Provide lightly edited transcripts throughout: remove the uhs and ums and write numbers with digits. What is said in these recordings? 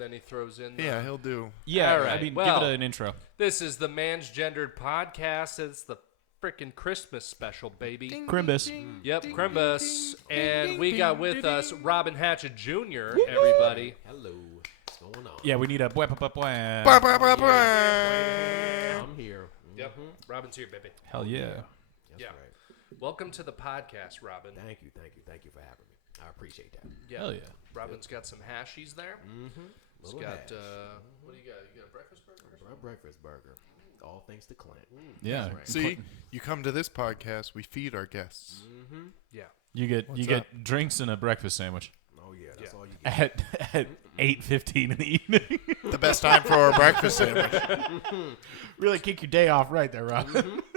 and then he throws in. Yeah, he'll do. Yeah, All right. I mean, Well, give it an intro. This is the Man's Gendered Podcast. It's the freaking Christmas special, baby. Crimbus. Yep, Crimbus. And we got with us Robbin Hatchett Jr., everybody. Hello. What's going on? Yeah, we need a... Bah, bah, bah, bah. I'm here. Yep, Robin's here, baby. Hell yeah. That's Yeah. right. Welcome to the podcast, Robin. Thank you for having me. I appreciate that. Yeah. Hell yeah. Robin's got some hashies there. He's Little got, hash. what do you got? You got a breakfast burger? A breakfast burger. All thanks to Clint. Yeah. That's right. See, you come to this podcast, we feed our guests. Yeah. You get drinks and a breakfast sandwich Oh yeah, that's all you get. at 8:15 in the evening. The best time for our breakfast sandwich. Really kick your day off right there, Rob.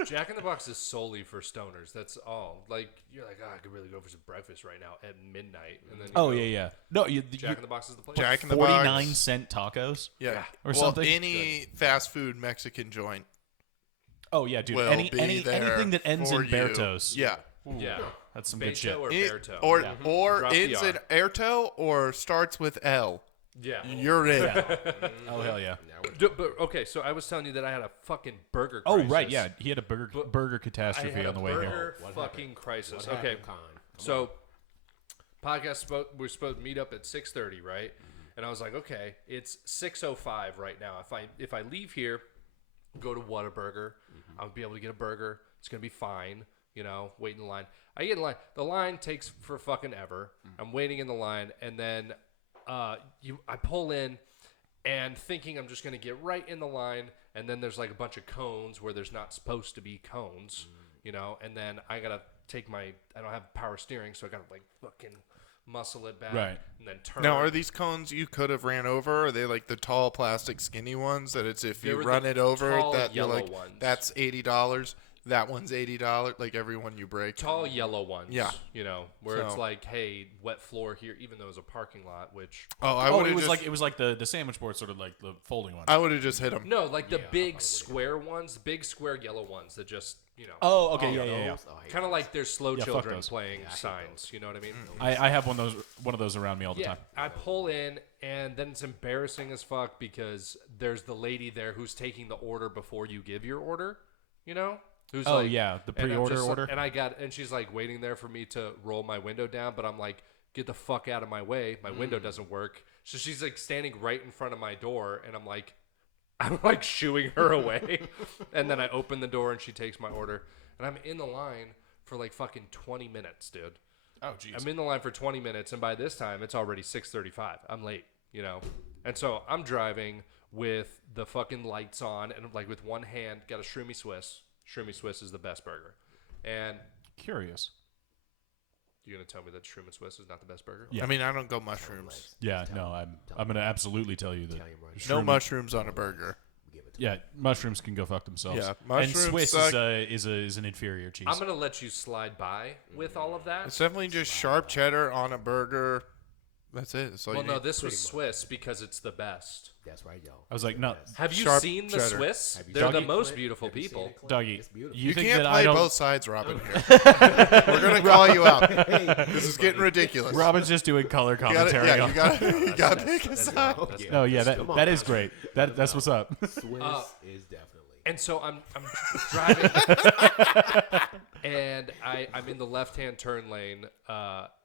Jack in the Box is solely for stoners. That's all. Like, you're like, I could really go for some breakfast right now at midnight. And then you Oh, go, yeah. No, Jack in the Box is the place. Jack in the 49-cent tacos? Yeah. Or well, something? any fast food Mexican joint Oh, yeah, dude. will be there Anything that ends for in you. Bertos. Yeah. Yeah. That's some good shit. Beto or It- Berto. or Yeah. or Drop the ends R. in Erto or starts with L. Yeah. You're in. Oh, hell yeah. Now we're But, okay, so I was telling you that I had a fucking burger Oh, crisis. right, yeah. He had a burger I catastrophe had on the a way here. burger What fucking happened? crisis. What Okay, happened, Con? so we're supposed to meet up at 6:30, right? And I was like, okay, it's 6:05 right now. If I leave here, go to Whataburger, I'll be able to get a burger. It's gonna be fine, wait in the line. I get in line. The line takes for fucking ever. I'm waiting in the line, and then I pull in, and thinking I'm just gonna get right in the line, and then there's like a bunch of cones where there's not supposed to be cones, and then I gotta I don't have power steering, so I gotta like fucking muscle it back, Right. and then turn. Now, are these cones you could have ran over? Are they like the tall plastic skinny ones that it's if They you were run the it over tall that you're yellow like ones. that's $80. That one's $80. Like every one you break. Tall yellow ones, Yeah. Where it's So- like, hey, wet floor here, even though it's a parking lot, which Oh, I Oh, would it have was just like the sandwich board, sort of like the folding one. I would have just hit them. no, like the big square ones, the big square yellow ones that just, Oh, okay, yeah. Oh, I hate kind of like there's slow Yeah, fuck children those. playing signs. You know what I mean? I have one of those around me all the Yeah, time. I pull in, and then it's embarrassing as fuck because there's the lady there who's taking the order before you give your order, Who's Oh, like, yeah, the and I'm pre-order just like- order. and she's like waiting there for me to roll my window down, but I'm like, get the fuck out of my way. My window doesn't work. So she's like standing right in front of my door, and I'm like shooing her away. And then I open the door, and she takes my order, and I'm in the line for like fucking 20 minutes, dude. Oh, jeez. I'm in the line for 20 minutes, and by this time, it's already 6:35. I'm late, And so I'm driving with the fucking lights on, and like with one hand, got a Shroomy Swiss. Shroomy Swiss is the best burger. And Curious. you're going to tell me that Shroomy Swiss is not the best burger? Yeah. I mean, I don't go mushrooms. Yeah, no, I'm gonna absolutely tell you that. Tell you right No shroom- mushrooms on a burger. Give it to Yeah, mushrooms can go fuck themselves. Yeah, and mushrooms Swiss suck. is an inferior cheese. I'm going to let you slide by with all of that. It's definitely just sharp cheddar on a burger. That's it. That's all Well, you no, need. this was Swiss because it's the best. That's right, yo. I was like, no, Have you Sharp seen the cheddar. Swiss? Have you They're seen the it, most Clint? beautiful Have you seen people. it, Clint? Doggy, It's beautiful. you think can't that play I don't? both sides, Robin. Here, we're gonna call you out. This is getting ridiculous. Robin's just doing color you gotta, commentary. yeah, you gotta pick a side. No, yeah, Come on, that is man. great. That's what's up. Swiss is definitely. And so I'm driving, and I'm in the left-hand turn lane,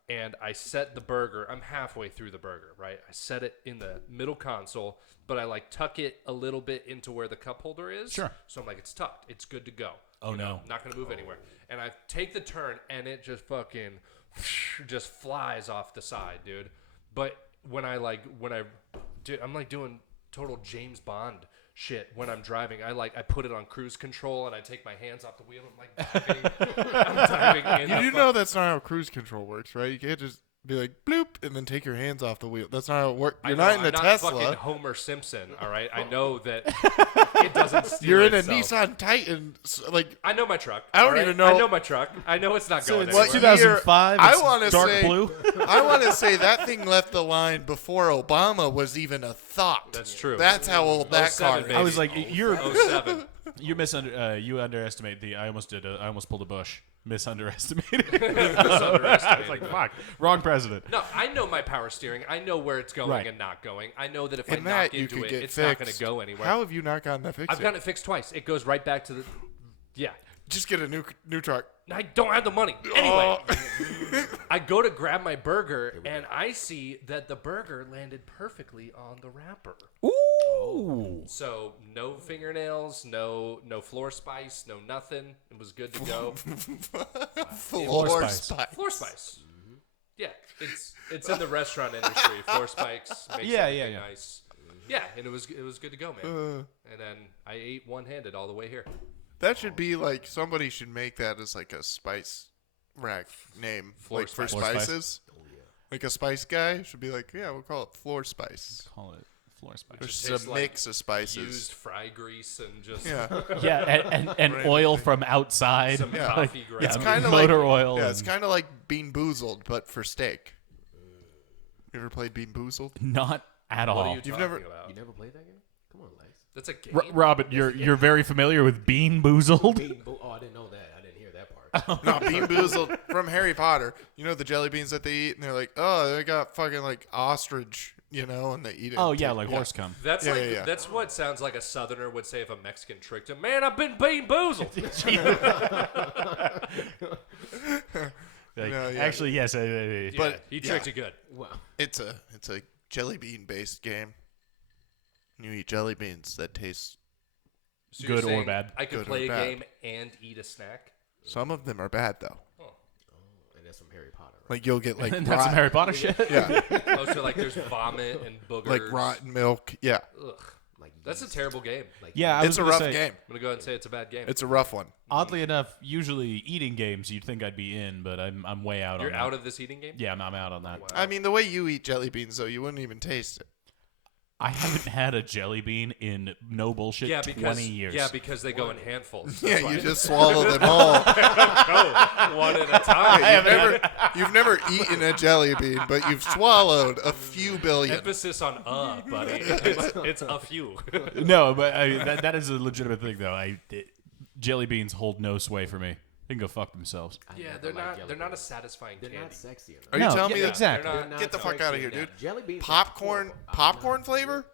and I set the burger. I'm halfway through the burger, right? I set it in the middle console, but I like tuck it a little bit into where the cup holder is. Sure. So I'm like, it's tucked. It's good to go. Oh, no. Not gonna move anywhere. And I take the turn, and it just fucking just flies off the side, dude. But dude, I'm like doing total James Bond shit when I'm driving. I put it on cruise control, and I take my hands off the wheel. I'm like diving. I'm diving in. You do know that's not how cruise control works, right? You can't just be like bloop and then take your hands off the wheel. That's not how it works. You're not in a I'm Tesla. not fucking Homer Simpson, all right? I know that it doesn't steer You're in a itself. Nissan Titan. Like I know my truck. I don't all right? even know- I know my truck. I know it's not going it's anywhere. 2005. I It's wanna dark say- blue. I want to say that thing left the line before Obama was even a thought. That's true. That's how old that 07, car is. baby. I was like, you Oh, 07. underestimate the. I almost pulled a Bush. Misunderestimated. Misunderestimated. I was like, fuck, wrong president. No, I know my power steering. I know where it's going Right. and not going. I know that if And I that knock you into could it, get it's not going to fixed. go anywhere. How have you not gotten that fixed? I've gotten it fixed twice. It goes right back to the. Yeah. Just get a new truck. I don't have the money. Anyway, I go to grab my burger, and I see that the burger landed perfectly on the wrapper. Ooh. So no fingernails, no floor spice, no nothing. It was good to go. Floor spice. spice. Floor spice. Yeah, it's in the restaurant industry. Floor spikes makes everything yeah. nice. Yeah, and it was good to go, man. And then I ate one-handed all the way here. That should be like somebody should make that as like a spice rack name, Floor like for spice. Floor spice? spices. Like a spice guy should be like, yeah, we'll call it floor spice. Call it floor spice. It's Just just tastes a like mix of spices. Used fry grease and just Yeah, Yeah, and oil from outside. some Yeah. coffee Yeah, ground. it's kind of like motor oil. Yeah, it's and kind of like Bean Boozled, but for steak. You ever played Bean Boozled? not at What all. are you talking never- about? You never played that game? Come on, Lex. That's a game. Robin, you're very familiar with Bean Boozled? Oh, I didn't know that. I didn't hear that part. No, Bean Boozled from Harry Potter. You know the jelly beans that they eat, and they're like, oh, they got fucking like ostrich, and they eat it. Oh yeah, too. like horse cum. That's Yeah, like yeah, yeah. that's what sounds like a Southerner would say if a Mexican tricked him. Man, I've been being boozled. Like, No, yeah. Actually, yes. But he tricked you good. Wow. It's a jelly bean based game. You eat jelly beans that taste. So Good you're or saying bad? I could Good or play a bad. game and eat a snack. Some of them are bad though. And that's from Harry Potter, right? Like you'll get like That's some Harry Potter shit. yeah, Oh, so like there's vomit and boogers. like rotten milk. Yeah, Ugh. Like That's a yeast. terrible game. Like Yeah, I it's was a gonna rough say, game. I'm gonna go ahead and say it's a bad game. It's a rough one. Oddly enough, usually eating games you'd think I'd be in, but I'm way out You're on that. out of this eating game. Yeah, I'm out on that. Wow. I mean, the way you eat jelly beans though, you wouldn't even taste it. I haven't had a jelly bean in no bullshit Yeah, because 20 years. yeah, because they go in handfuls. Yeah, That's why. you just swallow them all. go one at a time. You've never eaten a jelly bean, but you've swallowed a few billion. Emphasis on buddy. It's a few. No, but that is a legitimate thing though. Jelly beans hold no sway for me. They can go fuck themselves. I Yeah, never they're liked not. jelly They're not a beans. satisfying They're candy. not sexy enough. Are you No, telling me yeah, that? exactly. They're not Get the fuck sexy out of here, Now, dude. Jelly beans. are Popcorn, horrible. popcorn flavor?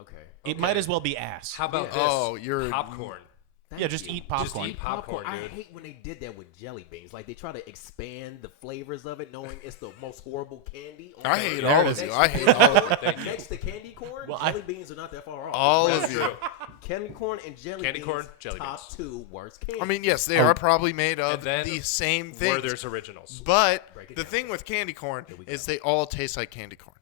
Okay. It might as well be ass. How about Yeah. this? Oh, you're- popcorn. Thank Yeah, just you. eat popcorn. eat popcorn, I dude. hate when they did that with jelly beans. Like they try to expand the flavors of it, knowing it's the most horrible candy. on I earth. hate There all it of is. you. I hate all of you. Thank you. Next to candy corn, Well, jelly beans are not that far off. All That's of you. true. Candy corn and jelly Candy beans. corn, jelly top beans. 2 worst candy. I mean, yes, they are probably made of And then the same Where things. there's originals. But Break it the down. thing with candy corn we is go. they all taste like candy corn.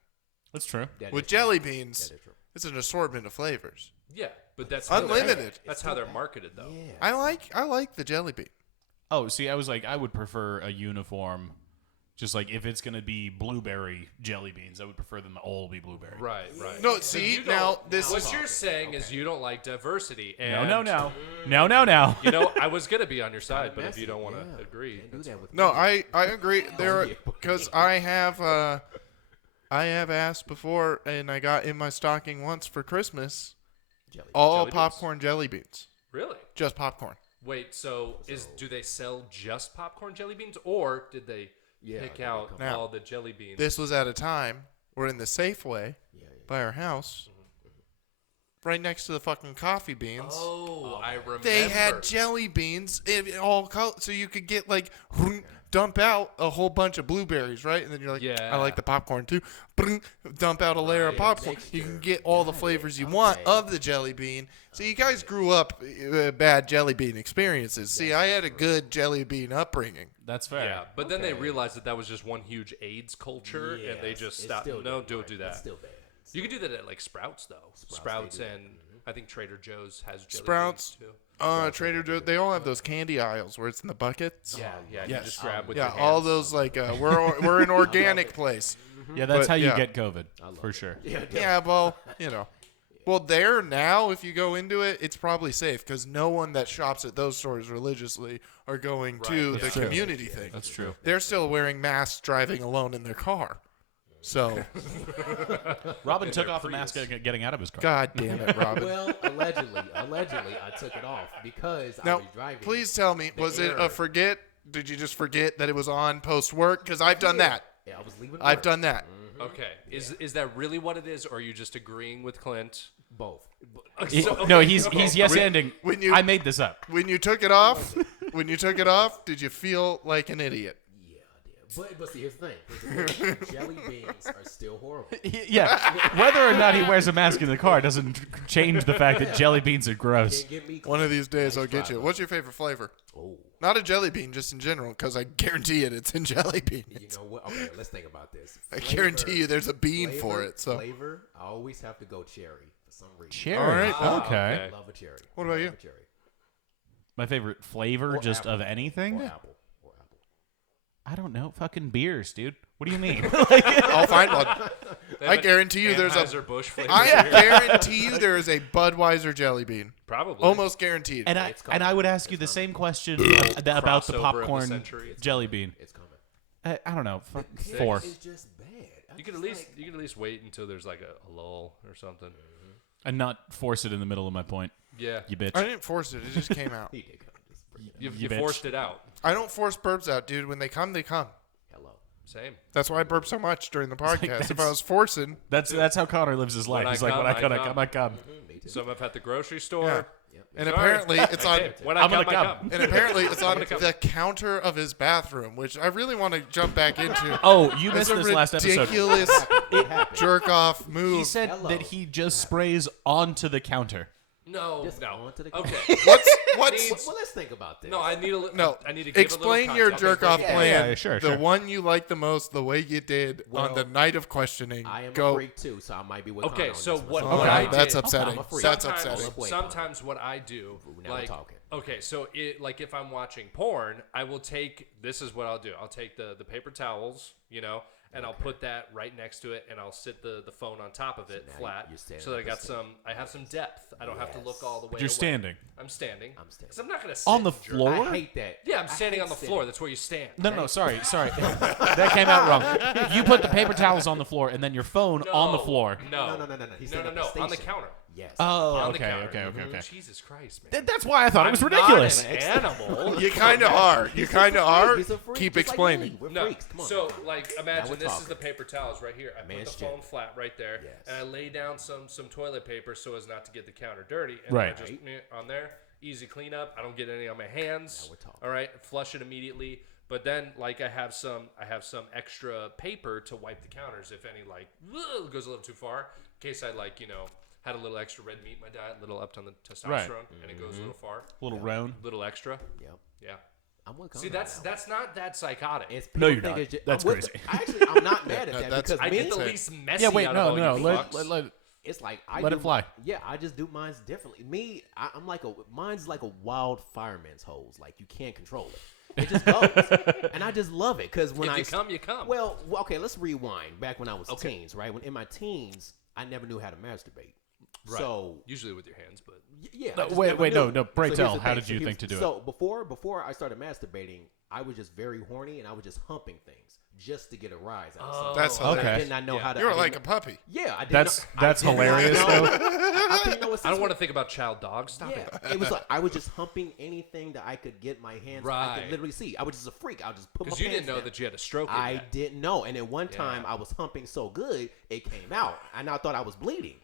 That's true. That With is true. jelly beans, That is true. it's an assortment of flavors. Yeah, but that's Unlimited. That's how they're marketed, though. Yeah. I like the jelly bean. Oh, see, I was like, I would prefer a uniform. Just like if it's gonna be blueberry jelly beans, I would prefer them to all be blueberry. Right. No, So see, you don't- now this What is you're saying is you don't like diversity. No, And no. You know, I was gonna be on your side, but if Messy, you don't want to yeah. agree, Can't do that's that with no. me. I agree. There yeah. because I have asked before, and I got in my stocking once for Christmas Jelly. all Jelly beans? popcorn jelly beans, really. just popcorn. Wait, so do they sell just popcorn jelly beans, or did they Yeah, pick they out come- Now, all the jelly beans? This was at a time we're in the Safeway Yeah, by our house, right next to the fucking coffee beans. Oh, I remember. They had jelly beans in all color, so you could get like dump out a whole bunch of blueberries, right? And then you're like, Yeah. I like the popcorn too. Dump out a layer of popcorn. You can get all the flavors you want of the jelly bean. So you guys grew up bad jelly bean experiences. See, I had a good jelly bean upbringing. That's fair. Yeah, but then they realized that was just one huge AIDS culture, and they Yes, just it's stopped. still No, bad, don't right. do It's that. still bad. You could do that at like Sprouts, though. Sprouts they do. and I think Trader Joe's has jelly Sprouts, beans too. Trader Joe, they all have those candy aisles where it's in the buckets. Yeah, you Yes. just grab with Yeah, your all hands. those like we're an organic place. Yeah, that's But, how you yeah. get COVID for sure. Yeah, well, Well, there now, if you go into it, it's probably safe because no one that shops at those stores religiously are going to the That's true. community thing. That's true. They're still wearing masks driving alone in their car. So, Robin took their off the mask Prius. getting out of his car. God damn it, Robin. Well, allegedly, I took it off because I Now, was driving. please tell me, was it a error. forget did you just forget that it was on post work? Because I've done that. Yeah, I was leaving. I've work. done that. Okay. Is that really what it is, or are you just agreeing with Clint? Both. No, he's yes-ending. When you- I made this up. When you took it off, did you feel like an idiot? Yeah, I did. But see, here's the thing. Jelly beans are still horrible. Yeah, whether or not he wears a mask in the car doesn't change the fact that jelly beans are gross. Can't get me One of these days, I'll Nice get try, you. though. What's your favorite flavor? Oh, Not a jelly bean, just in general, because I guarantee it's in jelly beans. you know what? Okay, let's think about this. I guarantee you there's a bean for it. So, Flavor, I always have to go cherry for some reason. Cherry. All right. Okay. Okay. Love a cherry. What about Love you? a cherry. My favorite flavor, Or just apple. of anything? Or apple. Or apple. I don't know. Fucking beers, dude. What do you mean? I'll find one. I guarantee you there's a. Anheuser-Busch flavor. I guarantee you there is a Budweiser jelly bean. Probably. Almost guaranteed. And It's coming. I would ask you the same question about the crossover of the popcorn century. It's jelly bean. It's coming. I don't know. Fuck, Cherry 4. is just bad. I'm You could just at least wait until there's like a lull or something. And not force it in the middle of my point. Yeah. You bitch. I didn't force it. It just came out. He did come. Just bring it up. You bitch. forced it out. I don't force burps out, dude. When they come, they come. Hello. Same. That's why I burp so much during the podcast. If I that's- was forcing, that's how Connor lives his life. When He's I like, come, when I I come, I come. come, I come. Me too. So I'm at the grocery store. yeah. Yep. And Sorry. apparently it's on. When I'm I gonna come, I come. come. And apparently it's on gonna come. the counter of his bathroom, which I really want to jump back into. Oh, you It's missed a this last episode. ridiculous What happened? jerk off move. He said Hello. that he just sprays onto the counter. No, Just no. onto the Okay. What's Well, let's think about this. No, I need a no? I need to give Explain a little your context. jerk off Yeah, plan. yeah, sure, the sure. one you like the most, the way you did on Well, the night of questioning. I am a Go. freak too, so I might be with Okay, Connor on so this one. what- Okay, what I that's did- upsetting. I'm a freak. That's Sometimes- upsetting. Wait, Sometimes what I do, Now we're like, talking. okay, so like if I'm watching porn, I will take. This is what I'll do. I'll take the paper towels, and I'll put that right next to it, and I'll sit the phone on top of it now flat, you're standing so that I up got instead. I have some depth. I don't have to look all the way. But you're away. standing. I'm standing. I'm standing. Because I'm not gonna sit On the and jerk. floor? I hate that. Yeah, I'm I standing hate on the sitting. floor. That's where you stand. No, sorry. That came out wrong. You put the paper towels on the floor and then your phone on the floor. No, No. He's no, standing no, at the on the station. counter. Yes. Oh, On the okay, counter. okay. Jesus Christ, man. That's why I thought it was I'm ridiculous. Not an animal. You kind of are. You kind of are. He's a freak, Keep just like explaining. me. We're No. freaks. Come on. So, like, imagine we're this is talking. the paper towels right here. I put Man's the phone shit. flat right there, Yes. and I lay down some toilet paper so as not to get the counter dirty. And Right. I just on there, easy cleanup. I don't get any on my hands. Now we're talking. All right, flush it immediately. But then, like, I have some extra paper to wipe the counters if any goes a little too far. In case I had a little extra red meat in my diet, a little upped on the testosterone, Right. and it goes a little far, Little roan. little extra. Yep. Yeah. I'm with See, Connor that's now. not that psychotic. It's No, people you're think not. it's just- That's I'm with- crazy. Actually, I'm not mad at that that's- because I me, get the least messy Yeah, wait, out no, of all you let, fucks. let, it's like I Let do it fly. Yeah, I just do mine's differently. Me, I'm like mine's like a wild fireman's hose. Like you can't control it. It just goes, and I just love it because when If I you come, you come. Well, okay, let's rewind. Back when I was Okay. teens, right? When in my teens, I never knew how to masturbate. Right. So Usually with your hands, but yeah. No, I just wait, never wait, knew. no, pray So tell, here's the how thing. did you think to do it? So before I started masturbating, I was just very horny and I was just humping things just to get a rise out of something. That's And I hilarious. did not know how to. You were I like a didn't- puppy. Yeah, I did. That's not, I did not hilarious, know- though. I didn't know what I don't want to think about child dogs. Stop Yeah, it. it was like I was just humping anything that I could get my hands. I Right. could literally see. I was just a freak. I would just put my Because you didn't pants know down. that you had a stroke. in I that. didn't know. And then one Yeah. time I was humping so good, it came out. And I thought I was bleeding.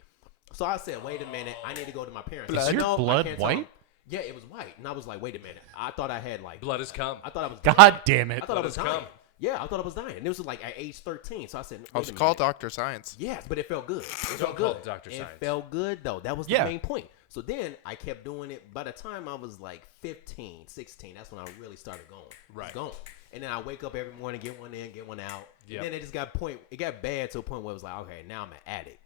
So I said, wait a minute, I need to go to my parents. Is They said, your "No, I blood can't tell them." white? Yeah, it was white. And I was like, wait a minute. I thought I had like Blood has come. I thought I was God dying. damn it. I thought I Blood was has dying. come. Yeah, I thought I was dying. And this was like at age 13. So I said, I wait was a called minute. Dr. Science. Yes, but it felt good. It felt call good. it Dr. It Science. felt good though. That was the Yeah. main point. So then I kept doing it. By the time I was like 15, 16, that's when I really started going. Right. It's going. And then I wake up every morning, get one in, get one out. Yep. And then it just got bad to a point where it was like, okay, now I'm an addict.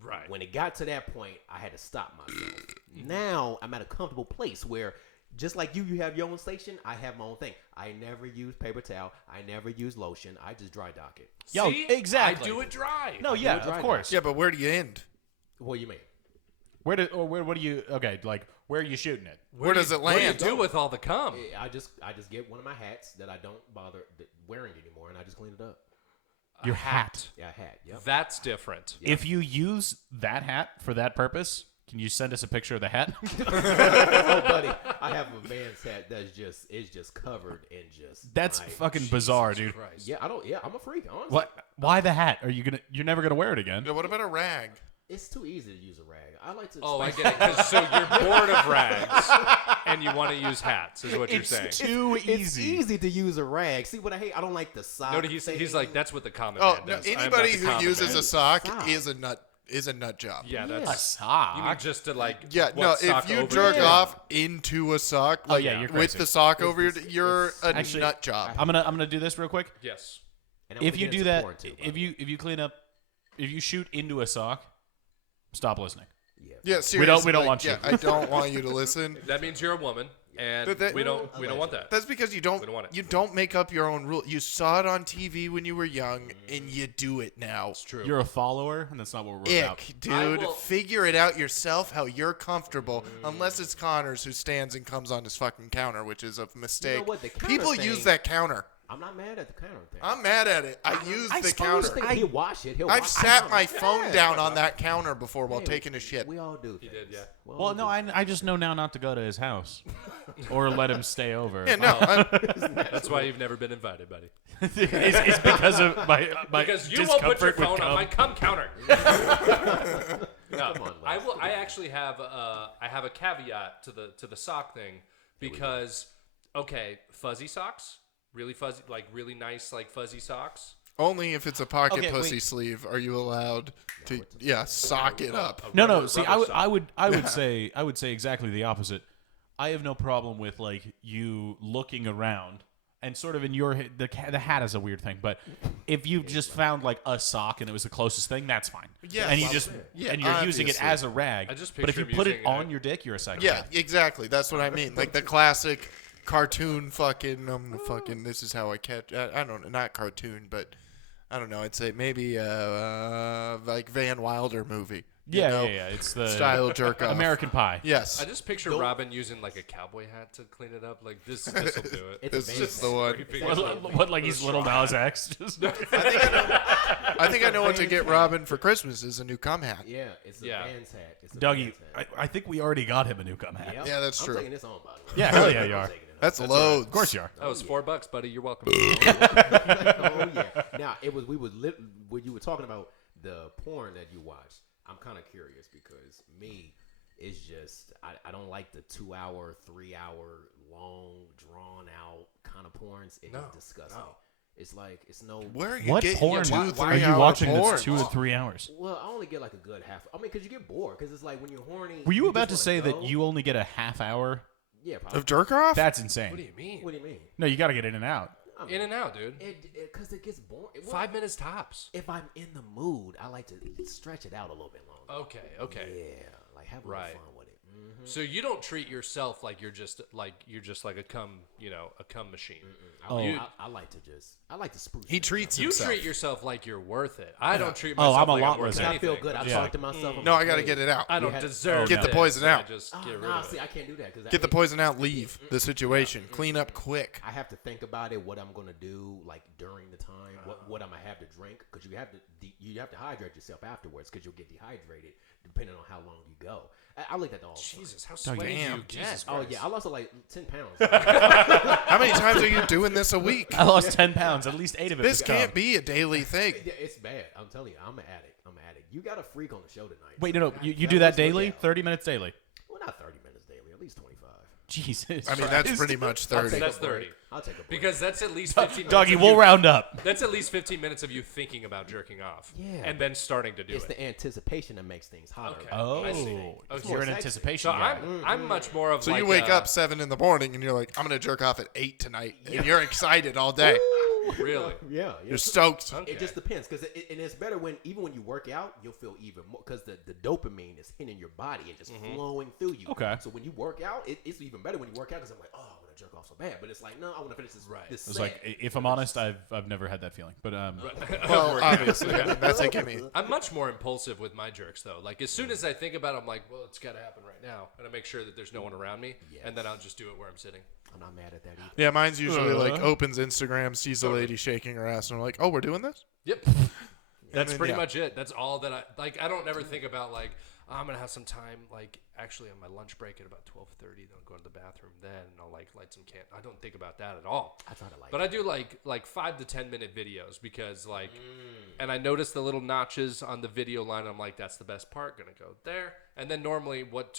Right. When it got to that point, I had to stop myself. Now I'm at a comfortable place where just like you have your own station, I have my own thing. I never use paper towel. I never use lotion. I just dry dock it. Yo, See? exactly. I do it dry. No, do yeah, it dry of course. Yeah, but where do you end? What do you mean? What do you, okay, like, where are you shooting it? Where does it What do you land? do with all the cum? I just get one of my hats that I don't bother wearing anymore, and I just clean it up. Your hat. Yeah, a hat. Yep. That's different. If you use that hat for that purpose, Can you send us a picture of the hat? Oh, buddy, I have a man's hat that's just covered in just. That's like, fucking bizarre, dude. Christ. Yeah, I'm a freak. Honestly, What? Why the hat? You're never gonna wear it again? What about a rag? It's too easy to use a rag. I like to. Oh, I get it. 'Cause so you're bored of rags and you want to use hats, is what you're saying. Too It's easy. easy to use a rag. See what I hate? I don't like the sock. No, he's like, that's what the common Oh, man no, does. I am not anybody the who common uses man. a sock Sock. is a nut job. Yeah, A that's. sock. You mean just to like. Yeah, what, no. sock If you over jerk your- off into a sock, like, yeah, you're with crazy. the sock over your, you're a Actually, nut job. I'm gonna do this real quick. Yes. And I If wanna you get do into that, porn too, by if the way. you clean up, if you shoot into a sock, stop listening. Yeah, seriously. We don't like, want you. Yeah, I don't want you to listen. That means you're a woman, and But that- we don't want that. That's because you don't We don't want it. you don't make up your own rule. You saw it on TV when you were young, and you do it now. It's true. You're a follower, and that's not what we're about. Ick, I dude. will- Figure it out yourself how you're comfortable. Unless it's Connors who stands and comes on his fucking counter, which is a mistake. what, the counter People thing- use that counter. I'm not mad at the counter thing. I'm mad at it. I use the counter. He'll wash it. I've sat my phone down on that counter before while taking a shit. We all do. He did, yeah. Well, no, I just know now not to go to his house or let him stay over. Yeah, no. That's why you've never been invited, buddy. it's because of my Because you won't put your discomfort with phone on my cum. cum counter. No, Come on, I Les. will. I actually have. I have a caveat to the sock thing because okay, fuzzy socks, really fuzzy, like really nice, like fuzzy socks. Only if it's a pocket Okay, pussy wait. sleeve are you allowed to, sock it up. No, Rubber see, sock. I would say exactly the opposite. I have no problem with like you looking around and sort of in your head, the hat is a weird thing, but if you just found like a sock and it was the closest thing, that's fine. Yes. and you just Yeah, and you're using it obviously. as a rag. I just but if you picture him put it using on a- your dick, you're a psychopath. Yeah, exactly. That's what I mean. Like the classic cartoon fucking this is how I catch I don't know, not cartoon, but I don't know, I'd say maybe like Van Wilder movie. you yeah, know, yeah. It's the style jerk off. American Pie. Yes. I just picture Robin using like a cowboy hat to clean it up. Like this will do it. It's a This Van is the hat. one. He figures out- What like he's little Nas X? Just I think I know what to get Robin for Christmas is a new cum hat. Yeah, it's a Yeah. Vans hat. It's a Dougie, Vans hat. I think we already got him a new cum hat. Yep. Yeah, that's I'm true. taking this on, by the way. Yeah, hell yeah, you I'm are. taking it on. That's loads. Of course you are. That was $4, buddy. You're welcome. Oh yeah. Now when you were talking about the porn that you watch, I'm kind of curious because me, it's just I don't like the 2 hour, 3 hour long, drawn out kind of porns. It just disgusts me. It's like it's no. Where are you What getting porn your 2 are you 3-hour watching porn? that's 2 or 3 hours? Well, I only get like a good half. I mean, because you get bored. Because it's like when you're horny. Were you just about to wanna say that go. you only get a half hour? Yeah, probably. Of jerk off? That's insane. What do you mean? What do you mean? No, you got to get in and out. In and out, dude. Because it gets boring. 5 minutes tops. If I'm in the mood, I like to stretch it out a little bit longer. Okay. Yeah, like have a little Right. fun with it. Mm-hmm. So you don't treat yourself like you're just like a cum, a cum machine. I like to spruce. He it. treats You himself. treat yourself like you're worth it. I don't treat Oh, myself I'm a like lot I'm worth worse. I anything. feel good. I Yeah. talk to myself. I'm No, like, I got to hey. get it out. I don't had- deserve Get the this, poison and I out. just Oh, get rid nah, of see, it. I can't do that because Get the poison out, leave the situation. Clean up quick. I have to think about it. What I'm gonna do, like during the time, what I'm gonna have to drink, because you have to hydrate yourself afterwards, because you'll get dehydrated depending on how long you go. I look at all. the time. Jesus, how sweaty do damn. you get? Oh yeah, I lost like 10 pounds. How many times are you doing this a week? I lost 10 pounds. At least 8 of it. This was cum. can't be a daily thing. Yeah, it's bad. I'm telling you, I'm an addict. You got a freak on the show tonight. Wait, no. You That do that was no daily? doubt. 30 minutes daily? Well, not 30 minutes daily. At least 25. Jesus. I mean, that's Christ. pretty much I'll 30. take That's a break. 30. I'll take a break. Because that's at least 15 minutes. Doggy, of we'll you- round up. That's at least 15 minutes of you thinking about jerking off. Yeah. And then starting to do it's it. the anticipation that makes things hotter. Okay. Oh, I see. Okay. you're an sexy. anticipation So guy. I'm much more of So like you wake up 7 in the morning and you're like, I'm going to jerk off at 8 tonight. And you're excited all day. Really? Yeah. You're stoked. Okay. It just depends, because and it's better when even when you work out, you'll feel even more because the dopamine is hitting your body and just flowing through you. Okay. So when you work out, it's even better when you work out because I'm like, oh, I want to jerk off so bad, but it's like, no, I want to finish this. Right. This It's set. like, if I'm honest, I've never had that feeling. But Well, obviously. I mean, that's a gimme. I'm much more impulsive with my jerks, though. Like, as soon as I think about it, I'm like, well, it's got to happen right now. And I make sure that there's no one around me. And then I'll just do it where I'm sitting. I'm not mad at that either. Yeah, mine's usually like opens Instagram, sees a lady shaking her ass, and I'm like, oh, we're doing this? Yep. That's then, pretty yeah. much it. That's all that I don't ever think about, like, I'm gonna have some time, like actually on my lunch break at about 12:30. Then I'll go to the bathroom then, and I'll like light some can. I don't think about that at all. I try to like. But I do like 5 to 10 minute videos because like, and I notice the little notches on the video line. I'm like, that's the best part. Gonna go there, and then normally what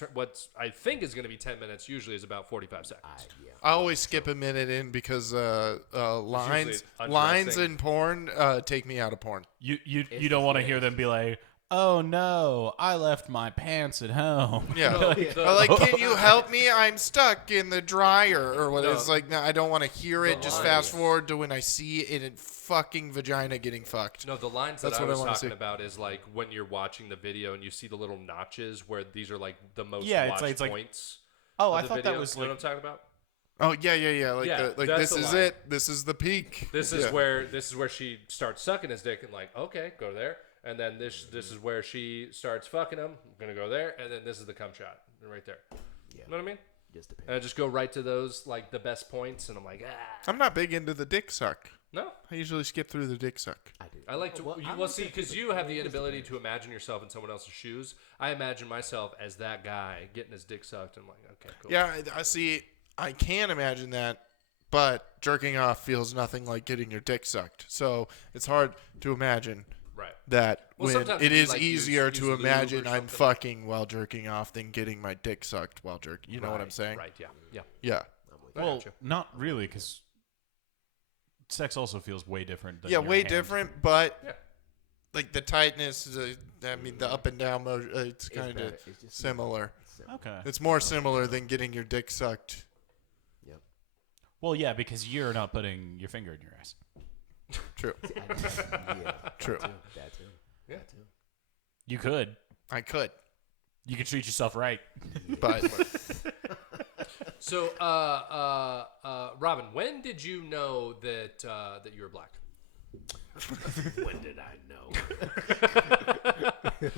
I think is gonna be 10 minutes usually is about 45 seconds. I always skip a minute in because lines undressing. in porn take me out of porn. You don't want to hear them be like, "Oh no, I left my pants at home." Yeah. Or like, can you help me? I'm stuck in the dryer or what. It's like, no, I don't want to hear it. Just fast forward to when I see it in fucking vagina getting fucked. No, the lines That's that I what I was wanna talking see. about is like when you're watching the video and you see the little notches where these are like the most Yeah, watched it's like- points. Oh, of I the thought video. that was You know like. what I'm talking about? Oh yeah. Like, Yeah, like that's this the is line. it. This is the peak. This is Yeah. where she starts sucking his dick and like, okay, go there. And then this is where she starts fucking him. I'm gonna go there, and then this is the cum shot right there. Yeah. You know what I mean? Just depends. And I just go right to those like the best points, and I'm like, I'm not big into the dick suck. no. I usually skip through the dick suck. I do. I like to. Well, I Well, like see, that because too. you have the It just inability depends. to imagine yourself in someone else's shoes. I imagine myself as that guy getting his dick sucked. And I'm like, okay, cool. Yeah, I see. I can imagine that, but jerking off feels nothing like getting your dick sucked. So it's hard to imagine Right. that Well, when sometimes it you, is like, easier use to lube or imagine I'm something. fucking while jerking off than getting my dick sucked while jerking. You know what I'm saying? Right. Yeah. Yeah. Yeah. I'm with I Well, gotcha. not really, because sex also feels way different. Than Yeah, your way hand. different, but Yeah. like the tightness, I mean, the up and down motion, it's kind of better. It's just similar. Okay. It's more similar than getting your dick sucked. Yep. Well, yeah, because you're not putting your finger in your ass. True. Yeah. True. That too. Yeah. That too. You could. I could, You could treat yourself right. but So, Robin, when did you know that that you were black? When did I know?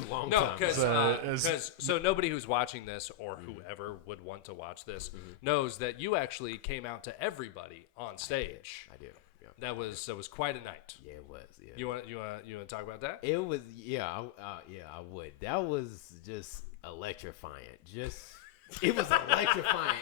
Long No, time. because so nobody who's watching this or whoever would want to watch this knows that you actually came out to everybody on stage. I do. Yeah. That was quite a night. Yeah, it was. Yeah. You want to talk about that? It was. Yeah. I would. That was just electrifying. It was electrifying.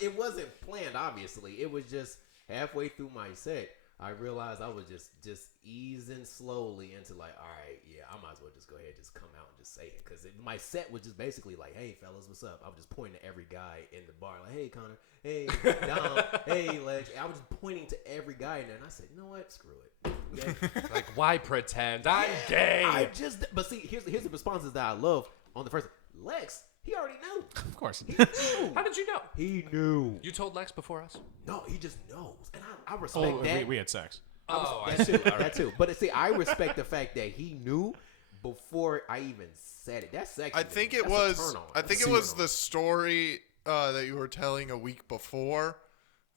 It wasn't planned. Obviously, it was just halfway through my set. I realized I was just easing slowly into like, all right, yeah, I might as well just go ahead and just come out and just say it. Because my set was just basically like, hey, fellas, what's up? I was just pointing to every guy in the bar, like, hey, Connor, hey, Dom, hey, Ledge. I was just pointing to every guy in there. And I said, you know what? Screw it. Okay? Like, why pretend? I'm gay. But see, here's the responses that I love on the first. Lex, he already knew. Of course. He knew. How did you know? He knew. You told Lex before us? No, he just knows. And I respect Oh, that. we had sex. Oh, I That see. too. That too. But see, I respect the fact that he knew before I even said it. That's sexy. I to think me. it That's a was. turn on. I think That's it a was turn the on. story that you were telling a week before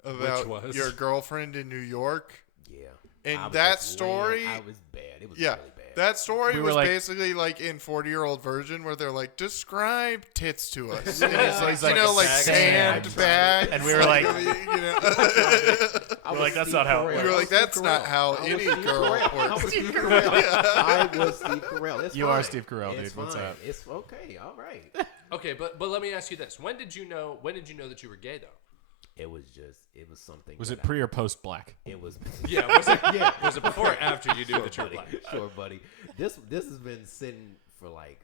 about was? your girlfriend in New York. Yeah. And I was that just story- laying- I was bad. It was Yeah, really bad. that story We were was like- basically like in 40-year-old version where they're like, describe tits to us. And Yeah, it's he's like, like you a know, like sand sandbag. And we were like- you know. I We're was like, that's Steve not how it Carell. works. You were I like, was Steve that's not Carell. how I was any Steve girl Carell. I works. was Steve Carell. I was Steve Carell. It's You are fine. Steve Carell, It's dude. What's fine. up? It's okay. All right. Okay, but let me ask you this: When did you know that you were gay, though? It was something. Was that it pre or post black? It was. Yeah, was it? Yeah, was it before or after you knew that you were buddy. black? Sure, buddy. This has been sitting for like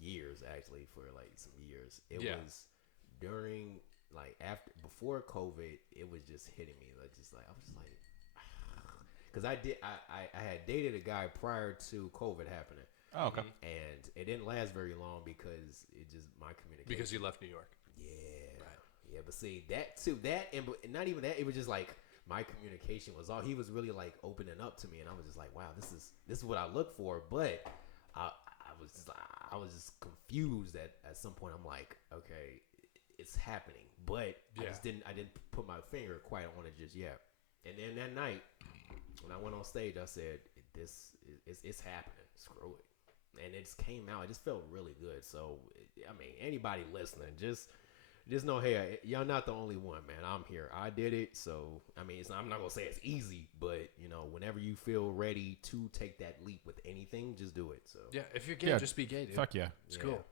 years, actually, for like some years. It Yeah. was during like before COVID. It was just hitting me. Like I was just like, because I had dated a guy prior to COVID happening, Oh, okay. and it didn't last very long because my communication. Because you left New York. Yeah, but see and not even that. It was just like my communication was all. He was really like opening up to me, and I was just like, wow, this is what I look for. But I was just confused at some point. I'm like, okay, it's happening, but Yeah. I didn't put my finger quite on it just yet. And then that night when I went on stage, I said, it's happening. Screw it. And it just came out. It just felt really good. So, I mean, anybody listening, just know, hey, y'all not the only one, man. I'm here. I did it. So, I mean, I'm not going to say it's easy, but, you know, whenever you feel ready to take that leap with anything, just do it. So, Yeah, if you're gay, Yeah. just be gay, dude. Fuck yeah. It's cool.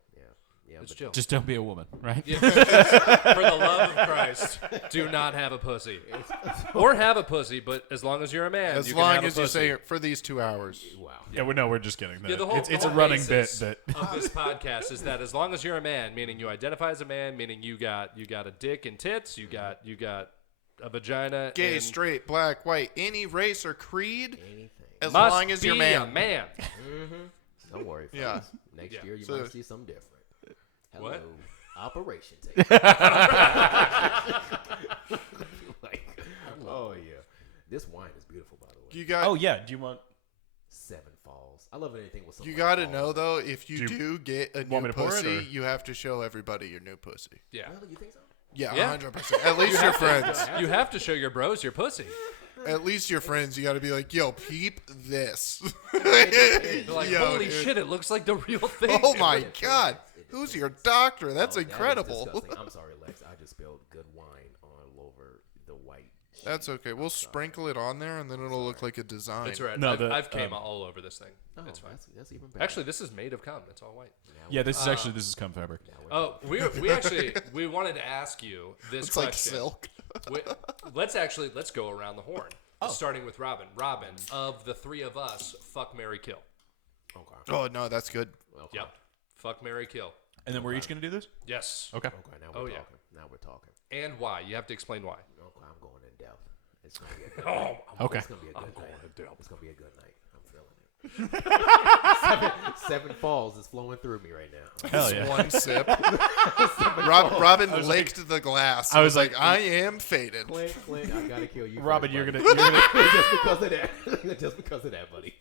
Yeah, It's but chill. Just don't be a woman, right? For the love of Christ, do not have a pussy. Or have a pussy, but as long as you're a man, As you can long have as a you pussy. say for these 2 hours. wow. Yeah, we're just kidding. Yeah, the whole, it's the a whole running bit basis that of this podcast is that as long as you're a man, meaning you identify as a man, meaning you got a dick and tits, you got a vagina, Gay, and straight, black, white, any race or creed, Anything. as must long as you're be man. a man. Don't worry, folks. Yeah. Next Yeah. year you So- might see something different. Hello. What? Operation Tape. Like, oh yeah. This wine is beautiful, by the way. You got. Oh yeah, do you want? 7 Falls. I love anything with some. You like got to falls. know though, if you Do you do get a want me new to pour it, pussy, or- you have to show everybody your new pussy. Yeah. Really, you think so? Yeah, Yeah. 100%. At least your friends. You have to show your bros your pussy. At least your friends. You got to be like, yo, peep this. They're like, Yo, holy dude. shit, it looks like the real thing. Oh dude." my It God. depends. It Who's depends. your doctor? That's Oh, that is incredible. disgusting. I'm sorry, Lex. I just spilled good wine all over the white. That's okay. We'll sprinkle it on there, and then it'll look like a design. That's right. No, I've came all over this thing. Oh, It's fine. That's even better. Actually, this is made of cum. It's all white. Yeah, this is cum fabric. Oh, we wanted to ask you this It's like question. silk. We- let's go around the horn. Starting with Robbin. Robbin, of the 3 of us, fuck, marry, kill. Okay. Oh, no, that's good. Okay. Yep. Fuck, marry, kill. And then we're each gonna do this. Yes. Okay. Okay. Now we're Oh, talking. yeah. Now we're talking. And why? You have to explain why. Okay, I'm going in depth. It's gonna be a good Oh, night. Okay. It's gonna be a good night. in depth. It's gonna be a good night. I'm feeling it. seven falls is flowing through me right now. Hell yeah. One sip. Robin licked the glass. I was like, I am faded. Clint, I gotta kill you. Robin, first, you're buddy. gonna just because of that. Just because of that, buddy.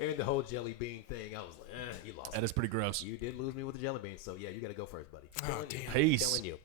And the whole jelly bean thing, I was like, you lost. That me. is pretty gross. You did lose me with the jelly beans, so yeah, you gotta go first, buddy. Oh, Telling you. damn. Peace. Telling you.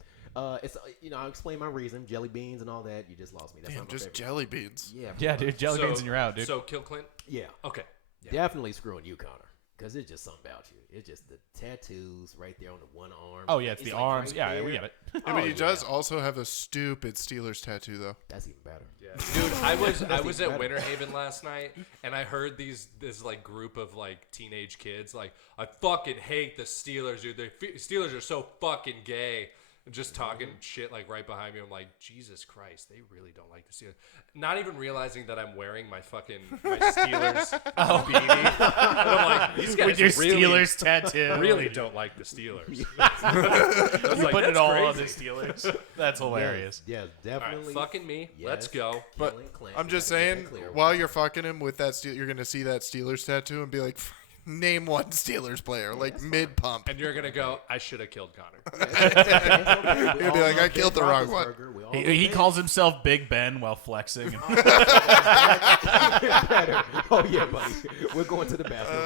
It's I'll explain my reason. Jelly beans and all that. You just lost me. That's Damn, not my just favorite. jelly beans. Yeah. Yeah, dude, jelly So- beans and you're out, dude. So kill Clint? Yeah. Okay. Definitely screwing you, Connor. Because it's just something about you. It's just the tattoos right there on the one arm. Oh yeah, it's the like arms. right Yeah, there. we get it. Yeah, but he does also have a stupid Steelers tattoo, though. That's even better. Yeah. Dude, I was even at better. Winter Haven last night, and I heard this like group of like teenage kids like, I fucking hate the Steelers, dude. The Steelers are so fucking gay. And just talking shit like right behind me. I'm like, Jesus Christ, they really don't like the Steelers. Not even realizing that I'm wearing my Steelers beanie. And I'm like, these guys With your really, Steelers tattoo. really don't like the Steelers. You like, put it "That's all on the crazy." Steelers. That's hilarious. Yes, All right, definitely. fucking me. Yes. Let's go. But Killing Clint. I'm just We gotta get saying, that clear. while you're fucking him with that, you're going to see that Steelers tattoo and be like, name one Steelers player, like mid pump. And you're gonna go, I should have killed Connor. He'll be like, I killed the wrong one. He calls himself Big Ben while flexing. Better. Oh yeah, buddy. We're going to the bathroom.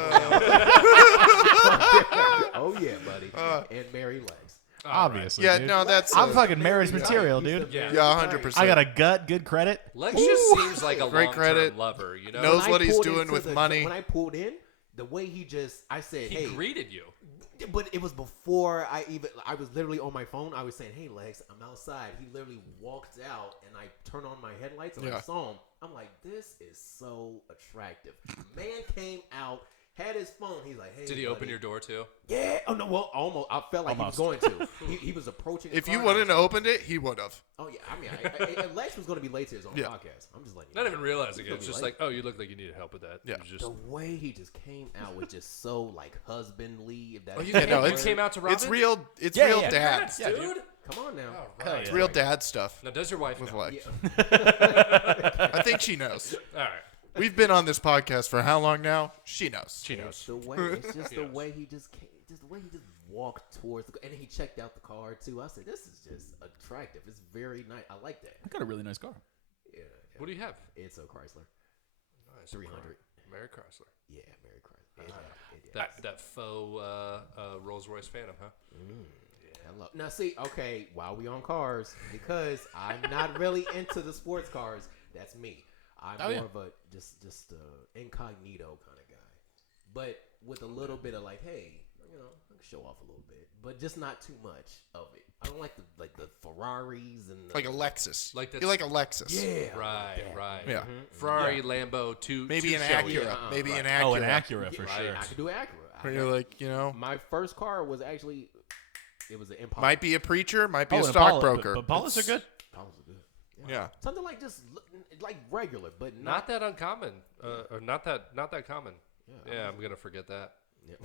Oh yeah, buddy. And Mary legs. Obviously. Yeah, dude. no, that's. I'm fucking marriage material, He's dude. the Yeah. Yeah, very 100%. I got a gut, good credit. Lex just seems like a Great long-term credit. lover, you know? Knows When I what he's pulled doing into with money. When I pulled in, the way he just, I said, He hey. greeted you. But it was before I was literally on my phone. I was saying, hey, Lex, I'm outside. He literally walked out, and I turned on my headlights, and I Yeah. saw him. I'm like, this is so attractive. Man came out, had his phone. He's like, hey, Did he open buddy. your door too? Yeah. Oh, no, well, almost. I felt like Almost. he was going to. He was approaching the If car, you and I wouldn't was have opened it, he would have. Oh, yeah. I mean, Lex was going to be late to his own Yeah. podcast. I'm just letting you Not know. even realizing it. He's It's gonna just be like, oh, you look like you needed help with that. Yeah. It was just, The way he just came out was just so, like, husbandly. If that oh, you, Yeah, came, no, you it's- came out to Robin? It's real. It's Yeah, real yeah. dad. Congrats, Yeah, dude. dude. Come on now. All Hell right. It's real dad stuff Now, does your wife with know? Lex. Yeah. I think she knows. All right. We've been on this podcast for how long now? She knows. She It's knows. the way. It's just the Yes. way he just came. Just the way he just walked towards the. And he checked out the car too. I said, "This is just attractive. It's very nice. I like that." I got a really nice car. Yeah. What do you have? It's a Chrysler. Nice. 300. Mary Chrysler. Yeah, Mary Chrysler. That faux Rolls Royce Phantom, huh? Hello. Now see, okay, while we on cars, because I'm not really into the sports cars. That's me. I'm Oh, more yeah. of a just incognito kind of guy, but with a little bit of like, hey, you know, I can show off a little bit, but just not too much of it. I don't like the Ferraris and Like a Lexus. Like that's- you like a Lexus. yeah, Right, right. Yeah. Ferrari, Lambo, two. Maybe two an showy. Acura. Yeah, Maybe right. an Acura. Oh, an Acura for Yeah, sure. I could do Acura. Where you're like, you know, My first car was actually It was an Impala. Might be a preacher, might be a Oh, and Impala, stockbroker. But Impalas are good. Impalas are good. Yeah. Something like just like regular, but Not that uncommon, or not that common. Yeah, Yeah, I'm gonna forget that. Yeah.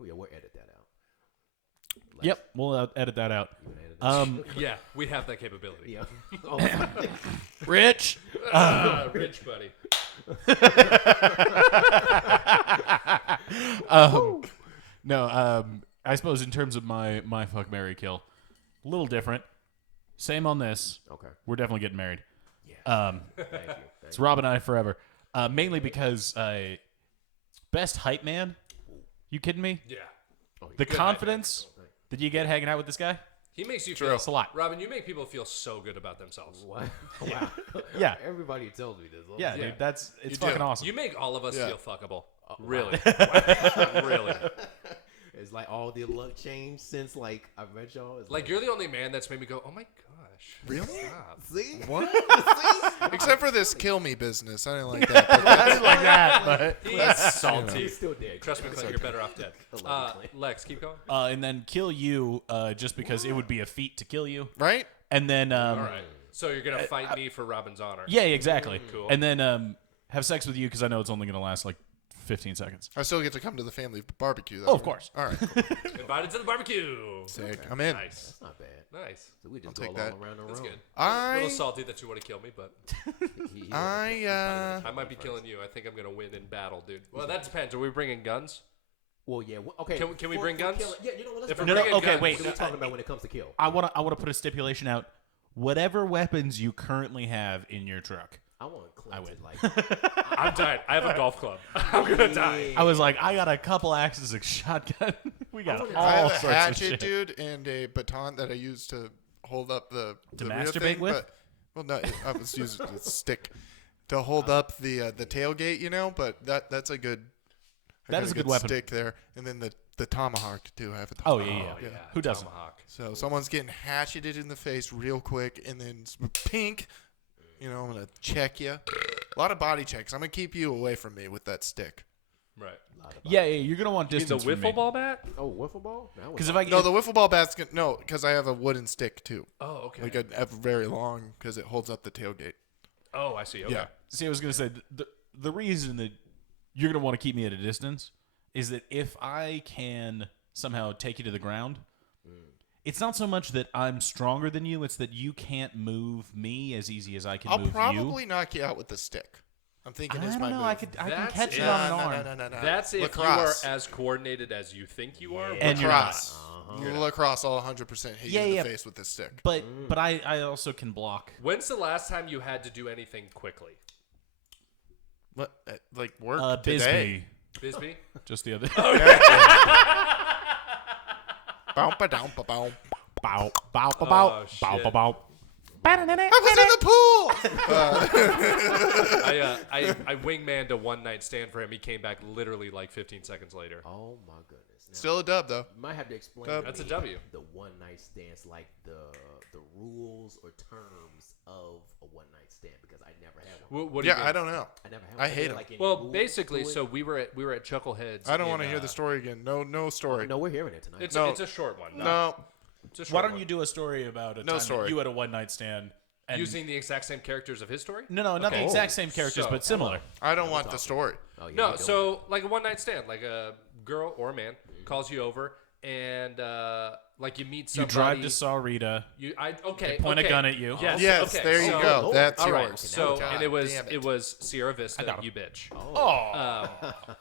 Oh yeah, we'll edit that out. Yep, we'll edit that out. You gonna edit that? Yeah, we have that capability. Yeah. Oh, Rich. Rich buddy. No, I suppose in terms of my fuck, marry, kill, a little different. Same on this. okay. We're definitely getting married. Yeah. Thank you. It's Rob and I forever. Mainly because best hype man. You kidding me? Yeah. The confidence that you get hanging out with this guy. He makes you feel It's a lot. Robin, you make people feel so good about themselves. Wow. Wow. Yeah. Everybody tells me this. Yeah, Yeah. dude, it's You fucking do. awesome. You make all of us Yeah. feel fuckable. Really. Wow. Really. It's like all the luck changed since like I met y'all. It's Like, you're the only man that's made me go, oh my gosh. Really? Stop. see What? Except for this kill me business. I didn't like that. But I didn't like that, but He's salty. He's still dead. Trust me, Clint, you're better off dead. Lex, keep going. and then kill you just because it would be a feat to kill you, right? and then All right. So you're going to fight me for Robin's honor. yeah, exactly, Cool. and then have sex with you because I know it's only gonna last like 15 seconds. I still get to come to the family barbecue, though. Oh, of course. All right. Cool. Invited to the barbecue. Sick. I'm in. Nice. That's not bad. Nice. So we just I'll go take all that. around the room. That's good. A I little salty that you want to kill me, but I I might be killing you. I think I'm going to win in battle, dude. Well, that depends. Are we bringing guns? Well, yeah. Okay. Can we bring guns? Yeah, you know what? Let's If we're bring No, bringing okay, guns, wait. What are we talking about when it comes to kill? I want to put a stipulation out. Whatever weapons you currently have in your truck. I want Clint I win. to like. I'm dying. I have a golf club. I'm going to die. I was like, I got a couple axes, a shotgun. We got all I have a sorts of hatchet, shit. dude, and a baton that I use to hold up the rear masturbate thing, with? But, well, no, I was using a stick to hold up the tailgate, you know. But that's a good. I That got is a good weapon. Stick there, and then the tomahawk too. I have a Oh tomahawk. yeah. Yeah. Who doesn't? Tomahawk. So someone's getting hatcheted in the face real quick, and then pink. You know, I'm gonna check you. A lot of body checks. I'm gonna keep you away from me with that stick. Right. Yeah, you're gonna want You mean the distance from me. wiffle ball bat? Oh, wiffle ball? Because if I No, the wiffle ball bat's gonna no, because I have a wooden stick too. Oh, okay. Like a very long, because it holds up the tailgate. Oh, I see. Okay. Yeah. see, I was gonna say the reason that you're gonna want to keep me at a distance is that if I can somehow take you to the ground, it's not so much that I'm stronger than you; it's that you can't move me as easy as I can I'll move probably knock you out with the stick. I'm thinking you. is I my don't know. move. I can That's catch it. you on an arm. No. That's if lacrosse. you are as coordinated as you think you are. And you're not. lacrosse. Lacrosse, I'll 100% hit you in the face with this stick. But I also can block. When's the last time you had to do anything quickly? What, like work today? Bisbee, Bisbee? just the other. Bow, ba, down, ba, bow. Bow, bow, bow, Oh, bow, shit. bow, bow, bow. I was in the pool. I wingmanned a one night stand for him. He came back literally like 15 seconds later. Oh my goodness. Now, Still a dub though. you might have to explain. Dub. to That's a me W. The one night stands, like the rules or terms of a one night stand, because I never had one. What do you Yeah, mean? I don't know. I never had. I one. hate Is there, 'em. like, any Well, rules basically, to it? so we were at Chuckleheads. I don't want to hear the story again. No story. No, we're hearing it tonight. It's No. it's a short one. No. It's a short Why don't one. you do a story about a No time story. that you had a one night stand? And using the exact same characters of his story? no, not Okay. the exact same characters, So- but similar. I don't want the story. Oh, yeah, No, we don't. so like a one night stand, like a girl or a man calls you over and like you meet You somebody. drive to Sarita. Okay. Point a okay. gun at you. Yes. Yes, okay, there you so- go. That's all right. yours. So God and it was damn it was Sierra Vista. got him. You bitch.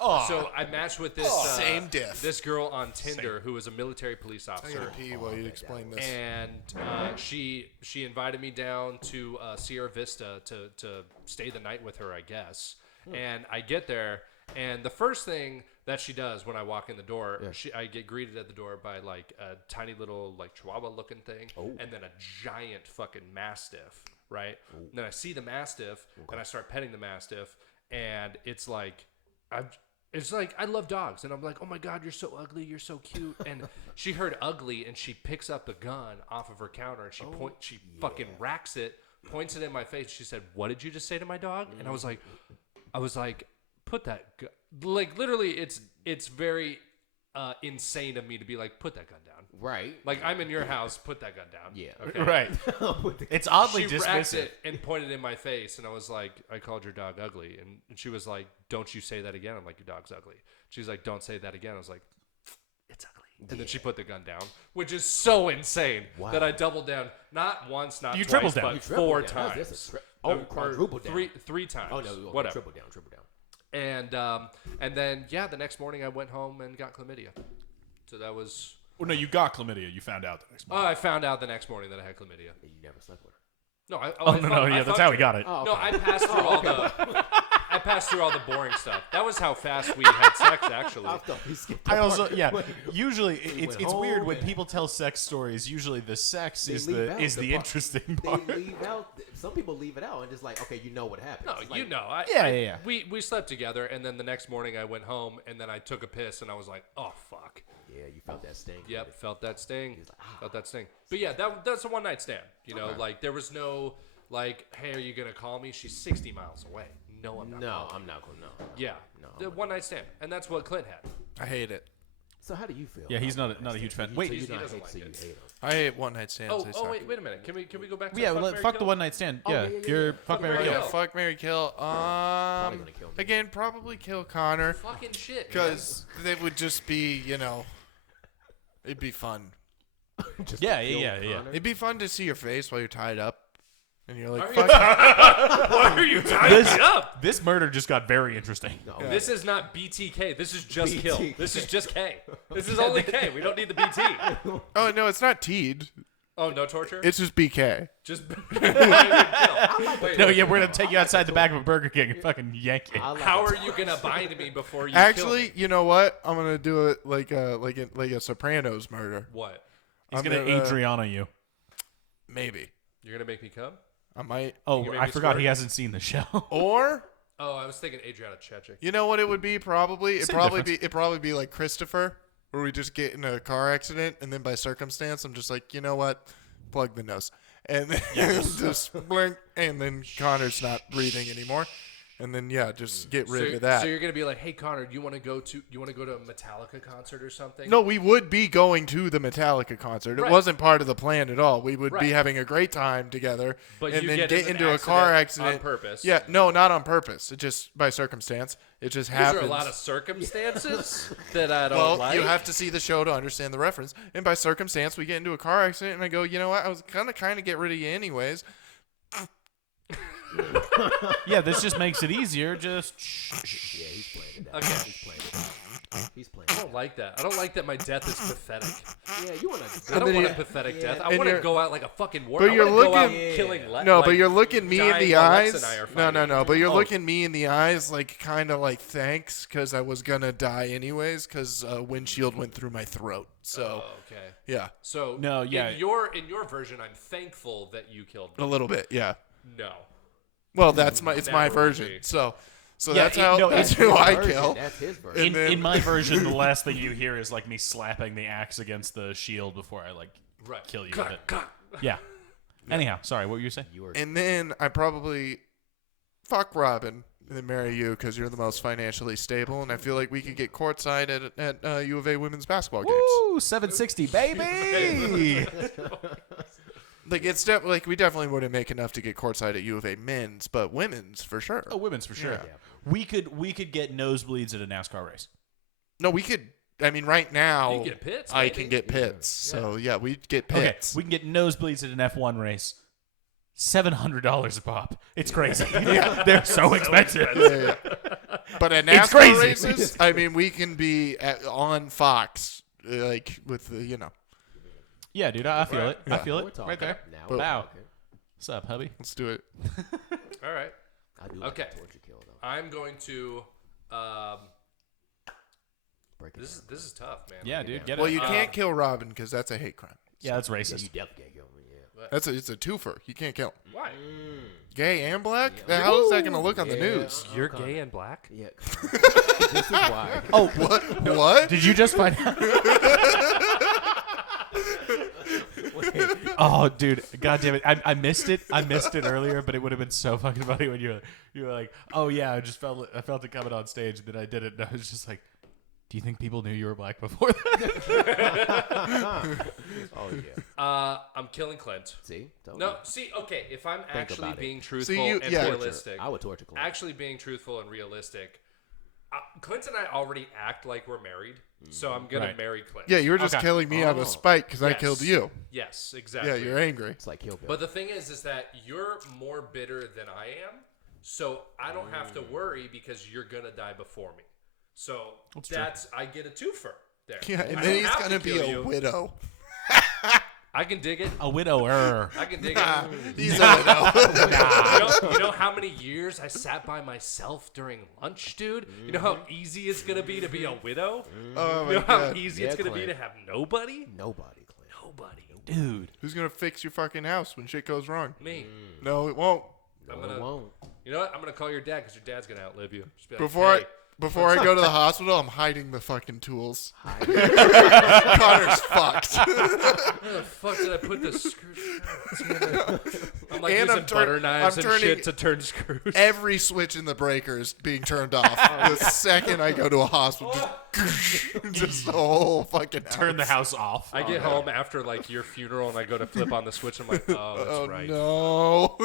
Oh, So I matched with this Same diff. this girl on Tinder who was a military police I officer. gotta pee while you explain this. And she invited me down to Sierra Vista to stay the night with her, I guess. And I get there, and the first thing that she does when I walk in the door, I get greeted at the door by like a tiny little like Chihuahua looking thing, and then a giant fucking Mastiff, right? And then I see the Mastiff, and I start petting the Mastiff, and it's like I love dogs, and I'm like, oh my god, you're so ugly, you're so cute. And she heard ugly, and she picks up the gun off of her counter, and she fucking racks it, points it in my face. She said, "What did you just say to my dog?" And I was like, put that like literally, it's very insane of me to be like, put that gun down. Right. Like, I'm in your house, put that gun down. Yeah. Okay. Right. It's oddly She racked dismissive. it and pointed in my face, and I was like, I called your dog ugly. And she was like, don't you say that again. I'm like, your dog's ugly. She's like, don't say that again. I was like, it's ugly. And then she put the gun down, which is so insane that I doubled down. Not once, not You twice, tripled down. but You four tripled down. times. Quadruple down. Three times. Oh, no. Whatever. Triple down. And then, the next morning I went home and got chlamydia. So that was... Well, no, you got chlamydia. You found out the next morning. I found out the next morning that I had chlamydia. You never slept with her. No, That's how we got it. No, I passed through all the... I passed through all the boring stuff. That was how fast we had sex, actually. Usually it's weird when people tell sex stories. Usually the sex is the interesting part. They leave out. Some people leave it out and just like, okay, you know what happened. No, It's like, you know. Yeah. We slept together, and then the next morning I went home, and then I took a piss, and I was like, oh, fuck. Yeah, you felt that sting. Yep, felt that sting. He's like, Felt that sting. But yeah, that's a one-night stand. You know, like, there was no, like, hey, are you going to call me? She's 60 miles away. No, I'm not. No, I'm not going to know. Yeah. No. The one-night stand. And that's what Clint had. I hate it. So how do you feel? Yeah, he's not a huge fan. Wait, he doesn't like it. hate him. I hate one night stands. Oh, wait a minute. Can we go back to yeah, fuck, well, Marry, fuck kill? the one night stand. Oh, Yeah, yeah, you're yeah. fuck Mary Marry, Kill. kill. Fuck, marry, kill. Probably gonna kill me. Again, probably kill Connor Fucking shit. because it would just be, it'd be fun. Yeah. It'd be fun to see your face while you're tied up, and you're like, Are you- fuck. Why are you tying me up? This murder just got very interesting. No, This is not BTK. This is just BTK. kill. This is just K. This is only K. We don't need the BT. Oh no, it's not teed. Oh, no torture? It's just BK. Just No, yeah, we're gonna take you outside the back of a Burger King and fucking yank it. I like How it. are you gonna bind me before you Actually, kill me? you know what? I'm gonna do it like a Sopranos murder. What? He's I'm gonna gonna- Adriana you. Maybe You're gonna make me come? I might. Oh, gonna make I me forgot squirt? he hasn't seen the show. Or Oh, I was thinking Adriana Chechik. you know what it would be? Probably Same it'd probably be like Christopher, where we just get in a car accident and then by circumstance I'm just like, you know what? Plug the nose. And then just blink, and then Connor's not breathing anymore. And then just get rid of that. So you're gonna be like, hey Connor, do you want to go to a Metallica concert or something? No, we would be going to the Metallica concert. It Right. wasn't part of the plan at all. We would Right. be having a great time together, But and you then get get in an into a car accident on purpose. Yeah, no, not on purpose. It just by circumstance. It just These happens. are a lot of circumstances that I don't Well, like. you have to see the show to understand the reference. And by circumstance, we get into a car accident, and I go, you know what? I was gonna kind of get rid of you anyways. Yeah, this just makes it easier. Just Yeah, he's playing it. Okay. He's playing it. He's playing I it. don't like that. I don't like that my death is pathetic. Yeah, you want to. I don't then want a you- pathetic yeah. death. I And want to you're- go out like a fucking war. But I you're wanna go out looking- killing. No, like, but you're looking me in dying the while Lex eyes. and I are No, fighting. But you're Oh. looking me in the eyes, like kind of like thanks, because I was gonna die anyways, because windshield went through my throat. So Oh, okay. yeah, So No, yeah. In your version, I'm thankful that you killed a me. little bit. Yeah. No. Well, it's my Never version. be. So Yeah, that's how that's that's who I Version, kill. That's his version. And then- in my version, the last thing you hear is like me slapping the axe against the shield before I Right. kill you with it. Yeah. Anyhow, sorry, what were you saying? You were And then I probably fuck Robin and then marry you because you're the most financially stable, and I feel like we could get courtside at U of A women's basketball games. Woo, 760, baby! Like we definitely wouldn't make enough to get courtside at U of A men's, but women's for sure. Oh, women's for sure. Yeah. We could get nosebleeds at a NASCAR race. No, we could. I mean, right now You can get pits, I baby. can get pits. So yeah, we'd get Okay, pits. we can get nosebleeds at an F1 race. $700 a pop. It's crazy. They're so expensive. Yeah. But at It's NASCAR crazy. races, I mean, we can be on Fox, like with Yeah, dude, I feel it. I Yeah. feel We're it talking. right there. Now But- we're Wow. talking. What's up, hubby? Let's do it. All right. I do like Okay. the torture kill though. I'm going to. Break it This down. is tough, man. Yeah, dude, get Well, it. you can't kill Robin because that's a hate crime. Yeah, that's Yeah, racist. you definitely can't kill me. Yeah. It's a twofer. You can't kill him. Why? Gay and black? The hell is that going to look on the Yeah. news? You're gay and black. Yeah. This is why. Oh, What? did you just find out? Oh, dude, God damn it! I missed it. I missed it earlier, but it would have been so fucking funny when you were like, oh yeah, I felt it coming on stage, and then I did it, and I was just like, Do you think people knew you were black before that? Oh yeah. I'm killing Clint. See? Told No, you. see, okay, if I'm actually about it. being truthful you- and yeah. realistic, I would torture Clint. actually being truthful and realistic, Clint and I already act like we're married, so I'm gonna Right. marry Clint. Yeah, you were just Okay. killing me out Oh. of spite because I Yes. killed you. Yes, exactly. Yeah, you're angry. It's like Kill Bill. But the thing is that you're more bitter than I am, so I don't have to worry because you're gonna die before me. So that's I get a twofer there. Yeah, and I then don't he's have gonna to be kill a you. widow. I can dig it. A widower. I can dig Nah, it. he's a widow. You know how many years I sat by myself during lunch, dude? You know how easy it's gonna be to be a widow? Oh You my know how god. easy Yeah, it's gonna be Clint. to have nobody? Nobody, Clint. Nobody. Dude. Who's gonna fix your fucking house when shit goes wrong? Me. No, it won't. I'm No, it gonna. wont. You know what? I'm gonna call your dad because your dad's gonna outlive you. Just be like, Before hey, I go to the hospital, I'm hiding the fucking tools. Connor's fucked. where the fuck did I put the screws? I'm like And using I'm butter knives I'm and turning shit to turn screws. Every switch in the breaker is being turned off. The second I go to a hospital, just the whole fucking house. Turn the house off. I get home after like your funeral and I go to flip on the switch. I'm like, oh, that's Oh right. no.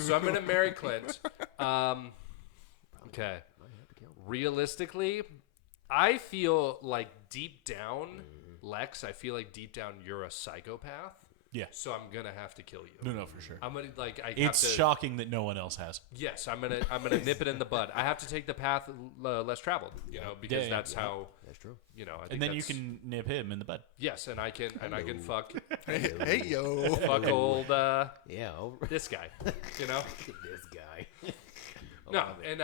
So I'm gonna marry Clint. Okay. Realistically, I feel like deep down, Lex. I feel like deep down you're a psychopath. Yeah. So I'm gonna have to kill you. No, for sure. I'm gonna like I have It's to. shocking that no one else has. Yes, I'm gonna nip it in the bud. I have to take the path less traveled. You know, because Yeah, that's how. That's true. You know, I think And then you that's- can nip him in the bud. Yes, and I can fuck Hey yo. fuck old Yeah. this guy. You know. This guy. No, and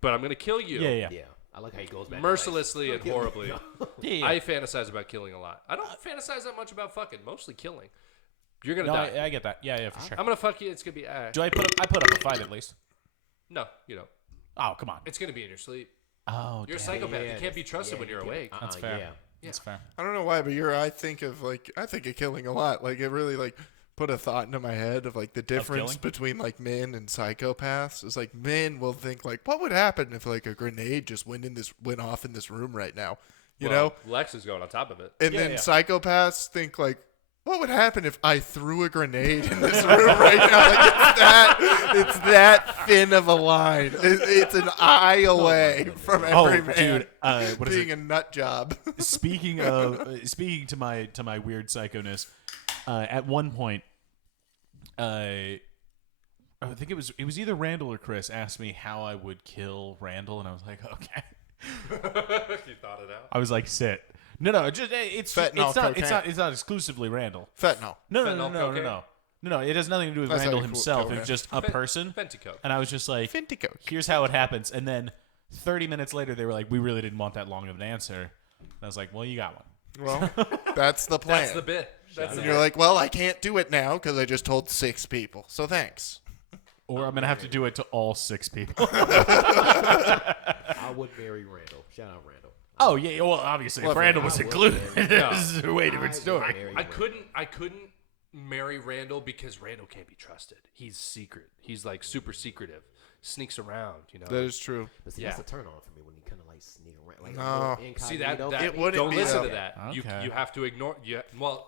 but I'm gonna kill you. Yeah. Yeah. I like how he goes back. Mercilessly and horribly. Yeah. I fantasize about killing a lot. I don't fantasize that much about fucking. Mostly killing. You're gonna No, die. I get that. Yeah, for sure. I'm gonna fuck you. It's gonna be. Do I put up a fight at least? No, you don't. Oh, come on. It's gonna be in your sleep. Oh, You're a damn. psychopath. Yeah, you can't be trusted when you you're can't- awake. That's fair. Yeah. That's fair. I don't know why, but I think of killing a lot. Like it really like put a thought into my head of like the difference killing? between like men and psychopaths. It's like men will think like, what would happen if like a grenade just went off in this room right now? You know? Lex is going on top of it. And Yeah, then yeah. psychopaths think like, what would happen if I threw a grenade in this room right now? Like it's that thin of a line. It's an eye away from every man dude. What is being it? a nut job. Speaking to my weird psychoness, at one point, I think it was either Randall or Chris asked me how I would kill Randall, and I was like, okay. You thought it out. I was like, sit. No, just Fentanyl, it's not exclusively Randall. Fentanyl. No. It has nothing to do with That's how Randall you himself. kill It's him. just a person. Fentico. And I was just like, Fintico. here's how it happens. And then 30 minutes later, they were like, we really didn't want that long of an answer. And I was like, well, you got one. Well, that's the plan. That's the bit. That's the And you're like, well, I can't do it now because I just told 6 people. So thanks. Or I'm going to have to do it to all 6 people. I would marry Randall. Shout out Randall. Oh, yeah. Well, obviously, if Randall was included, this is a way different I story. would marry I Randall. couldn't marry Randall because Randall can't be trusted. He's secret. He's like super secretive. Sneaks around, you know. That is true. But see, Yeah. that's a turn on for me when you kind of like sneak around. Like, No. See that It wouldn't don't be listen though. to that. Okay. You have to ignore.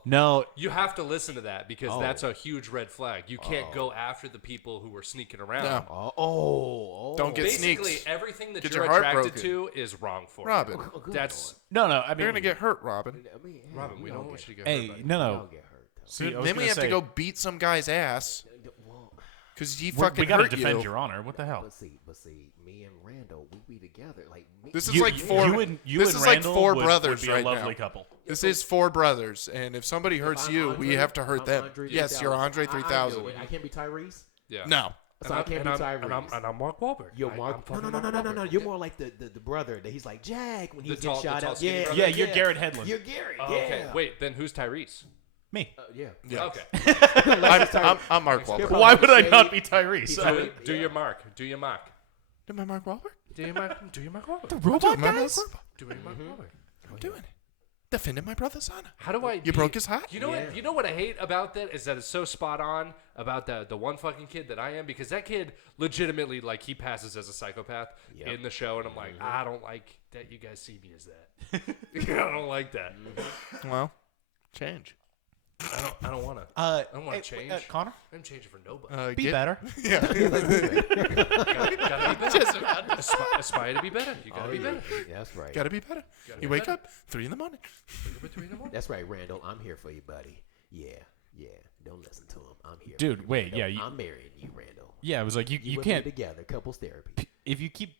No, You have to listen to that because Oh. that's a huge red flag. You can't go after the people who were sneaking around. No. Oh. Don't get Basically, sneaks. everything that Get you're your heart attracted broken. to is wrong for Robin. you. Oh, good That's no. I mean, You're going to get hurt, Robin. Lord. I mean, hey, Robin. We don't want you to get hey, hurt. buddy. no. Don't get hurt. Though. See, I was Then we gonna have say, to go beat some guy's ass Well, because he we fucking gotta hurt defend you. your honor. What the hell? but see, me and Randall, we be together. Like me, This is You- like you- four. You and this and is like Randall 4 would brothers be right a lovely now. couple. This is 4 brothers, and if somebody if hurts I'm you, Andre, we have to hurt I'm them. Andre Yes, 3000. you're Andre I do 3000. it. I can't be Tyrese. Yeah. No. So I can't be Tyrese. And I'm Mark Wahlberg. You're I'm Mark. fucking No. Mark Wahlberg. You're more like the brother that he's like Jack when The he's tall- getting shot the tall out. skinny Yeah, brother? Yeah, you're Garrett Hedlund. You're Gary. Oh, yeah. okay. Wait. Then who's Tyrese? Me. Yeah. Yeah. Okay. I'm Mark He'll Wahlberg. probably Why would I say- not be Tyrese? So do your Mark. Do your Mark. Am I Mark Wahlberg? Do your Mark. Do your Mark Wahlberg. Robot guys? Do your Mark Wahlberg. I'm doing it. defended my brother's honor. How do I? You broke his heart. You know what? You know what I hate about that is that it's so spot on about the one fucking kid that I am, because that kid legitimately, like, he passes as a psychopath in the show, and I'm like, I don't like that you guys see me as that. I don't like that. Well, change. I don't want to. I don't want to change. Connor, I'm changing for nobody. be better. Yeah. Gotta be better. Aspire to be better. You gotta be better. That's right. Gotta be better. You wake up 3 in the morning. That's right, Randall. I'm here for you, buddy. Yeah. Don't listen to him. I'm here. Dude, for you, wait, Randall. yeah, I'm marrying you, Randall. Yeah, it was like you and can't me together. Couples therapy. if you keep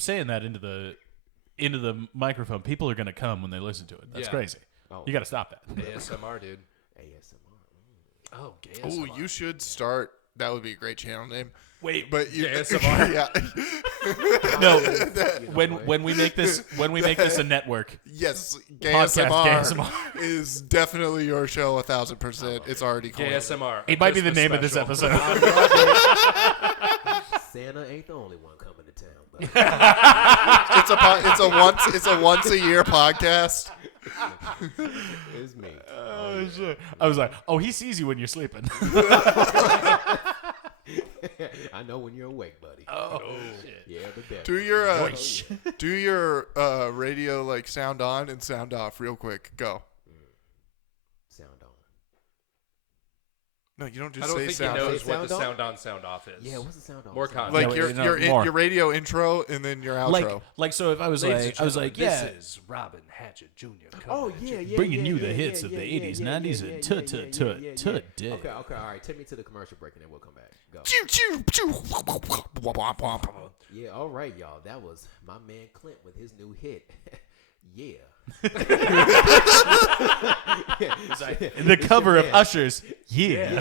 saying that into the microphone, people are gonna come when they listen to it. That's crazy. Oh. You got to stop that. ASMR, dude. ASMR. Oh, gay Oh, ASMR. you should start. That would be a great channel name. Wait, But you ASMR? yeah. no. When we make this a network, Yes, Podcast Gay-SMR Gay-SMR. is definitely your show 1,000%. It's already called. Gay ASMR. it might be the Christmas name of this special. episode. Santa ain't the only one coming to town, but It's a once a year podcast. it's me. Oh, shit. I was like, oh, he sees you when you're sleeping. I know when you're awake, buddy. Oh, Yeah, the best. Do your radio like sound on and sound off real quick. Go. Sound on. No, you don't I just don't say think sound. he knows Say what the sound sound on, sound off is. Yeah, what's the sound on? More Sound context. Like Yeah, more. your radio intro and then your outro. like so. If I was Ladies and like, I was gentlemen, like, yeah, This is Robbin Hatchett Jr. Oh coming at yeah, you. yeah. bringing yeah, you yeah, the hits yeah, of the yeah, 80s, yeah, 90s, yeah, and yeah, yeah, yeah. today. Okay, all right. Take me to the commercial break and then we'll come back. Go. Choo, choo, choo. Womp, womp, womp. Yeah, all right, y'all. That was my man Clint with his new hit. Yeah. The cover of Usher's, yeah.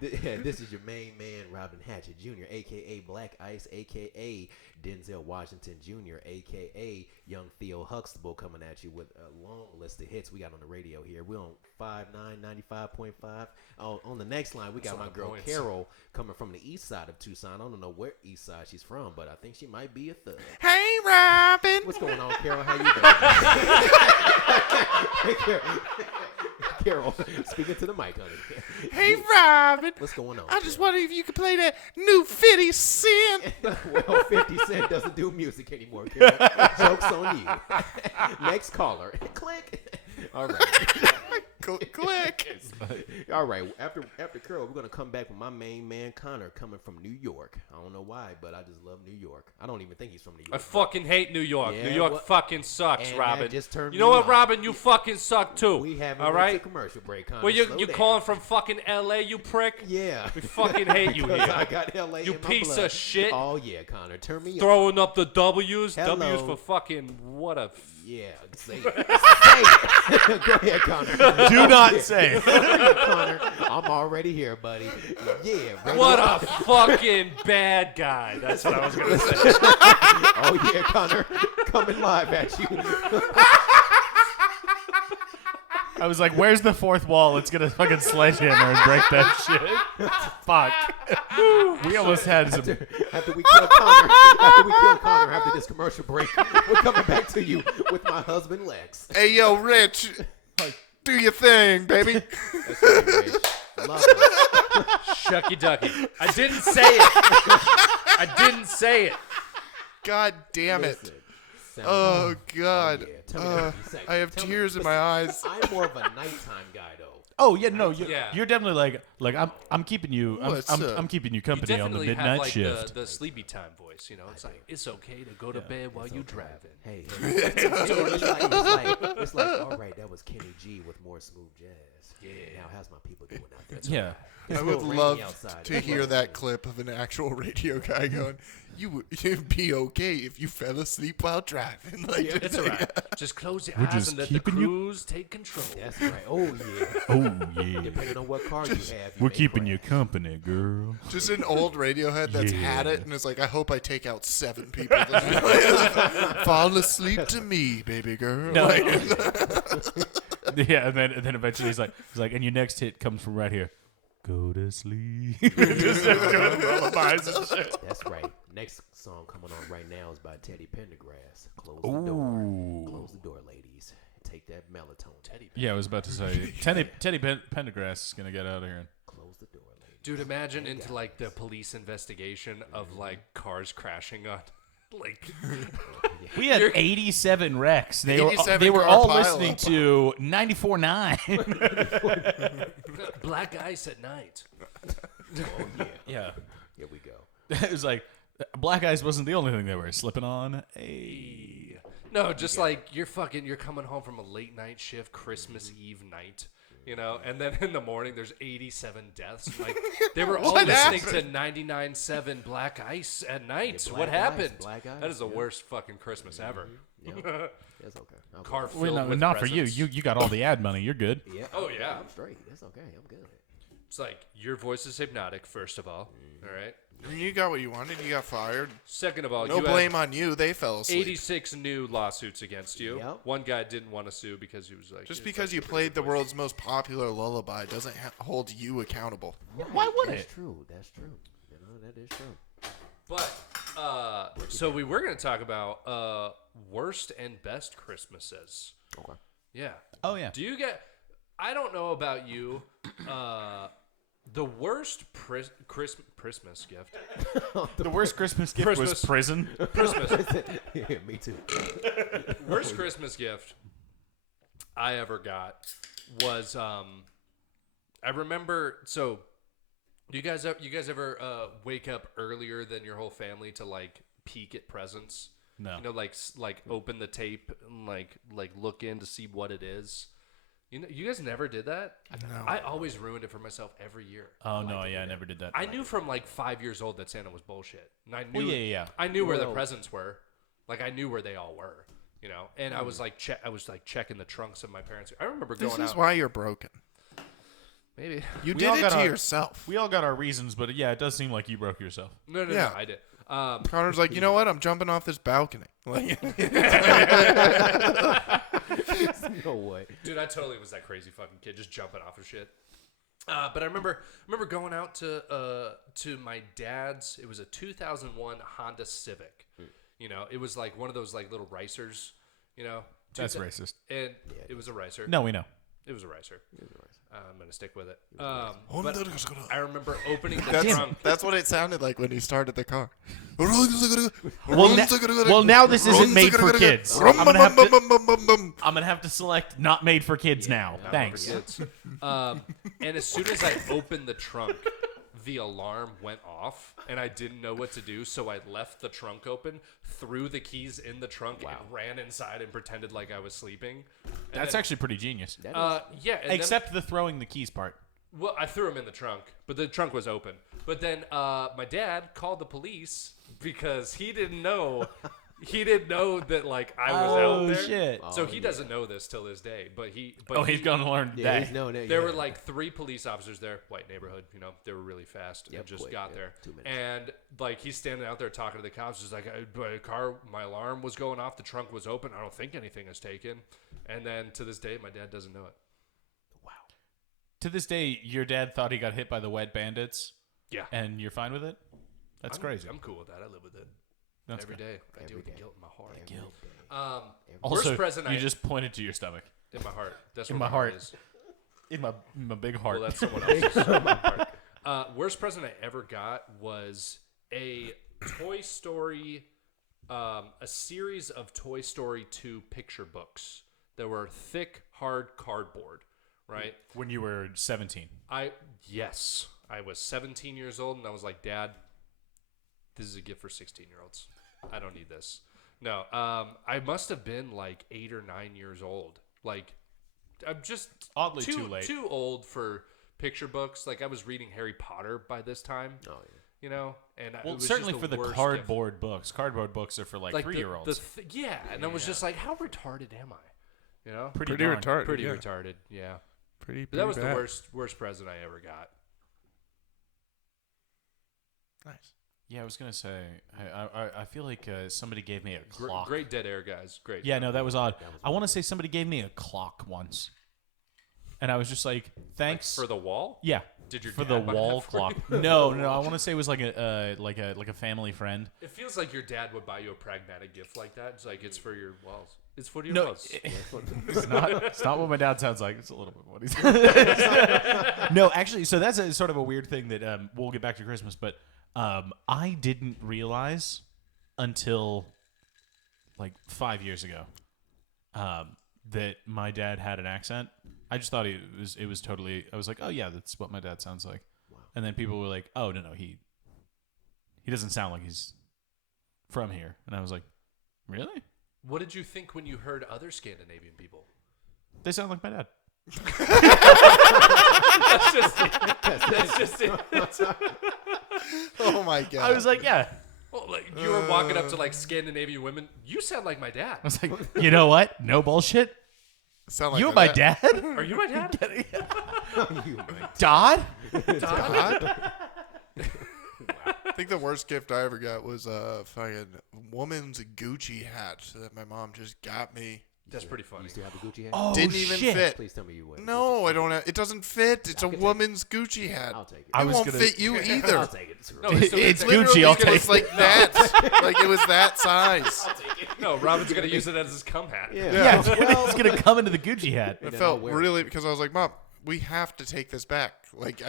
This is your main man, Robbin Hatchett Jr., a.k.a. Black Ice, a.k.a. Denzel Washington Jr., a.k.a. Young Theo Huxtable, coming at you with a long list of hits we got on the radio here. We're on 95.5. On the next line, we got my girl points. Carol coming from the east side of Tucson. I don't know where east side she's from, but I think she might be a thug. Hey, Robin. What's going on, Carol? How you doing? Carol, speaking to the mic, honey. Hey, Robin. What's going on? I just wonder if you could play that new 50 Cent. Well, 50 Cent doesn't do music anymore, Carol. Joke's on you. Next caller. Click. All right. Click. All right. After Carol, we're going to come back with my main man, Connor, coming from New York. I don't know why, but I just love New York. I don't even think he's from New York. I fucking hate New York. Yeah, New York well, fucking sucks, and Robin. that just turned You know me what, on. Robin? You fucking suck too. We haven't all went right? to commercial break, Connor. Well, you Slow down. calling from fucking L.A., you prick? Yeah. We fucking hate you Because here. I got LA You in my piece blood. of shit. Oh yeah, Connor, turn me up. Throwing up the W's. Hello. W's for fucking what a... Yeah, say it. Say it. Go ahead, Connor. Do not say. Connor, I'm already here, buddy. Yeah. ready What up. a fucking bad guy. That's what I was going to say. Oh yeah, Connor, coming live at you. I was like, where's the fourth wall? It's gonna fucking sledgehammer and break that shit. Fuck. We almost had some. After we kill Connor, after this commercial break, we're coming back to you with my husband Lex. Hey, yo, Rich. Do your thing, baby. That's right, Rich. Love it. Shucky ducky. I didn't say it. I didn't say it. God damn it. Listen, Oh, God. yeah. Tell me everything you say. I have Tell me- tears in my eyes. I'm more of a nighttime guy, though. Oh yeah, no, Yeah. you're definitely like I'm keeping you. What's I'm up? keeping you You company on the definitely have midnight like shift. the sleepy time voice, you know. It's like, it's okay to go to bed while you driving. Hey, it's like, all right, that was Kenny G with more smooth jazz. Yeah. Now, how's my people doing out there? Yeah. It's I a would little rainy love outside. to hear that clip of an actual radio guy going, you'd be okay if you fell asleep while driving. Like, It's all right. Just close your We're eyes just and let the keeping you- cruise take control. That's right. Oh, yeah. Oh yeah. Depending on what car you have. We're may keeping you crash. company, girl. Just an old Radiohead that's had Yeah. it and is like, I hope I take out 7 people tonight. Fall asleep to me, baby girl. No. Like, Yeah, and then eventually he's like, and your next hit comes from right here. Go to sleep. Just doing lullabies and shit. That's right. Next song coming on right now is by Teddy Pendergrass. Close the door. Ooh. that melatonin. Teddy. Yeah, I was about to say Teddy Pendergrass is gonna get out of here. Close the door, lady. Dude, imagine into like the police investigation of like cars crashing on, like. We had 87 wrecks. They 87 were car all pile listening up. to 94.9. Black ice at night. Oh yeah. Yeah. Here we go. It was like Black Ice wasn't the only thing they were slipping on. Hey. No, just like you're coming home from a late night shift, Christmas Eve night, you know, and then in the morning there's 87 deaths. Like they were all What listening happened? to 99.7 Black Ice at night. Yeah, What Black Ice, happened? Black Ice, That is the yeah. worst fucking Christmas ever. Yeah. That's okay. I'm Car good. filled Well, no, with not presents. for you. You got all the ad money. You're good. Yeah. Oh, yeah. I'm straight. That's okay. I'm good. It's like your voice is hypnotic. First of all right. You got what you wanted. You got fired. Second of all, No you blame had on you. They fell asleep. 86 new lawsuits against you. Yep. One guy didn't want to sue because he was like, Just "It's because like you a pretty played the voice." world's most popular lullaby doesn't hold you accountable. Why would That's it? true. That's true. You know, that is true. But so we were going to talk about worst and best Christmases. Okay. Yeah. Oh yeah. Do you get? I don't know about you. The worst Christmas gift. The worst Christmas gift Christmas. was prison. Christmas. Yeah, me too. Worst Christmas gift I ever got was I remember. So you guys ever wake up earlier than your whole family to like peek at presents? No. You know, like open the tape and like look in to see what it is. You know, you guys never did that. No. I always ruined it for myself every year. Oh no, yeah, I never did that. I knew from like 5 years old that Santa was bullshit, and I knew. Well, yeah. I knew where the Well- presents were. Like I knew where they all were. You know, and I was like, checking the trunks of my parents. I remember going This is out. why you're broken. Maybe. You We did all it got to our- yourself. We all got our reasons, but yeah, it does seem like you broke yourself. No, Yeah. I did. Connor's like, you know what? I'm jumping off this balcony. Like, No way. Dude, I totally was that crazy fucking kid just jumping off of shit. But I remember going out to my dad's. It was a 2001 Honda Civic. You know, it was like one of those like little racers. You know, That's racist. And it was a racer. No, we know. It was a racer. I'm gonna stick with it. But I remember opening the that's, trunk. that's what it sounded like when he started the car. Well, now this isn't made for kids. I'm gonna have to select not made for kids now. Thanks. Kids. And as soon as I opened the trunk, the alarm went off, and I didn't know what to do, so I left the trunk open, threw the keys in the trunk, and ran inside and pretended like I was sleeping. And That's then, actually pretty genius. yeah. And Except the throwing the keys part. then, well, I threw them in the trunk, but the trunk was open. But then my dad called the police because he didn't know. He didn't know that like I was out there. Shit. So he doesn't know this till this day. But He's gonna learn Yeah, today. he's known it. There yeah. were like 3 police officers there, white neighborhood, you know, they were really fast and Yep, just quick, got yeah, there. 2 minutes. And like he's standing out there talking to the cops, just like my alarm was going off, the trunk was open, I don't think anything is taken. And then to this day, my dad doesn't know it. To this day, your dad thought he got hit by the wet bandits, Yeah, and you're fine with it? That's crazy. I'm cool with that. I live with it That's every good. day. I deal with the day. guilt in my heart. Guilt. Also, Worst present you I just pointed to your stomach. in my heart. That's In where my heart. is. In my big heart. Well, that's someone else's. Worst present I ever got was a Toy Story, a series of Toy Story 2 picture books that were thick, hard cardboard, right? when you were 17. I was 17 years old, and I was like, Dad, this is a gift for 16-year-olds. I don't need this. No, I must have been like 8 or 9 years old. Like, I'm just Oddly too late. Too old for picture books. Like, I was reading Harry Potter by this time. Oh yeah. You know, and it Well, was certainly just for the worst cardboard books. Cardboard books are for like gift. 3-year-olds. Yeah, and I was just like, how retarded am I? You know, Pretty darn. retarded. pretty yeah. retarded. Yeah, Pretty but that was bad. the worst present I ever got. Nice. Yeah, I was gonna say. I feel like somebody gave me a Gr- clock. Great dead air, guys. Great. Yeah, no, that was odd. I want to say somebody gave me a clock once, and I was just like, "Thanks For the wall? Yeah, Did your for dad the buy wall that for clock. you? No. I want to say it was like a family friend. It feels like your dad would buy you a pragmatic gift like that. It's like it's for your walls. It's for your No, house. it's not what my dad sounds like. It's a little bit what he sounds. No, actually, so that's sort of a weird thing that we'll get back to Christmas, but I didn't realize until like 5 years ago that my dad had an accent. I just thought it was totally. I was like, oh yeah, that's what my dad sounds like. Wow. And then people were like, oh no, he doesn't sound like he's from here. And I was like, really? What did you think when you heard other Scandinavian people? They sound like my dad. That's just it. Oh my god! I was like, yeah. Well, like you were walking up to like Scandinavian women. You sound like my dad. I was like, you know what? No bullshit. Sound like You're my dad? Are you my dad? Dodd? Dad? I think the worst gift I ever got was a fucking woman's Gucci hat that my mom just got me. That's pretty funny. You still have the Gucci hat? Oh, Didn't even shit. fit. Please tell me you would. No, I don't. It doesn't fit. It's a I can take woman's Gucci hat. I'll take it. I It was won't gonna- fit you either. I'll take it. No, it's, It's Literally, Gucci, I'll it was take like that. Like it was that size. no. Robin's gonna use it as his cum hat. Yeah, it's going to come into the Gucci hat. I then felt I'll wear really because I was like, Mom, we have to take this back. Like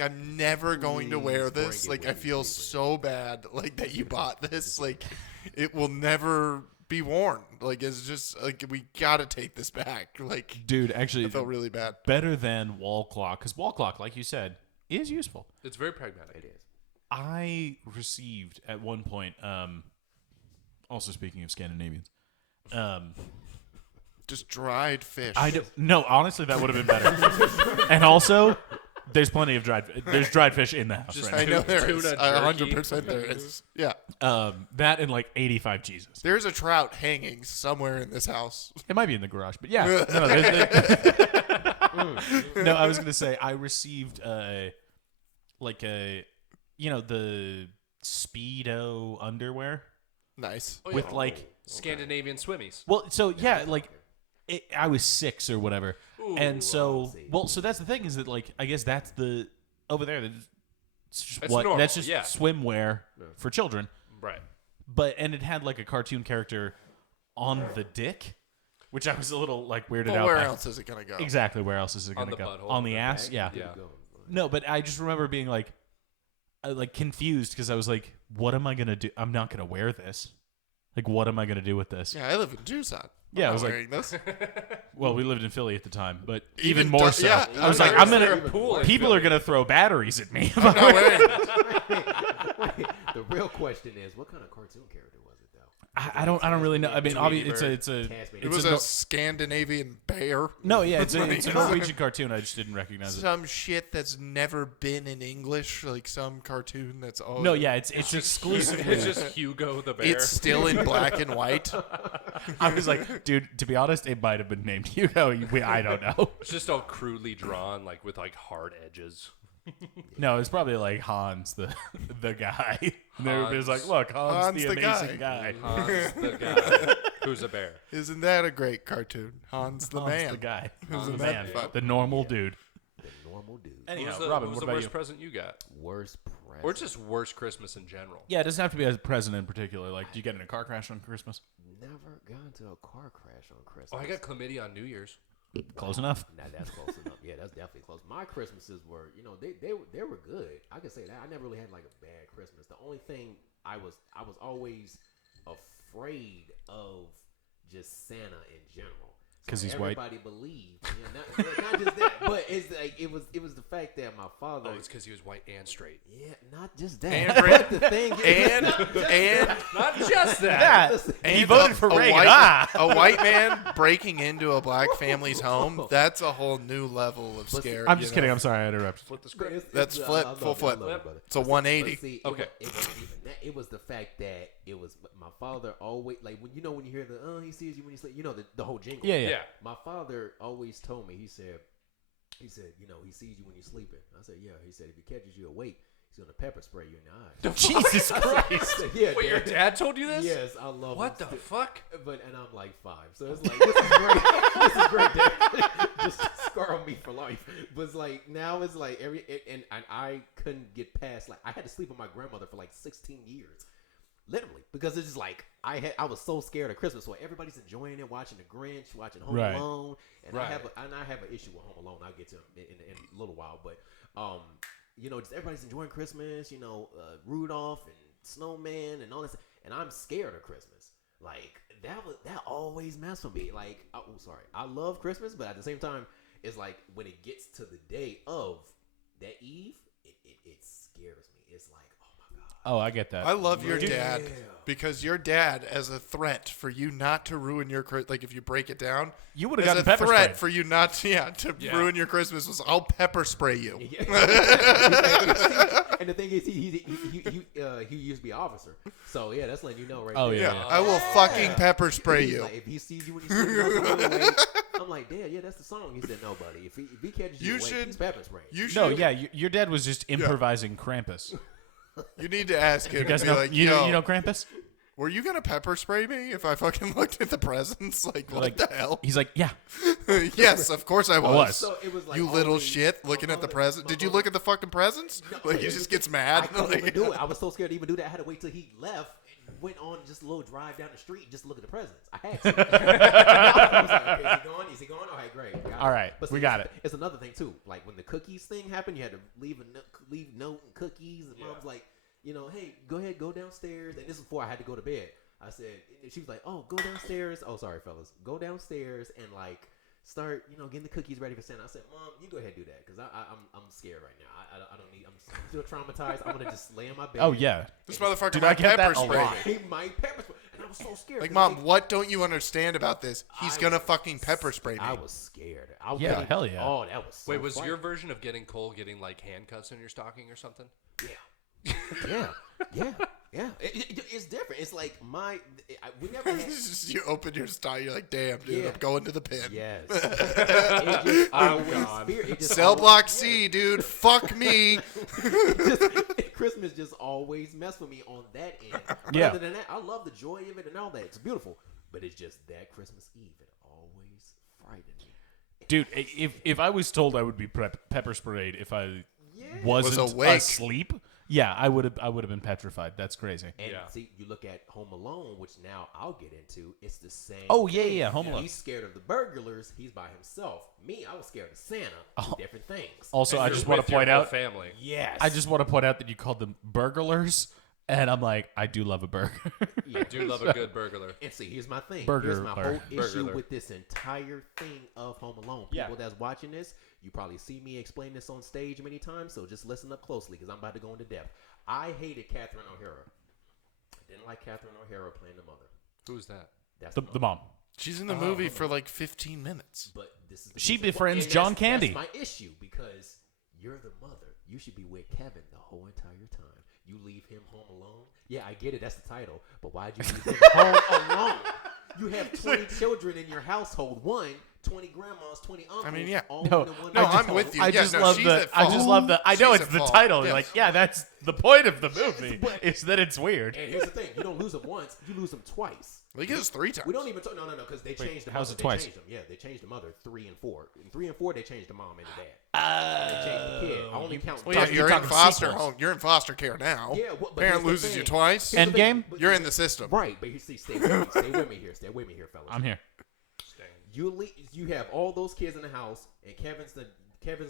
I'm never going to wear Please bring this. it Like with I you, feel please. so bad. Like that you bought this. Like it will never be worn. Like it's just like we gotta take this back. Like Dude, actually, I felt really bad. better than wall clock. Because wall clock, like you said, is useful. It's very pragmatic. It is. I received at one point, also speaking of Scandinavians, Just dried fish. no, honestly, that would have been better. And also, there's plenty of dried fish in the house Just right I know there Tuna is. jerky. 100% there is. Yeah. now. That and like 85 cheeses. There's a trout hanging somewhere in this house. It might be in the garage, but yeah. No, I was gonna say I received like a, the Speedo underwear Nice. Oh, yeah. with like. Scandinavian swimmies. Well, so yeah, like I was 6 or whatever, Ooh, and so see. so that's the thing is that like I guess that's the over there. That's just That's what normal, that's just yeah. swimwear for children. Right. But and it had like a cartoon character on the dick, which I was a little like weirded Well, out. where by. else is it gonna go? Exactly, where else is it On gonna the go? butthole, On the the ass, yeah. Yeah. No, but I just remember being like confused because I was like, what am I gonna do? I'm not gonna wear this. Like, what am I gonna do with this? Yeah, I live in Tucson. Yeah, I I'm was not like- wearing this. Well, we lived in Philly at the time, but Even even more du- so. yeah, I was I'm like, I'm Is there gonna. a pool in People Philly? are gonna throw batteries at me. I'm not wearing it. The real question is, what kind of cartoon character was it, though? I don't really know. I mean, Tweety obviously, it's a Tasmanian. It it's was a a Scandinavian bear. no, yeah, it's Oh a my God. Norwegian cartoon. I just didn't recognize it. Some shit that's never been in English, like some cartoon that's all. No, yeah, it's exclusively. It's just Hugo the bear. It's still in black and white. I was like, dude, to be honest, it might have been named Hugo. I don't know. It's just all crudely drawn, like with like hard edges. No, it's probably like Hans, the guy. And everybody's like, look, Hans the amazing guy. Hans the guy who's a bear. Isn't that a great cartoon? Hans the Hans man. the guy. Isn't The that man. fun? The normal dude. The normal dude. Anyhow, What Robin, was what the about worst you? present you got? Worst present. Or just worst Christmas in general? Yeah, it doesn't have to be a present in particular. Like, do you get in a car crash on Christmas? Never got into a car crash on Christmas. Oh, I got chlamydia on New Year's. Close enough. Nah, that's close enough. Yeah, that's definitely close. My Christmases were, they were good. I can say that. I never really had like a bad Christmas. The only thing I was always afraid of just Santa in general. 'Cause he's white. Everybody believed, not just that, but it's like it was the fact that my father. Oh, it's because he was white and straight. Yeah, not just that. And but the thing is, And Not just that. He and voted a- for a Reagan. white, Ah. a white man breaking into a black family's home. That's a whole new level of scare. I'm just kidding. I'm sorry I interrupted. Flip the script. That's flip, full flip. It's a 180. But see, Okay. It wasn't even that. It was the fact that it was my father always like when you hear the he sees you when you sleep. The whole jingle. Yeah, yeah. Yeah. My father always told me. He said he sees you when you're sleeping. I said yeah. He said if he catches you awake, he's gonna pepper spray you in the eyes. Jesus Christ. I said, yeah. Wait, your Dad. dad told you this? Yes, I love What him the still. fuck? And I'm like 5, so it's like this is great. This is great, Dad. Just scar on me for life. But it's like now it's like and I couldn't get past like I had to sleep with my grandmother for like 16 years. literally, because it's just like I was so scared of Christmas. So everybody's enjoying it, watching The Grinch, watching Home Right. Alone, and Right. I have an issue with Home Alone. I'll get to it in a little while, but you know, just everybody's enjoying Christmas. You know, Rudolph and Snowman and all this, and I'm scared of Christmas. Like that always messed with me. Like, I love Christmas, but at the same time, it's like when it gets to the day of that eve, it scares me. It's like, oh my god. Oh, I get that. I love your Yeah. dad because your dad, as a threat for you not to ruin your like if you break it down, You would've as gotten a pepper threat sprayed. for you not to ruin your Christmas was I'll pepper spray you. And the thing is, he used to be an officer, so yeah, that's letting you know right Oh, there. Yeah, yeah. I will fucking pepper spray He's you. like, if he sees you when he's sleeping on the way, I'm like, Dad, yeah, that's the song. He said, no, buddy. If he catches you, You awake, should- he's pepper spraying. You should. No, yeah, your dad was just improvising Krampus. You need to ask him. You guys and be know, like, you Yo, know Krampus? were you gonna pepper spray me if I fucking looked at the presents? Like, what Like, the hell? He's like, yeah. Yes, of course I was. was. So it was like You little always- shit, my looking at the mother- present. my Did you mother- look at the fucking presents? No, Like, he here's just the gets thing. mad. I couldn't Like, even do it. I was so scared to even do that. I had to wait till he left and went on just a little drive down the street just to look at the presents. I had to. I was like, okay, is he gone? Is he gone? All right, great. Got All it. right, But we see, got it's- It's another thing too. Like when the cookies thing happened, you had to leave note and cookies. And Mom's like, you know, hey, go ahead, go downstairs. And this is before I had to go to bed. I said, she was like, oh, go downstairs. Oh, sorry, fellas. Go downstairs and like start, you know, getting the cookies ready for Santa. I said, Mom, you go ahead and do that because I'm scared right now. I don't need. I'm still traumatized. I'm gonna just lay in my bed. Oh, yeah. this motherfucker Dude, I might get pepper that a spray lot. me. He might pepper spray, and I was so scared. Like, 'cause Mom, what don't you understand about this? He's gonna fucking pepper spray me. I was scared. I was Yeah, getting- hell yeah. Oh, that was. So Wait, was frightening. your version of getting cold getting like handcuffs in your stocking or something? Yeah. It's different. It's like we never had. You open your style, you're like, damn, dude, Yeah. I'm going to the pin. Yes. It just always God. it just Cell always- block yeah. C, dude. Fuck me. Christmas just always messed with me on that end. But Yeah. Other than that, I love the joy of it and all that. It's beautiful. But it's just that Christmas Eve. It always frightened me. Dude, if I was told I would be pepper sprayed if I wasn't Was awake. asleep, yeah, I would have been petrified. That's crazy. And Yeah. see, you look at Home Alone, which now I'll get into. It's the same. Oh, yeah, thing. yeah, Home Alone. He's scared of the burglars. He's by himself. Me, I was scared of Santa. Two different things. Also, And I you're just want with to your point whole out. family. Yes. I just want to point out that you called them burglars, and I'm like, I do love a burger. I do love a good burglar. And see, here's my thing. Burglar. Here's my whole issue Burglar. with this entire thing of Home Alone. Yeah. People that's watching this, you probably see me explain this on stage many times, so just listen up closely because I'm about to go into depth. I hated Catherine O'Hara. Didn't like Catherine O'Hara playing the mother. Who's that? That's the mom. She's in the movie for like 15 minutes. But this is the She reason- befriends and John that's Candy. That's my issue because you're the mother. You should be with Kevin the whole entire time. You leave him home alone. Yeah, I get it. That's the title. But why'd you leave him home alone? You have 20 children in your household. 20 grandmas, 20 uncles. I mean, yeah. all No, in one No, I'm household. with you. I Yeah, just no, love she's the. at I just fault. love the. I know She's it's at the fault. title. Yeah. You're like, yeah, that's the point of the movie. Is that it's weird. And here's the thing: you don't lose them once, you lose them twice. He gets 3 times. We don't even talk. No, because they changed the how's mother. it twice? They changed them. Yeah, they changed the mother 3 and 4. In 3 and 4, they changed the mom and the dad. They changed the kid. I only count. Well, yeah, You're you're in talking foster sequels. home. You're in foster care now. Yeah, but Parent here's the loses thing. you twice. Here's the thing, Endgame? but- You're in the system. Right, but you see, stay with me. Stay with me here. Stay with me here, fellas. I'm here. You have all those kids in the house, and Kevin's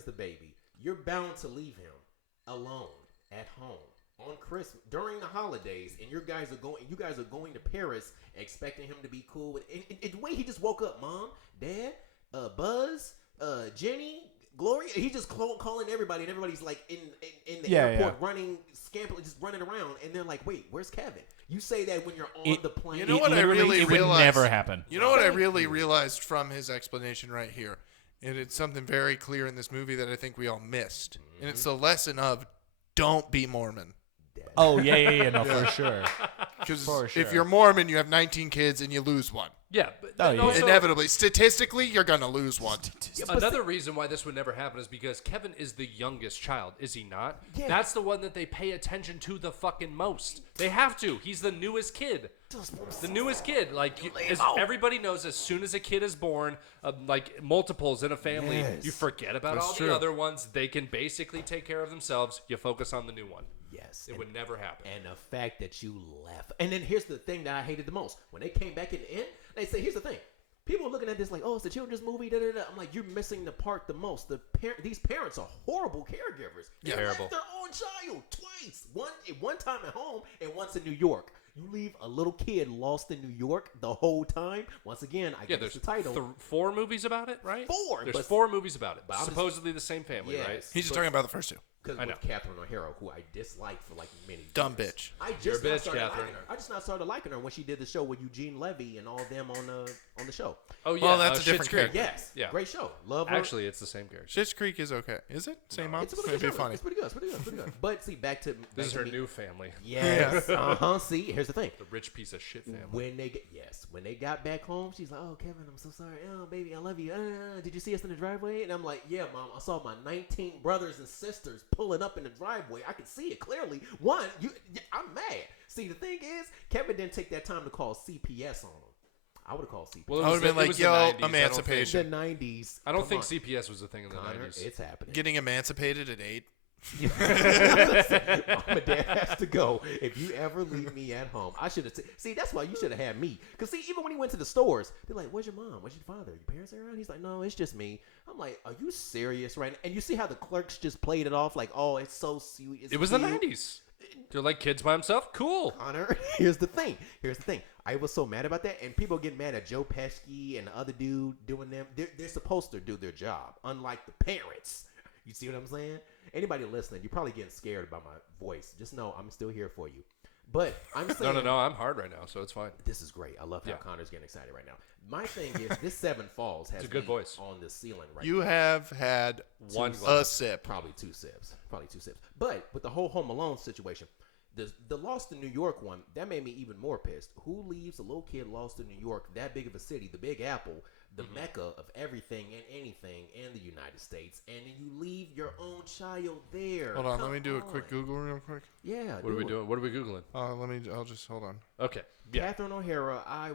the baby. You're bound to leave him alone at home on Christmas during the holidays, and you guys are going to Paris expecting him to be cool with. And the way he just woke up, Mom, Dad, Buzz, Jenny, Gloria. He's just calling everybody, and everybody's like in the airport running, scampering, just running around, and they're like, "Wait, where's Kevin?" You say that when you're on the plane. You know what I really it would realized? never happen. You know what I really realized from his explanation right here? And it's something very clear in this movie that I think we all missed. And it's the lesson of don't be Mormon. Oh yeah, no, for sure. Because For sure. if you're Mormon, you have 19 kids and you lose one. Yeah, but Oh, and yeah. also, Inevitably. Statistically, you're going to lose one. another reason why this would never happen is because Kevin is the youngest child, is he not? Yeah. That's the one that they pay attention to the fucking most. They have to. He's the newest kid. The newest kid. Like, everybody knows as soon as a kid is born, like multiples in a family, Yes. you forget about That's all true. the other ones. They can basically take care of themselves. You focus on the new one. Yes. It would never happen. And the fact that you left. And then here's the thing that I hated the most. When they came back in the end, they say, here's the thing. People are looking at this like, oh, it's a children's movie. Da, da, da. I'm like, you're missing the part the most. These parents are horrible caregivers. They Terrible. left their own child twice. One time at home and once in New York. You leave a little kid lost in New York the whole time. Once again, I guess the title. 4 movies about it, right? 4. There's 4 movies about it. Supposedly the same family, right? He's just talking about the first 2. Because with Catherine O'Hara, who I disliked for like many Dumb years. bitch. I You're a just now bitch, started Catherine. liking her. I just now started liking her when she did the show with Eugene Levy and all them on the show. Oh yeah, Well, that's a Schitt's different Creek. character. Yes, Yeah. Great show. Love her. Actually, it's the same character. Schitt's Creek is okay. Is it? Same month? It's a pretty It'd good be show. funny. It's pretty good. It's pretty good. But see, back to This is her me. new family. Yes. See, here's the thing. The rich piece of shit family. When they got back home, she's like, "Oh, Kevin, I'm so sorry. Oh, baby, I love you. Did you see us in the driveway?" And I'm like, "Yeah, Mom. I saw my 19 brothers and sisters pulling up in the driveway. I can see it clearly. I'm mad. See, the thing is, Kevin didn't take that time to call CPS on him. I would have called CPS. Well, I would have been like, yo, the emancipation. 90s. I don't Come think on. CPS was a thing in the Connor, 90s. it's happening. Getting emancipated at 8. Mom and Dad has to go. If you ever leave me at home, I should have. See, that's why you should have had me. Cause see, even when he went to the stores, they're like, "Where's your mom? Where's your father? Your parents are around?" He's like, "No, it's just me." I'm like, "Are you serious right now?" And you see how the clerks just played it off like, "Oh, it's so sweet." It's It was cute. the 90s. They're like kids by himself. Cool. Connor, here's the thing. I was so mad about that, and people get mad at Joe Pesci and the other dude doing them. They're supposed to do their job, unlike the parents. You see what I'm saying? Anybody listening, you're probably getting scared by my voice. Just know I'm still here for you. But I'm saying No. I'm hard right now, so it's fine. this is great. I love how Connor's getting excited right now. My thing is this 7 Falls has It's a good me voice. on the ceiling right You now. have had One a glass. sip. Probably 2 sips. But with the whole Home Alone situation, the Lost in New York one, that made me even more pissed. Who leaves a little kid lost in New York, that big of a city, the Big Apple, the mecca of everything and anything in the United States, and then you leave your own child there? Hold on, Come let me do a on. quick Google real quick. Yeah. What are we do it. doing? What are we Googling? I'll just hold on. Okay. Yeah. Catherine O'Hara, I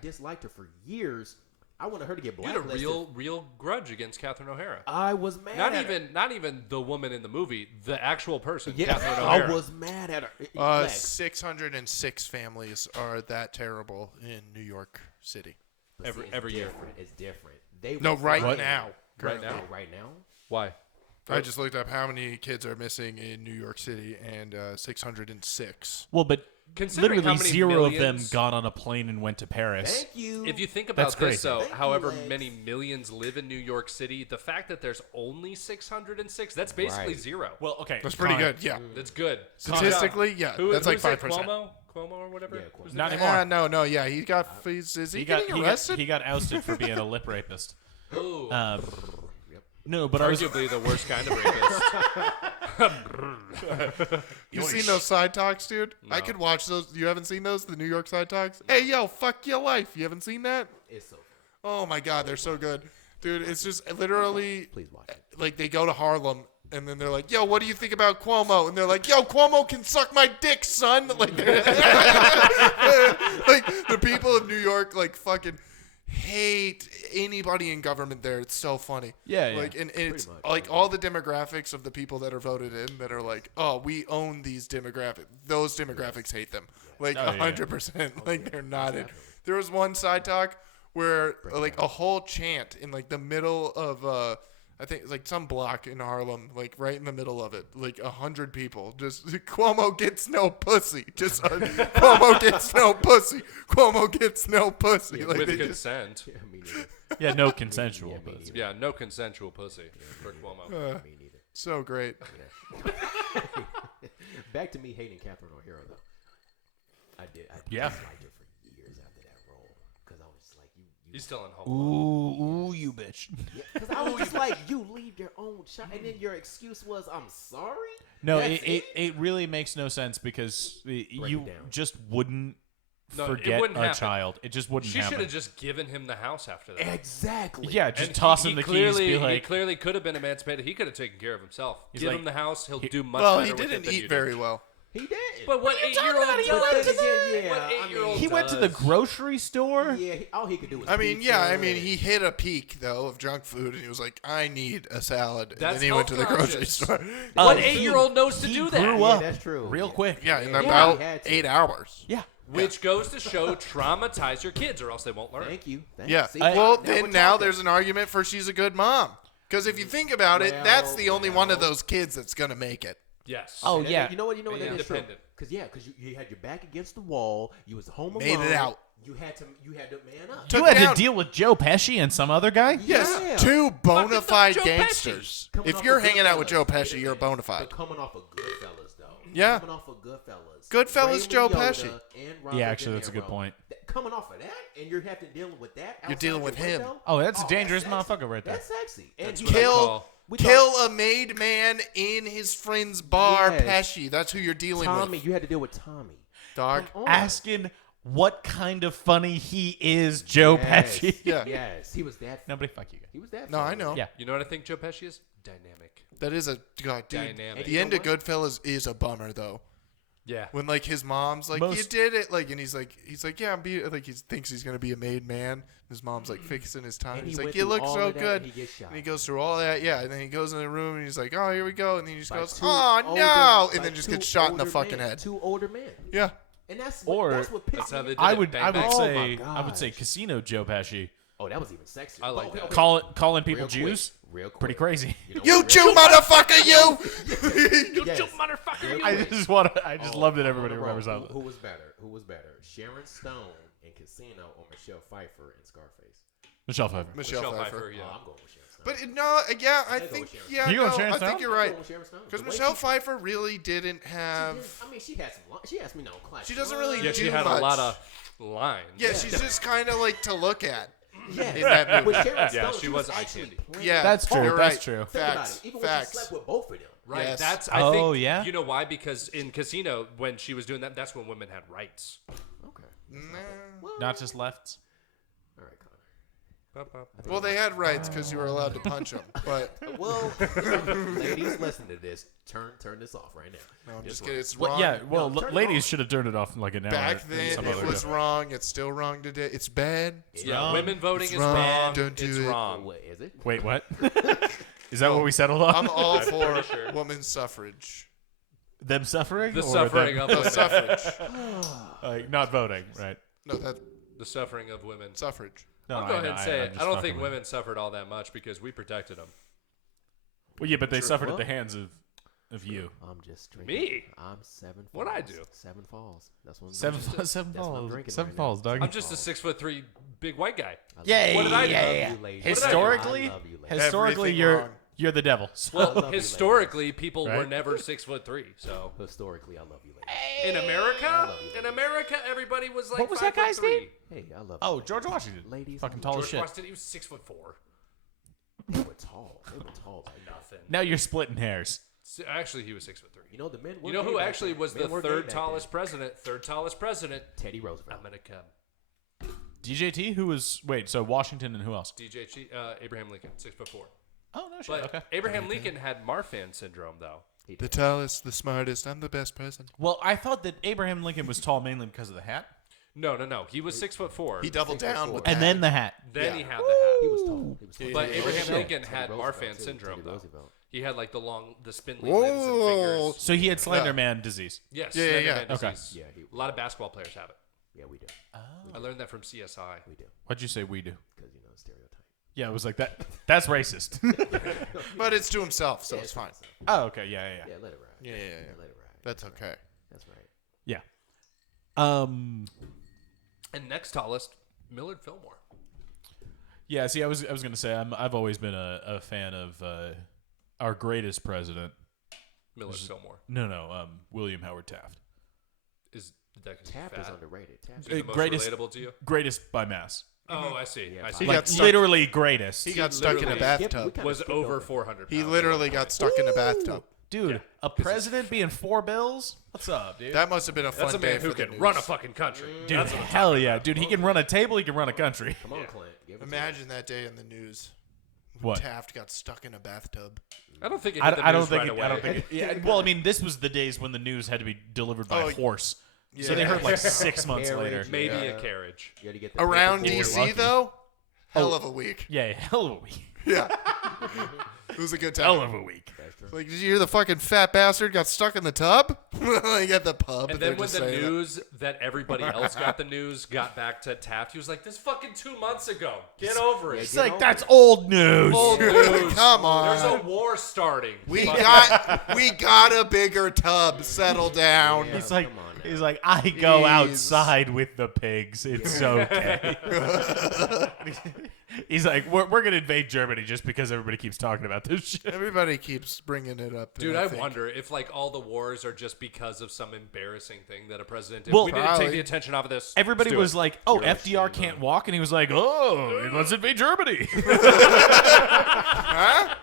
disliked her for years. I wanted her to get You had a blacklisted. real grudge against Catherine O'Hara. I was mad at her. Not even the woman in the movie, the actual person, Yeah, Catherine O'Hara. I was mad at her. Lex. 606 families are that terrible in New York City. But every- see, it's every year. different. It's different. They No, were right fighting. now. Right now? Oh, right now? Why? I just looked up how many kids are missing in New York City, and 606. Well, but Considering literally how many 0 of them millions- got on a plane and went to Paris. Thank you. If you think That's about this, crazy. though, Thank you, however Lex. many millions live in New York City, the fact that there's only 606, that's basically Right. 0. Well, okay, That's pretty Connor, good, yeah. That's good. Statistically, yeah, that's like who's it? 5%. Cuomo or whatever? Yeah, Who's Cuomo. the Not guy? anymore. No, yeah, he got. Is he getting arrested? He got ousted for being a lip rapist. Ooh, No, but I was arguably the worst kind of rapist. You seen those side talks, dude? I could watch those. You haven't seen those? The New York side talks? Hey, yo, fuck your life. You haven't seen that? It's so fun. Oh my god, they're so good, dude. It's just literally Please watch it. like they go to Harlem. And then they're like, yo, what do you think about Cuomo? And they're like, yo, Cuomo can suck my dick, son. Like, like the people of New York, like, fucking hate anybody in government there. It's so funny. Yeah. Like, and it's much, like all the demographics of the people that are voted in that are like, oh, we own these demographics. Those demographics hate them. Like, Oh, yeah. 100%. Like, they're not in. There was one side talk where, like, a whole chant in, like, the middle of, I think it's like some block in Harlem, like right in the middle of it, like 100 people. Just Cuomo gets no pussy. Just Cuomo gets no pussy. Cuomo gets no pussy. Like With they just, consent. Yeah, me neither. yeah, no consensual. Yeah, me but neither. Yeah, no consensual pussy for Cuomo. Me neither. so great. Back to me hating Catherine O'Hara, though. I Yeah. disliked her for years after that role. Because I was just like, you He's still in Home Alone. Ooh, you bitch. because I was just like, you leave your own child. And then your excuse was, I'm sorry? No, That's it really makes no sense because you it down. just wouldn't No, it forget wouldn't a happen. child. It just wouldn't She should happen. have just given him the house after that. Exactly. Yeah, just And toss he him the clearly, keys. Be he like, clearly could have been emancipated. He could have taken care of himself. Give like- him the house. He'll do much Well, better he with it didn't than you eat did. very well. He did. But what 8-year-old about? He does? went to the- What yeah, I 8-year-old mean- He went to the does? grocery store. Yeah, all he could do was. I mean, pizza and- he hit a peak though of junk food, and he was like, "I need a salad." And That's then he went to the grocery health-conscious. store. What he- 8-year-old knows to he do that? grew Yeah, up that's true. real Yeah. quick. Yeah, in Yeah, about he had to. 8 hours. Yeah. Which goes to show traumatize your kids, or else they won't learn. Thank you. Yeah. See, Well, now then we're now talking. there's an argument for she's a good mom. Because if you think about it, that's the only one of those kids that's gonna make it. Yes. Oh, And yeah. You know what? Be That is true. independent. Because you had your back against the wall. You was home alone. Made it out. You had to man up. You Took had down- to deal with Joe Pesci and some other guy? Yes, Yeah. two bona fide Joe Pesci. gangsters. Coming If off you're of hanging out with Goodfellas. Joe Pesci, you're bona But fide. coming off of Goodfellas, though. Yeah. Coming off of Goodfellas. Goodfellas, Ray Joe Liotta Pesci. and Robert Yeah, actually, De that's a good Niro. point. Coming off of that, and you're having to deal with that. You're outside dealing with your him. window? Oh, that's a that's dangerous sexy. motherfucker right there. That's sexy. And That's he what I Kill, call- we kill a made man in his friend's bar, Yes. Pesci. That's who you're dealing Tommy, with, you had to deal with Tommy. dog. Come on. Asking what kind of funny he is, Joe Yes. Pesci. Yeah. Yes, he was that. Nobody fuck you guys. He was that. No, I funny. know. Yeah. You know what I think Joe Pesci is? Dynamic. That is a god, dude. Dynamic. The end of Goodfellas is a bummer though. Yeah. When like his mom's like, "You Most- did it," like, and he's like, "Yeah, like he thinks he's gonna be a made man." His mom's like fixing his tie. And He's he like, went "You through look all so of that good." and he gets shot. And he goes through all that, yeah. And then he goes in the room and he's like, "Oh, here we go." And then he just By goes, two "Oh older- no!" by And then just two gets shot in the older fucking men, head. 2 older men. Yeah. And that's Or- what, that's what pissed That's how me they off. did I would, Bang I would Bang. Oh say, my I would say gosh. Casino Joe Pesci. Oh, that was even sexier. I like Oh, that. okay. Calling people Real quick, Jews, real quick. pretty crazy. You, know You what, Jew real- motherfucker, you! Yes. motherfucker. Real I quick. just want to. I just Oh, love that I everybody wanna remembers know that. Who was better? Who was better? Sharon Stone in Casino or Michelle Pfeiffer in Scarface? Michelle Pfeiffer. Michelle Michelle Pfeiffer. Pfeiffer, yeah. Oh, I'm going with Sharon Stone. But no, yeah, I I'd go think, with Sharon yeah, Stone. You go with no, Sharon I Stone? think you're I'm right. going with Sharon Stone. Because The way Michelle she- Pfeiffer really didn't have. I mean, she had some. She has me no class. She doesn't really Yeah, she do had much. a lot of lines. Yeah, she's just kind of like to look at. Yeah, in that movie. With Sharon Stone, Yeah, she was eye actually candy. playing. Yeah, That's true. you're That's right. true. Think about Facts. it. Even when Facts. she slept with both of them. Right. Yes. That's I Oh, think yeah? You know why? Because in Casino, when she was doing that, that's when women had rights. Okay. Nah. Not just lefts. All right, Connor. Well, they had rights because you were allowed to punch them. But Well, ladies, listen to this. Turn this off right now. no, I'm just one. kidding. It's Well, wrong. yeah. Well, No, turn it ladies on. should have turned it off like an hour. Back and then some it other was day. wrong. It's still wrong today. It's bad. It's Yeah. wrong. Women voting It's is wrong. bad. Don't do it's it. wrong. What is it? Wait, what? Is that what we settled on? I'm all I'm for pretty sure. women's suffrage. Them suffering? The or suffering them, of No, women. suffrage. not voting, right? No, that The suffering of women. suffrage. No, I'll I go ahead know, and say I'm it. just I don't fucking think with women suffered all that much because we protected them. you. Well, yeah, but they suffered at What? the hands of you. I'm just drinking. Me? I'm 7 falls. What'd I do? 7 falls. That's what I'm Seven, drinking. seven That's what I'm falls. drinking Seven right now. falls, dog. I'm just a 6'3" big white guy. Yay! What did I do? yeah, I love yeah. you, ladies. Historically, I love you, ladies. historically, Everything wrong. you're the devil. So- I Well, love you, historically, people were Right? never 6'3". So Historically, I love you, ladies. in America, love you, in ladies. America, everybody was like What was that guy's 5'3". name? Hey, I love Oh, you, George ladies. Washington. Ladies, Fucking I tall love as George shit. Washington, he was 6'4". you. They were tall. They were tall. Like that. Nothing. Now you're splitting hairs. Actually, he was 6'3". You know the men. Were You know gay who back actually then. was Men the were gay third back tallest president? Third tallest president. then. Teddy Roosevelt. I'm gonna come. DJT, who was wait? So Washington and who else? Abraham Lincoln, 6'4". Oh no shit. But Okay. Abraham Lincoln had Marfan syndrome, though. He The did. tallest, the smartest. I'm the best president. Well, I thought that Abraham Lincoln was tall mainly because of the hat, No. He was 6'4". He doubled 6'4". down with and that. then the hat. Then Yeah. he had the hat. He was tall. He was tall. But Yeah. Abraham Teddy Lincoln had Roosevelt, Marfan too. syndrome, Teddy though. Roosevelt. He had like the spindly limbs and Whoa. fingers. So he had Slender Yeah. Man disease. Yes. Yeah, yeah, Slender yeah. Man Okay. disease. Yeah, A lot of basketball players have it. Yeah, we do. I learned that from CSI. We do. What'd you say we do? Because, stereotype. Yeah, it was like that. That's racist. But it's to himself, so Yeah, it's fine. Oh, okay. Yeah. Yeah, let it ride. Yeah. Let it ride. That's okay. That's right. Yeah. And next tallest, Millard Fillmore. Yeah. See, I was gonna say I've always been a fan of our greatest president. Millard Fillmore No, William Howard Taft. is that Taft is fat? underrated. Taft Is is the most greatest- relatable to you? Greatest by mass. Oh, I see. Yeah, I see. He Like got stuck- literally greatest. He got stuck in a literally bathtub. Was over 400 pounds. He literally got stuck in a bathtub. Dude, Yeah. a president being 4 bills? What's up, dude? That must have been a fun That's a day man for who the can news. run a fucking country. Dude, That's what I'm hell talking yeah. about. Dude, he can run a table, he can run a country. Come on, Clint. Give it to Mm. Imagine that day in the news. What? Taft got stuck in a bathtub. I don't think it hit I the don't news think. right I away. don't think. Yeah. Well, I mean, this was the days when the news had to be delivered by a horse. So they Yeah. heard like 6 months Carriage, later. Maybe Yeah. a carriage. You had to get the Around paperboard. DC lucky. though, hell of a week. Yeah, hell of a week. Yeah, it was a good time. Hell of a week. That's true. Like, did you hear the fucking fat bastard got stuck in the tub? Like at the pub. And they're then when just the saying that. news that everybody else got the news got back to Taft, he was like, "This fucking 2 months ago. Get over it. It's like that's old news. Old news. Come on. There's a war starting. We got a bigger tub. Settle down. Yeah. He's like, come on now. he's like, I go Jeez. outside with the pigs. It's okay. He's like, we're gonna invade Germany just because everybody keeps talking about this shit. Everybody keeps bringing it up. Dude, and I think- wonder if like all the wars are just because of some embarrassing thing that a president did. Well, We need to take probably. the attention off of this. Everybody Let's do was it. like, oh, FDR can't walk, and he was like, oh, let's invade Germany. Huh?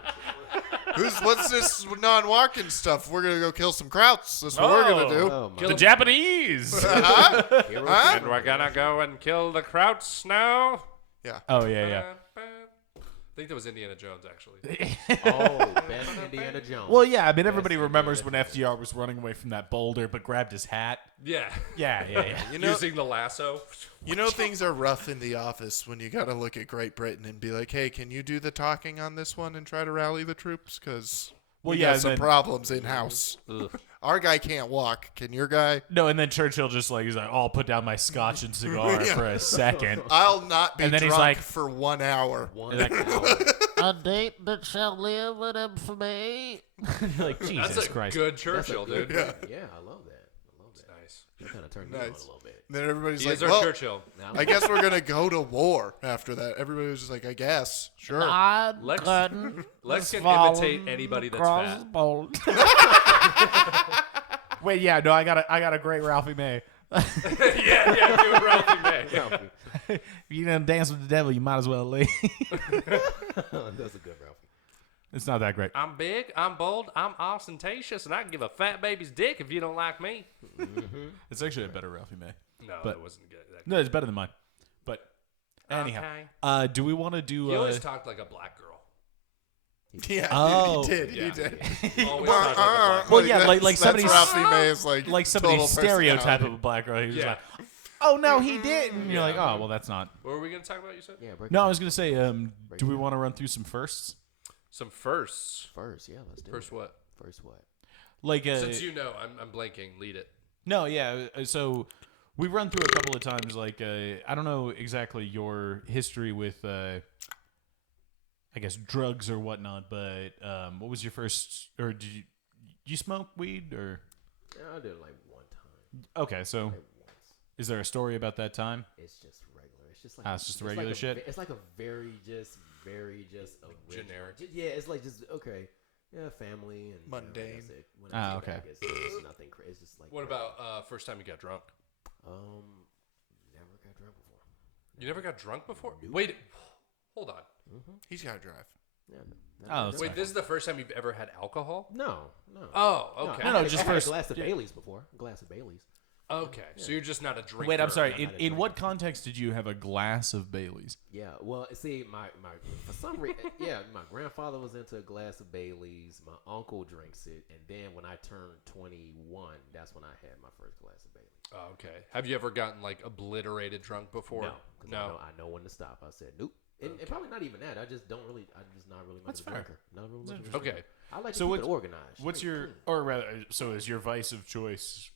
What's this non-walking stuff? We're gonna go kill some krauts. That's what we're gonna do. Oh, my The Japanese. Huh? hero. Huh? And we're gonna go and kill the Krauts now. Yeah. Oh yeah, yeah. I think that was Indiana Jones, actually. Oh, best Indiana Jones. Well, yeah. I mean, everybody Yes, remembers indeed. when FDR was running away from that boulder, but grabbed his hat. Yeah. Yeah, yeah, yeah. You know, Using the lasso. you know things are rough in the office when you gotta look at Great Britain and be like, "Hey, can you do the talking on this one and try to rally the troops? Because Well, we yeah, got some then- problems in house. Our guy can't walk. Can your guy? No, and then Churchill just like he's like, "Oh, I'll put down my scotch and cigar Yeah. for a second. I'll not be And then he's drunk like- for 1 hour." One Like- hour. A date that shall live with infamy. You're like, Jesus That's a Christ. good That's Churchill, a good- dude. Yeah. Yeah, I love that. I love that. Nice. That kind of turned me on a Nice. little bit. And then everybody's He like, is our "Well, Churchill. Now, I guess we're gonna go to war after that." Everybody was just like, "I guess, sure." God Lex- couldn't Lex can fallen imitate anybody that's across fat. his bolt. Wait, yeah, no, I got a great Ralphie May. yeah, do it, Ralphie May. If you didn't dance with the devil, you might as well leave. that's a good Ralphie. It's not that great. I'm big, I'm bold, I'm ostentatious, and I can give a fat baby's dick if you don't like me. It's actually a better Ralphie May. No, But- it wasn't good. No, it's better than mine. But anyhow, Okay. do we want to do? He always talked like a black girl. Yeah, Oh. he did. Yeah. He did. Always talked like a black Well, yeah, like that's somebody's- Ralphie May's like somebody's total stereotype personality. of a black girl. He was Yeah. like, "Oh no, he didn't." And you're Yeah. like, "Oh, well, that's not." What were we going to talk about, you said? Yeah, break No, it I was gonna say, do we want to run through some firsts? Some firsts. first. Yeah, let's do First it. what? First what? Like, Since you know, I'm blanking. Lead it. no, yeah. So we run through a couple of times. Like, I don't know exactly your history with, I guess, drugs or whatnot. But what was your first? Or did you smoke weed or? Yeah, I did it like one time. Okay, so Like once. is there a story about that time? It's just regular. It's just like It's just like regular a shit? It's like a very just original. Generic. Yeah, it's like just okay. Yeah, family and Mundane. that's it. When I came okay. back, it's just nothing crazy. It's just like What about first time you got drunk? Never got drunk before. You never got drunk before? Wait, hold on. He's got to drive. Yeah. Oh, that's Wait, fine. this is the first time you've ever had alcohol? No. Oh, okay. No, I just had first- a glass of yeah. Bailey's before. A glass of Bailey's. Okay, so you're just not a drinker. Wait, I'm sorry. not In, a in what drinker. context did you have a glass of Bailey's? Yeah, well, see, my for some reason, yeah, my grandfather was into a glass of Bailey's. My uncle drinks it, and then when I turned 21, that's when I had my first glass of Bailey's. Oh, okay. Have you ever gotten like obliterated drunk before? No, because I know when to stop. I said nope, and probably not even that. I'm just not really much That's of a fair. drinker. Not really much of a Okay. drinker. I like to So keep what's- it organized. What's Like, your, clean. or rather, so is your vice of choice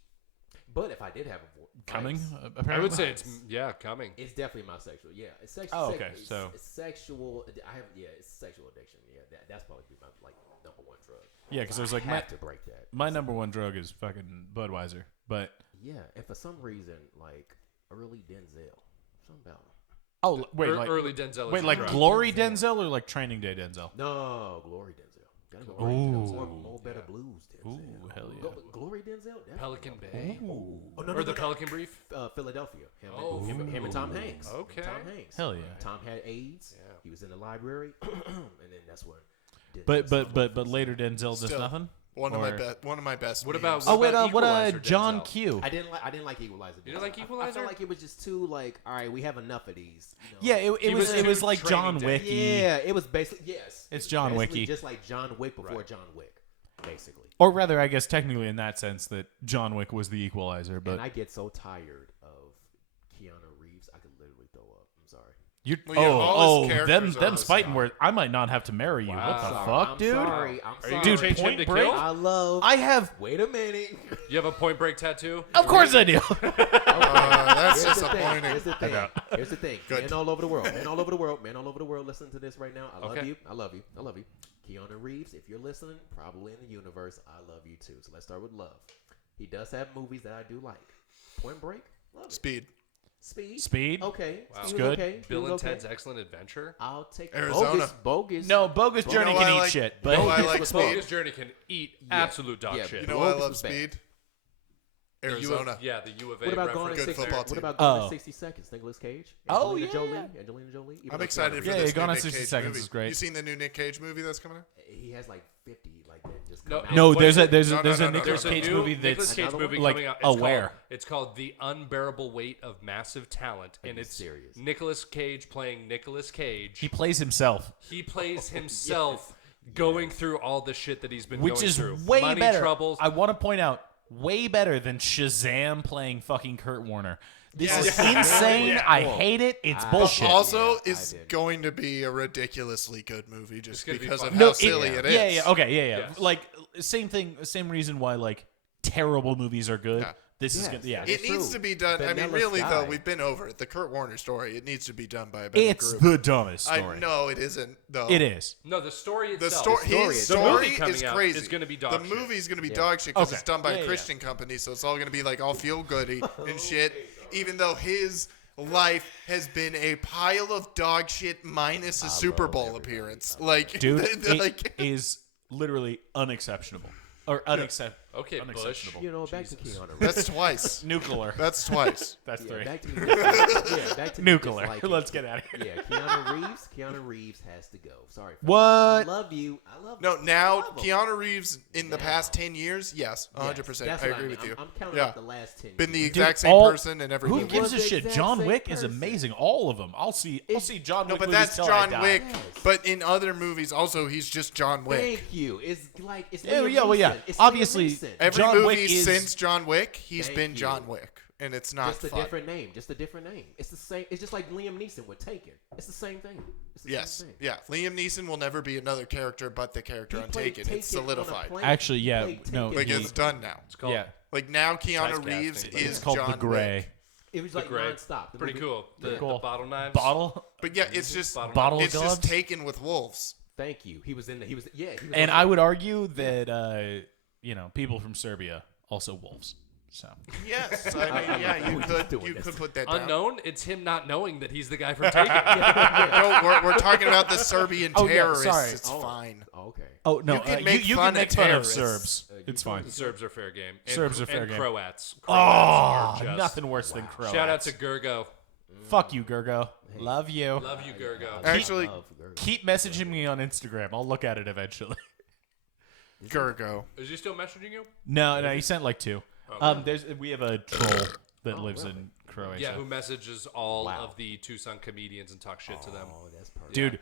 But if I did have a coming? vice, Apparently, I would say it's coming. it's definitely my sexual. Yeah, it's sexual. Oh, okay, It's, so- it's sexual. I have it's sexual addiction. Yeah, that's probably my like number one drug. yeah, because there's I like have to break that. my number one drug is fucking Budweiser, but Yeah, and for some reason, like early Denzel, something about oh wait, like early Denzel. wait, is like drunk. Glory Denzel or like Training Day Denzel? no Glory Denzel. Gotta go Ooh. more better blues Denzel. Ooh, hell yeah. Glory Denzel. Definitely. Pelican Bay. Oh, no, Or the Pelican Brief. Philadelphia. Oh, Him and Tom Hanks. Okay. Tom Hanks. Hell yeah. Tom had AIDS. Yeah. He was in the library, and then that's when. But later Denzel does Still. nothing. One of my best. What memes. about- Oh wait, what Equalizer, John Denzel? Q? I didn't like Equalizer. You didn't like I Equalizer? felt like it was just too like, all right, we have enough of these. You know? Yeah, it was was like Training John Day. Wicky. Yeah, it was basically yes. It's It was John basically Wicky. just like John Wick before John Wick, basically. Or rather, I guess technically in that sense that John Wick was the equalizer, but And I get so tired of Keanu Reeves, I could literally throw up. I'm sorry. you Well, yeah, all his characters are them just fighting not- where I might not have to marry you. What the Wow. fuck, I'm dude? Sorry. I'm Are you sorry. gonna Dude, change him Point to Break? kill? I love. I have, Wait a minute. You have a Point Break tattoo? of course I do. That's Here's the thing. disappointing. Here's the thing. Here's the thing. Good. Men all over the world. Men all over the world. Men all over the world. Listen to this right now. I love Okay. you. I love you. I love you. Keanu Reeves, if you're listening, probably in the universe, I love you too. So let's start with love. He does have movies that I do like. Point Break, love it. Speed. Speed. Okay. Wow. Speed was Good. Okay. Speed Bill was and okay. Ted's Excellent Adventure? I'll take Arizona. Bogus. No, Bogus Journey know can why I eat like- shit, you know but why I Bogus like was Speed? Bogus Journey can eat absolute dog Yeah. shit. You know why I Bogus love was bad. Speed? The U of- Arizona. yeah, the U of A What about Gone in reference. Good 60? football What team. about Gone Oh. in 60 Seconds? Nicolas Cage. Oh, Angelina yeah. Jolie. Angelina Jolie. Even I'm though excited for Yeah, this Gone new in Nick 60 Cage Seconds movie. is great. You seen the new Nick Cage movie that's coming out? he has like 50 like that just No, come out. no, What there's is a it? there's No, a there's no, a no, no. Nicolas There's a Cage new movie Nicolas that's Cage another movie like coming out. Aware. It's called The Unbearable Weight of Massive Talent, and you it's serious? Nicolas Cage playing Nicolas Cage. He plays himself, He plays himself going through all the shit that he's been which going is through. way Money better. troubles. I want to point out, way better than Shazam playing fucking Kurt Warner. This Yes. is insane. Yeah. I hate it. It's I- bullshit. Also, Yeah, I is did. going to be a ridiculously good movie just gonna be because of fun. how No, silly it is. Yeah, okay, yeah. Yes. Like same thing, same reason why like terrible movies are good. Yeah. This is Yes, good. Yeah, It It's needs true. to be done. I mean, Vanilla really, Sky. though, we've been over it. The Kurt Warner story, it needs to be done by a better it's group. the dumbest story. I know it isn't, though. It is. No, the story The itself. story, story his is- The story movie coming is out crazy. is gonna be dog The shit. movie's going to be Yeah. dog shit because Okay. it's done by Yeah, a yeah. Christian company, so it's all going to be like all feel goody and shit. Even though his life has been a pile of dog shit minus a Super Bowl appearance, like, Dude, like it is literally unexceptional. Or unacceptable. Okay, Bush. unacceptable. You know, back to Keanu Reeves. that's twice. Nuclear. That's twice. That's Yeah, three. back to me. Yeah, back to me Nuclear. disliking- Let's get out of here. Yeah, Keanu Reeves has to go. Sorry. What? I love you. I love No, you. now I love him. Keanu Reeves in the Now. past 10 years, yes, 100%. Yes, I that's what agree mean. with you. I'm counting Yeah. up the last 10 Been the years. exact Dude, same all- person in every Who movie. gives a was the shit? exact John same Wick is person. amazing. All of them. I'll see John No, Wick but movies that's till I John die. Wick. Yes. But in other movies, also, he's just John Wick. Thank you. It's like it's Yeah, Liam yeah, well, yeah. Neeson. It's Obviously, Liam Neeson. Every John movie Wick is- since John Wick, he's Thank been you. John Wick, and it's not just a fun. different name. Just a different name. It's the same. It's just like Liam Neeson with Taken. It's the same thing. It's the Yes, same thing. yeah. Liam Neeson will never be another character but the character He on played Taken. It's Taken on a solidified. plane. Actually, He yeah, played no, Taken. Like he- it's done now. It's called Yeah. Like now, Keanu Typecasting, Reeves but is It's called John The Gray. Wick. It was The like Gray. nonstop. The Pretty movie- cool. The, Cool. the bottle knives. Bottle. But yeah, it's just Bottle it's gloves? just Taken with wolves. Thank you. He was in the. He was. Yeah. He was And on I the- would argue that people from Serbia also wolves. So Yes, I mean, yeah, you What could he's doing you this. could put that down. Unknown. It's him not knowing that he's the guy from Taken. No, we're talking about the Serbian Oh, yeah, terrorists. sorry. It's fine. Oh, okay. oh no, You can you make you fun can make of fun of terrorists. Serbs. It's fine. Serbs are fair game. And, Serbs are fair and game. Croats. Oh, Croats are just- nothing worse than Croats. Shout out to Gergo. Fuck you, Gergo. Love you. Love you, Gergo. Actually, Love girls. Keep messaging me on Instagram. I'll look at it eventually. Gergo. Is he still messaging you? No, he sent like two. We have a troll that lives really? in Croatia. Yeah, who messages all Wow. of the Tucson comedians and talk shit to them. Oh, that's perfect. Dude,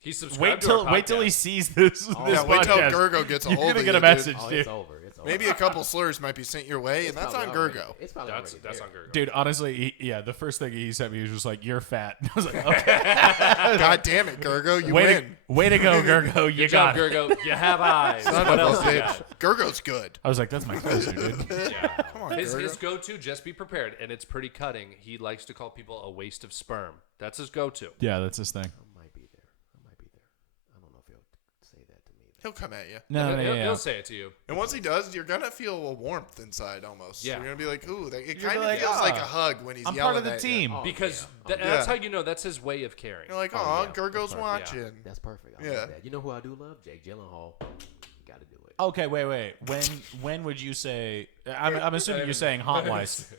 He's subscribed wait till he sees this. this Yeah, wait till podcast. Gergo gets a You're hold gonna of get you, a dude. message, Oh, dude. it's over. It's over. Maybe a couple slurs might be sent your way, and that's on probably already- Gergo. It's probably That's already on there. Gergo. Dude, honestly, the first thing he sent me was just like, "You're fat." I was like, "Okay, God damn it, Gergo, you way win. to go, Gergo, you You got go, it." Gergo. You have eyes. Son What of a else you bitch. got? Gergo's good. I was like, "That's my closer, dude." Yeah. Come on, His Gergo. go-to, just be prepared, and it's pretty cutting. He likes to call people a waste of sperm. That's his go-to. Yeah, that's his thing. I might be there. I might be there. I don't know if he'll say that to me. He'll come at you. No, he'll, yeah. he'll say it to you. And once he does, you're gonna feel a warmth inside almost. Yeah. You're gonna be like, ooh, it You're kind of like, feels "Ah, like a hug when he's I'm yelling part of the at team. Oh, Because yeah. that's Yeah. how you know that's his way of caring. You're like, Oh, oh, yeah. Gergo's That's watching. That's perfect. I Yeah. love that. You know who I do love? Jake Gyllenhaal. Got to do it. Okay, wait. When would you say? I'm assuming you're saying hot wise.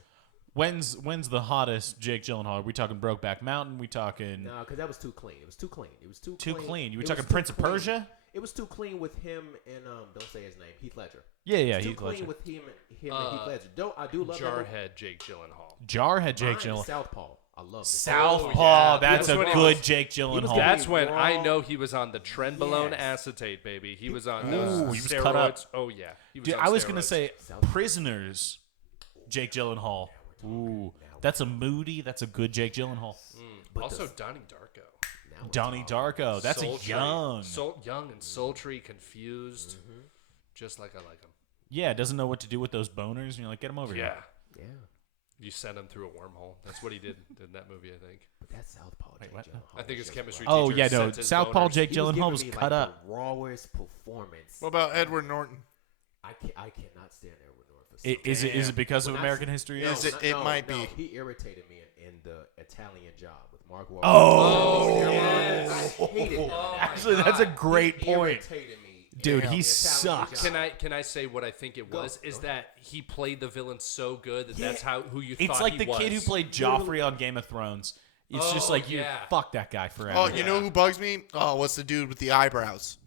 When's the hottest Jake Gyllenhaal? Are we talking Brokeback Mountain? We talking No, because that was too clean. It was too clean. It was too clean? You were It talking was too Prince of clean. Persia? It was too clean with him and don't say his name, Heath Ledger. Yeah, It's too Heath clean Ledger. with him and Heath Ledger. I do love that movie. Jarhead Jake Gyllenhaal. Jarhead Jake Mine is Gyllenhaal. Southpaw. I love it. Southpaw. yeah. That's That's a what he good was- Jake Gyllenhaal. That's getting when I raw. know he was on the trenbolone Yes. acetate, baby. He was on Ooh, those he was steroids. cut up. Oh yeah, he was Dude, on I was gonna steroids. say Southpaw. Prisoners. Jake Gyllenhaal. Ooh, that's a moody. That's a good Jake Gyllenhaal. But Also the- Donnie Darko. now we're Donnie talking. Darko. That's Sultry. a young. Young and sultry, confused, just like I like him. Yeah, doesn't know what to do with those boners, and you're like, get him over Yeah, here. Yeah, you send him through a wormhole. That's what he did in that movie, I think. but that's Southpaw. Jake what? Gyllenhaal I think was his just chemistry raw. Oh teacher yeah, no. sent his Southpaw boners. Jake He was Gyllenhaal giving was me, cut like, up. the rawest performance. What about Edward Norton? I cannot stand Edward Norton. For Is some it reason. because of When I American see- History? Is X? it- it might be. He irritated me in the Italian Job with Mark Wahlberg. Oh, yes. I hated him. actually, that's a great He point. irritated me. Dude, in he the Italian sucks. Job. Can I say what I think it was? Go. Is that he played the villain so good that Yeah. that's who you It's thought like he the was. kid who played Joffrey on Game of Thrones. It's just Oh, like you yeah. fuck that guy forever. Oh, you know who bugs me? Oh, what's the dude with the eyebrows?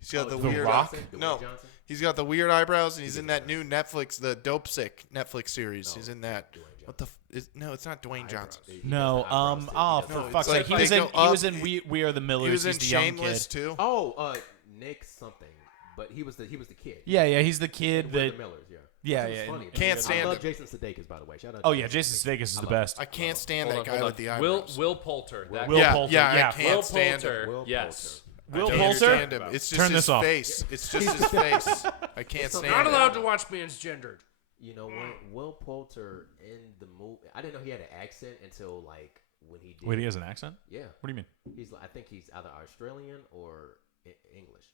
He's got the The weird. Rock? Dwayne No, Johnson? he's got the weird eyebrows, and he's in that new Netflix, the Dope Sick Netflix series. He's in that. Dwayne What the? No, it's not Dwayne Johnson. He No, does eyebrows, too. oh, He does for eyebrows. fuck's It's sake, like he they was go in up- We Are the Millers. He was in He's the young Shameless kid. too. Oh, Nick something, but he was the kid. Yeah, he's the kid We're that. the Millers, yeah. Yeah, Which was yeah, funny. and- Can't I stand love it. Jason Sudeikis, by the way. Shout out. Oh to yeah, Jason Sudeikis is the love best. I can't stand Hold that on, guy hold with on. the eyebrows. Will Poulter. That Will yeah, Poulter, yeah, yeah. I can't Will stand Poulter. him. Will Yes. Will I can't Poulter? stand him. It's just Turn his this off. face. It's just his face. I can't stand Not it. allowed to watch Man's Gendered. You know what? Will Poulter in the movie. I didn't know he had an accent until like when he did. Wait, he has an accent? Yeah, What do you mean? I think he's either Australian or English.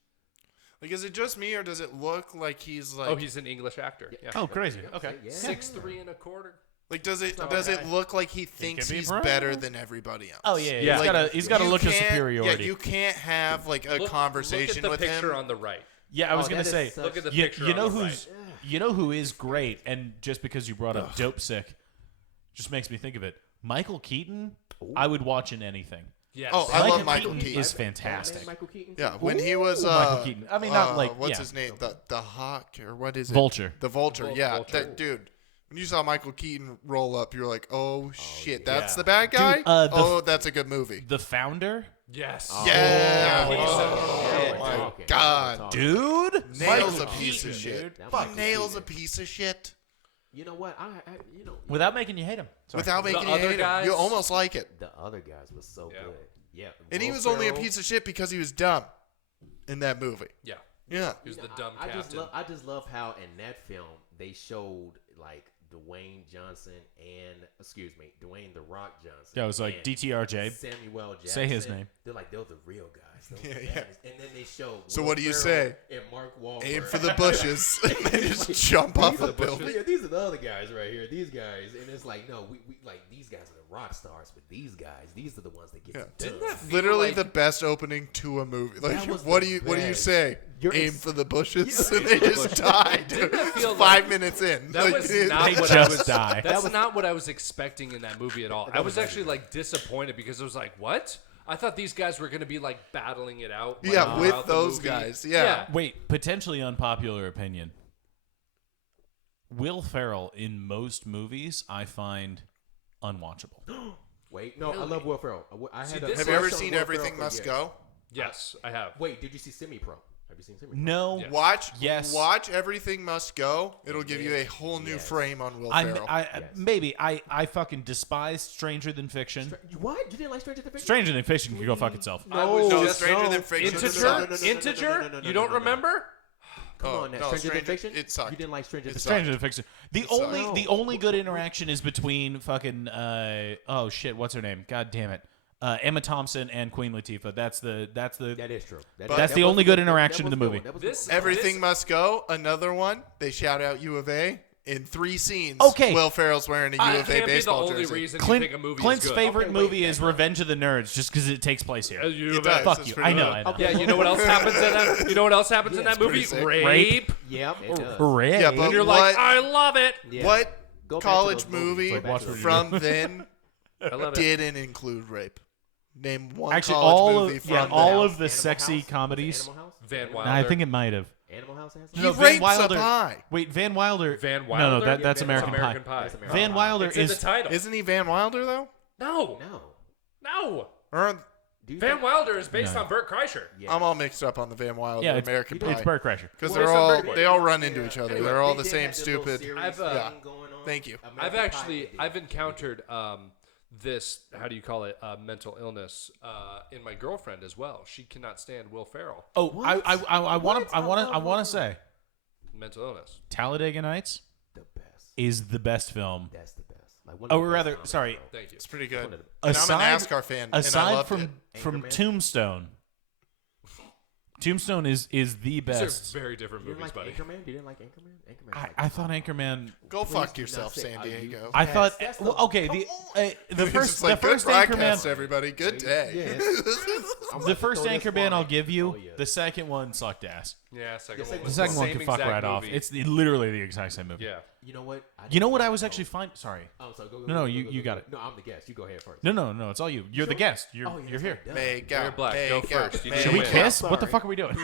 Like, is it just me, or does it look like he's like? Oh, he's an English actor. Yeah. Oh, crazy. Yeah, Okay. yeah. 6'3" and a quarter. Like, does it okay. look like he thinks could be he's bro. better than everybody else? Oh yeah, Yeah. he's got a You look of can't- superiority. Yeah, you can't have like a Look conversation at with the picture him. on the right. Yeah, I was Oh, gonna that is say. such- Look at the You, picture you on know the who's right. you know who is great, and just because you brought up Dope Sick, just makes me think of it. Michael Keaton, I would watch in anything. Yes. Oh, I love Michael Keaton Keaton. is fantastic. Michael Keaton. Yeah, when he was Michael Keaton. I mean, not like what's yeah. his name? The Hawk or what is it? Vulture. The Vulture. Yeah, Vulture. that dude. When you saw Michael Keaton roll up, you were like, "Oh shit, that's yeah. the bad guy." the- That's a good movie. The Founder, Yes. Yeah. he's Oh, so my Talking. God. dude. Nails Michael a piece Keaton, of shit. dude. That Fuck, Michael nails Keaton. a piece of shit. You know what? Without making you hate him. Sorry. Without The making you other hate him, guys- you almost like it. The other guys was so Yeah. good. Yeah. And he Will was only a Ferrell. piece of shit because he was dumb in that movie. Yeah. Yeah. He was You the know, dumb I captain. I just love how in that film they showed like Dwayne Johnson and Dwayne the Rock Johnson. Yeah, it was like and DTRJ. Samuel Jackson. Say his name. They're like they're the real guys. Those Yeah, are the yeah. guys. And then they show. So Will what do you Ferrell say? And Mark Wahlberg. Aim for the bushes. and they just jump off a building. Yeah, these are the other guys right here. These guys, and it's like no, we like these guys are the rock stars, but these guys, these are the ones that get it Didn't done. that feel Literally like- the best opening to a movie. Like, That was what the do you best. say? You're Aim ex- for the bushes, and they just die. Dude. that feel It's like- 5 minutes in. That Like, was it- not They what just I was. die. That's not what I was expecting in that movie at all. I was actually like disappointed because I was like, "What?" I thought these guys were going to be like battling it out. Like, Yeah, with throughout the those movie. guys. Yeah. Wait, potentially unpopular opinion. Will Ferrell in most movies I find unwatchable. Wait, no, I love Will Ferrell. I had See, a this- Have you ever crush on seen Will Everything Ferrell for Must years. Go? Yes, I have. Wait, did you see Semi Pro? Have you seen Semi Pro? No, Yes. Watch Everything Must Go. It'll give you a whole new Yes. frame on Will I Ferrell. maybe I fucking despise Stranger Than Fiction. What? You didn't like Stranger Things? Stranger Than Fiction can go fuck itself. I was No, just Stranger Than Fiction. Integer? You don't remember? Come on, now. no, Stranger Than Fiction. it sucked. You didn't like Stranger Things? Stranger Than Fiction. The sucked. only good interaction is between fucking oh shit, what's her name? God damn it. Emma Thompson and Queen Latifah. That's the That is true. That's the only good interaction in the movie. This- Everything Must Go. Another one. They shout out U of A in 3 scenes. Okay. Will Ferrell's wearing a U That of A can't be the baseball only jersey. reason you think a movie Clint's is good. favorite Okay, movie wait, is back up. Revenge of the Nerds, just because it takes place here. It does. Fuck It's you. pretty I know. good. I know. Yeah, you know what else happens in that? You know what else happens in that pretty movie? sick. Rape. Yep, it does. Rape. Yeah, but And you're what, like, I love it. Yeah. Go back to college those movies. movie It's like, watch what you're from then I love it. didn't include rape. Name one Actually, college movie from then. all of the Animal sexy House? comedies. Animal House? Van Nah, Wilder. I think it might have. Animal House has He No, some? Van rapes Wilder- a pie. Wait, Van Wilder. Van No, Wilder. no, that's Yeah, American Pie. American Pie. That's American Van Pie. Wilder It's in is the title. Isn't he Van Wilder though? No. No. Or Do you Van think- Wilder is based No. on Burt Kreischer. Yes. I'm all mixed up on the Van Wilder yeah, it's, American it's Pie Burt Kreischer. because Well, it's not they all very run into each other. Anyway, They're all they the did same have this little stupid. series I've, thing yeah. going on. Thank you. American Pie, they did. I've encountered this, how do you call it, mental illness in my girlfriend as well. She cannot stand Will Ferrell. Oh, What? I want What? to say, Mental illness. Talladega Nights The best. is the best film. That's the best. Like one Oh, of the or best rather, comedies, sorry. bro. Thank you. It's pretty good. One of the- And Aside- I'm a NASCAR fan, and I Aside loved from it. Anchorman? Tombstone, Tombstone is the These best. are very different You didn't movies, like buddy. Anchorman? You didn't like Anchorman? Anchorman. I thought Anchorman. Go Please fuck do yourself, not say- San are you- Diego. I Yes, thought. that's Well, the- okay, come the It's first just like, the first good broadcast, Anchorman. everybody. Good day. Yes. The first Anchorman I'll give you. Oh, yeah. The second one sucked ass. Yeah, second The one. The was second one same can fuck exact right off. movie. It's literally the exact same movie. Yeah. You know what? You know what I was actually fine. Sorry. Oh, sorry. Go, No, you got it. No, I'm the guest. You go ahead first. No. It's all you. You're the guest. You're Oh, yeah, you're that's here. right. Mega, You're black. Go mega, first. You mega. Should we win. kiss? I'm What the sorry. fuck are we doing?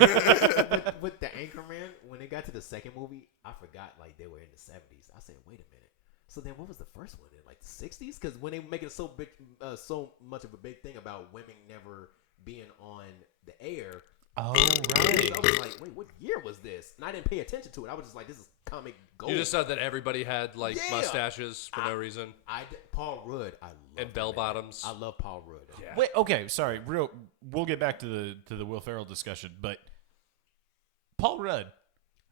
with the Anchorman, when they got to the second movie, I forgot like they were in the 70s. I said, wait a minute. So then, what was the first one in like the 60s? Because when they were making so big, so much of a big thing about women never being on the air. Oh I was like, wait, what year was this? And I didn't pay attention to it. I was just like, this is comic gold. You just said that everybody had like Yeah. mustaches for no reason. Paul Rudd, I love And him, bell man. bottoms. I love Paul Rudd. Yeah. Wait. Okay. Sorry. We'll get back to the Will Ferrell discussion, but Paul Rudd,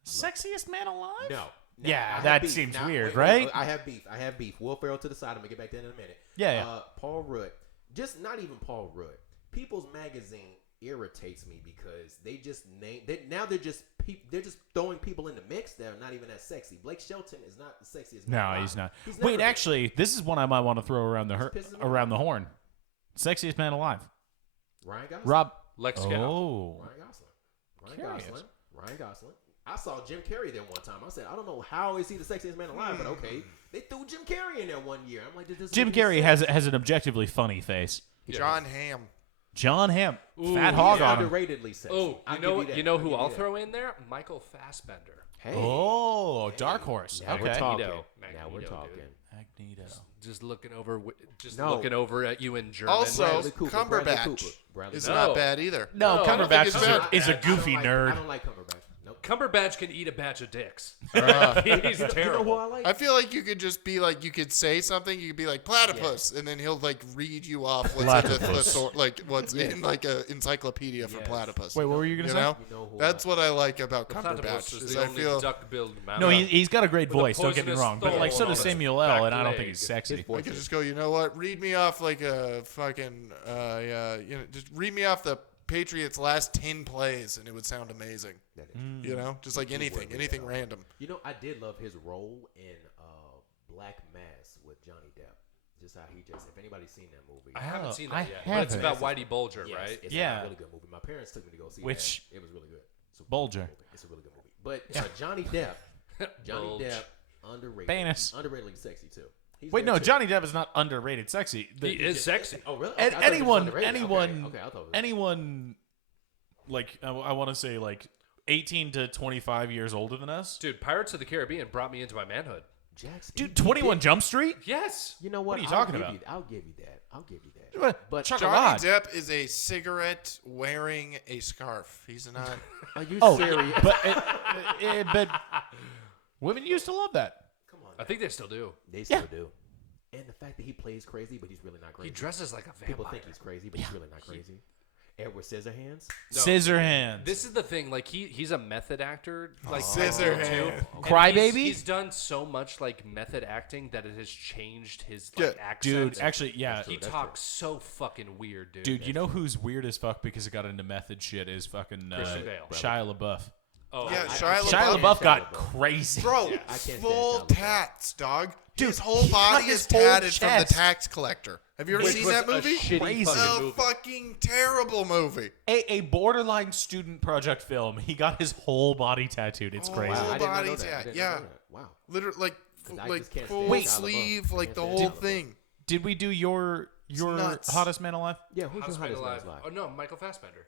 sexiest man alive. No. Yeah, I have that beef. seems Now, weird, wait, right? I have beef. Will Ferrell to the side. I'm gonna get back to that in a minute. Yeah. Paul Rudd. Just not even Paul Rudd. People's Magazine irritates me because they just they're just throwing people in the mix that are not even that sexy. Blake Shelton is not the sexiest. man No, alive. he's not. He's never Wait, been. actually, this is one I might want to throw around pisses me around the horn. Sexiest man alive. Ryan Gosling. Rob. Lex Scout. Oh. Ryan Gosling. I saw Jim Carrey there one time. I said, I don't know how is he the sexiest man alive, but okay. They threw Jim Carrey in there one year. I'm like, this doesn't Jim make any Carrey sense. has an objectively funny face. John Hamm. John Hamm, Ooh, fat he's hog on him. Underratedly sexy. Oh, I'll you know give that. you know I'll who give I'll that. throw in there? Michael Fassbender. Hey. Oh, dark horse. Now we're Okay. talking. Magneto. Now we're Magneto, talking. dude. Magneto. Just looking over, No. looking over at you in German. Also, Bradley Cooper, Bradley Cumberbatch Cooper, Bradley is Cooper. not No. bad either. No, No, I don't Cumberbatch think it's bad. is a I don't goofy like- nerd. I don't like Cumberbatch. Nope. Cumberbatch can eat a batch of dicks. He's You know who terrible. I like? I feel like you could just be like, you could say something, you could be like platypus, and then he'll like read you off what's in the Platypus. thesaur- like what's in like a encyclopedia for Yes. platypus. Wait, what were you gonna You say? know, You know who that's what I like about The platypus Cumberbatch. is Is the I only feel duck-billed mammal. No, he's got a great With a voice. Don't get me poisonous wrong, but like so thorn does on his Samuel L. back And I don't think leg. he's sexy. I could just go. You know what? Read me off like a fucking just read me off the Patriots' last 10 plays, and it would sound amazing. That is. Mm. You know, just like anything random. You know, I did love his role in Black Mass with Johnny Depp. Just how he just, if anybody's seen that movie. I haven't Oh, seen that I yet. But it's haven't. about Whitey Bulger, Yes, right? It's Yeah. a really good movie. My parents took me to go see Which- that. It was really good. It's a Bulger. Really good movie. It's a really good movie. But Johnny Depp, Bulge. underrated. Penis. Underratedly sexy too. He's Wait, there no, too. Johnny Depp is not underrated sexy. He is sexy. Oh really? And Okay, I thought he was anyone, underrated. anyone, Okay, I thought it was. anyone, like I want to say like 18 to 25 years older than us. Dude, Pirates of the Caribbean brought me into my manhood. Jackson. Dude, 21 Jump Street. Yes. You know what? are you I'll talking give about? I'll give you that. I'll give you that. What? But Chocolate. Johnny God. Depp is a cigarette wearing a scarf. He's not. Are you Oh, serious? but women used to love that. Come on. I think they still do. They still do. And the fact that he plays crazy, but he's really not crazy. He dresses like a vampire. People think he's crazy, but he's really not crazy. Edward Scissorhands. No. Scissorhands. This is the thing. Like he's a method actor. Like Scissorhands. too. And Crybaby? He's done so much like method acting that it has changed his Yeah. like accent. Dude, actually, yeah. he talks so fucking weird, dude. Dude, you know who's weird as fuck because it got into method shit is fucking Christian Bale. Shia LaBeouf. Oh, Yeah, I- Shia Shia LaBeouf. LaBeouf got crazy. Bro, I can't stand full Shia LaBeouf. tats, dog. Dude, his whole he got body his is whole tatted from the chest. tax collector. Have you ever Which seen was that a movie? shitty Crazy. fucking A movie. fucking terrible movie. A borderline student project film. He got his whole body tattooed. It's Oh, crazy. wow. I did not body know that. I tat, did not yeah. know that. Wow. Literally, like I like just can't full stand Shia LaBeouf. sleeve, like Can't the stand whole Shia LaBeouf. thing. Did we do your nuts. hottest man alive? Yeah, who's Hottest your Man hottest Alive. man alive? Oh no, Michael Fassbender.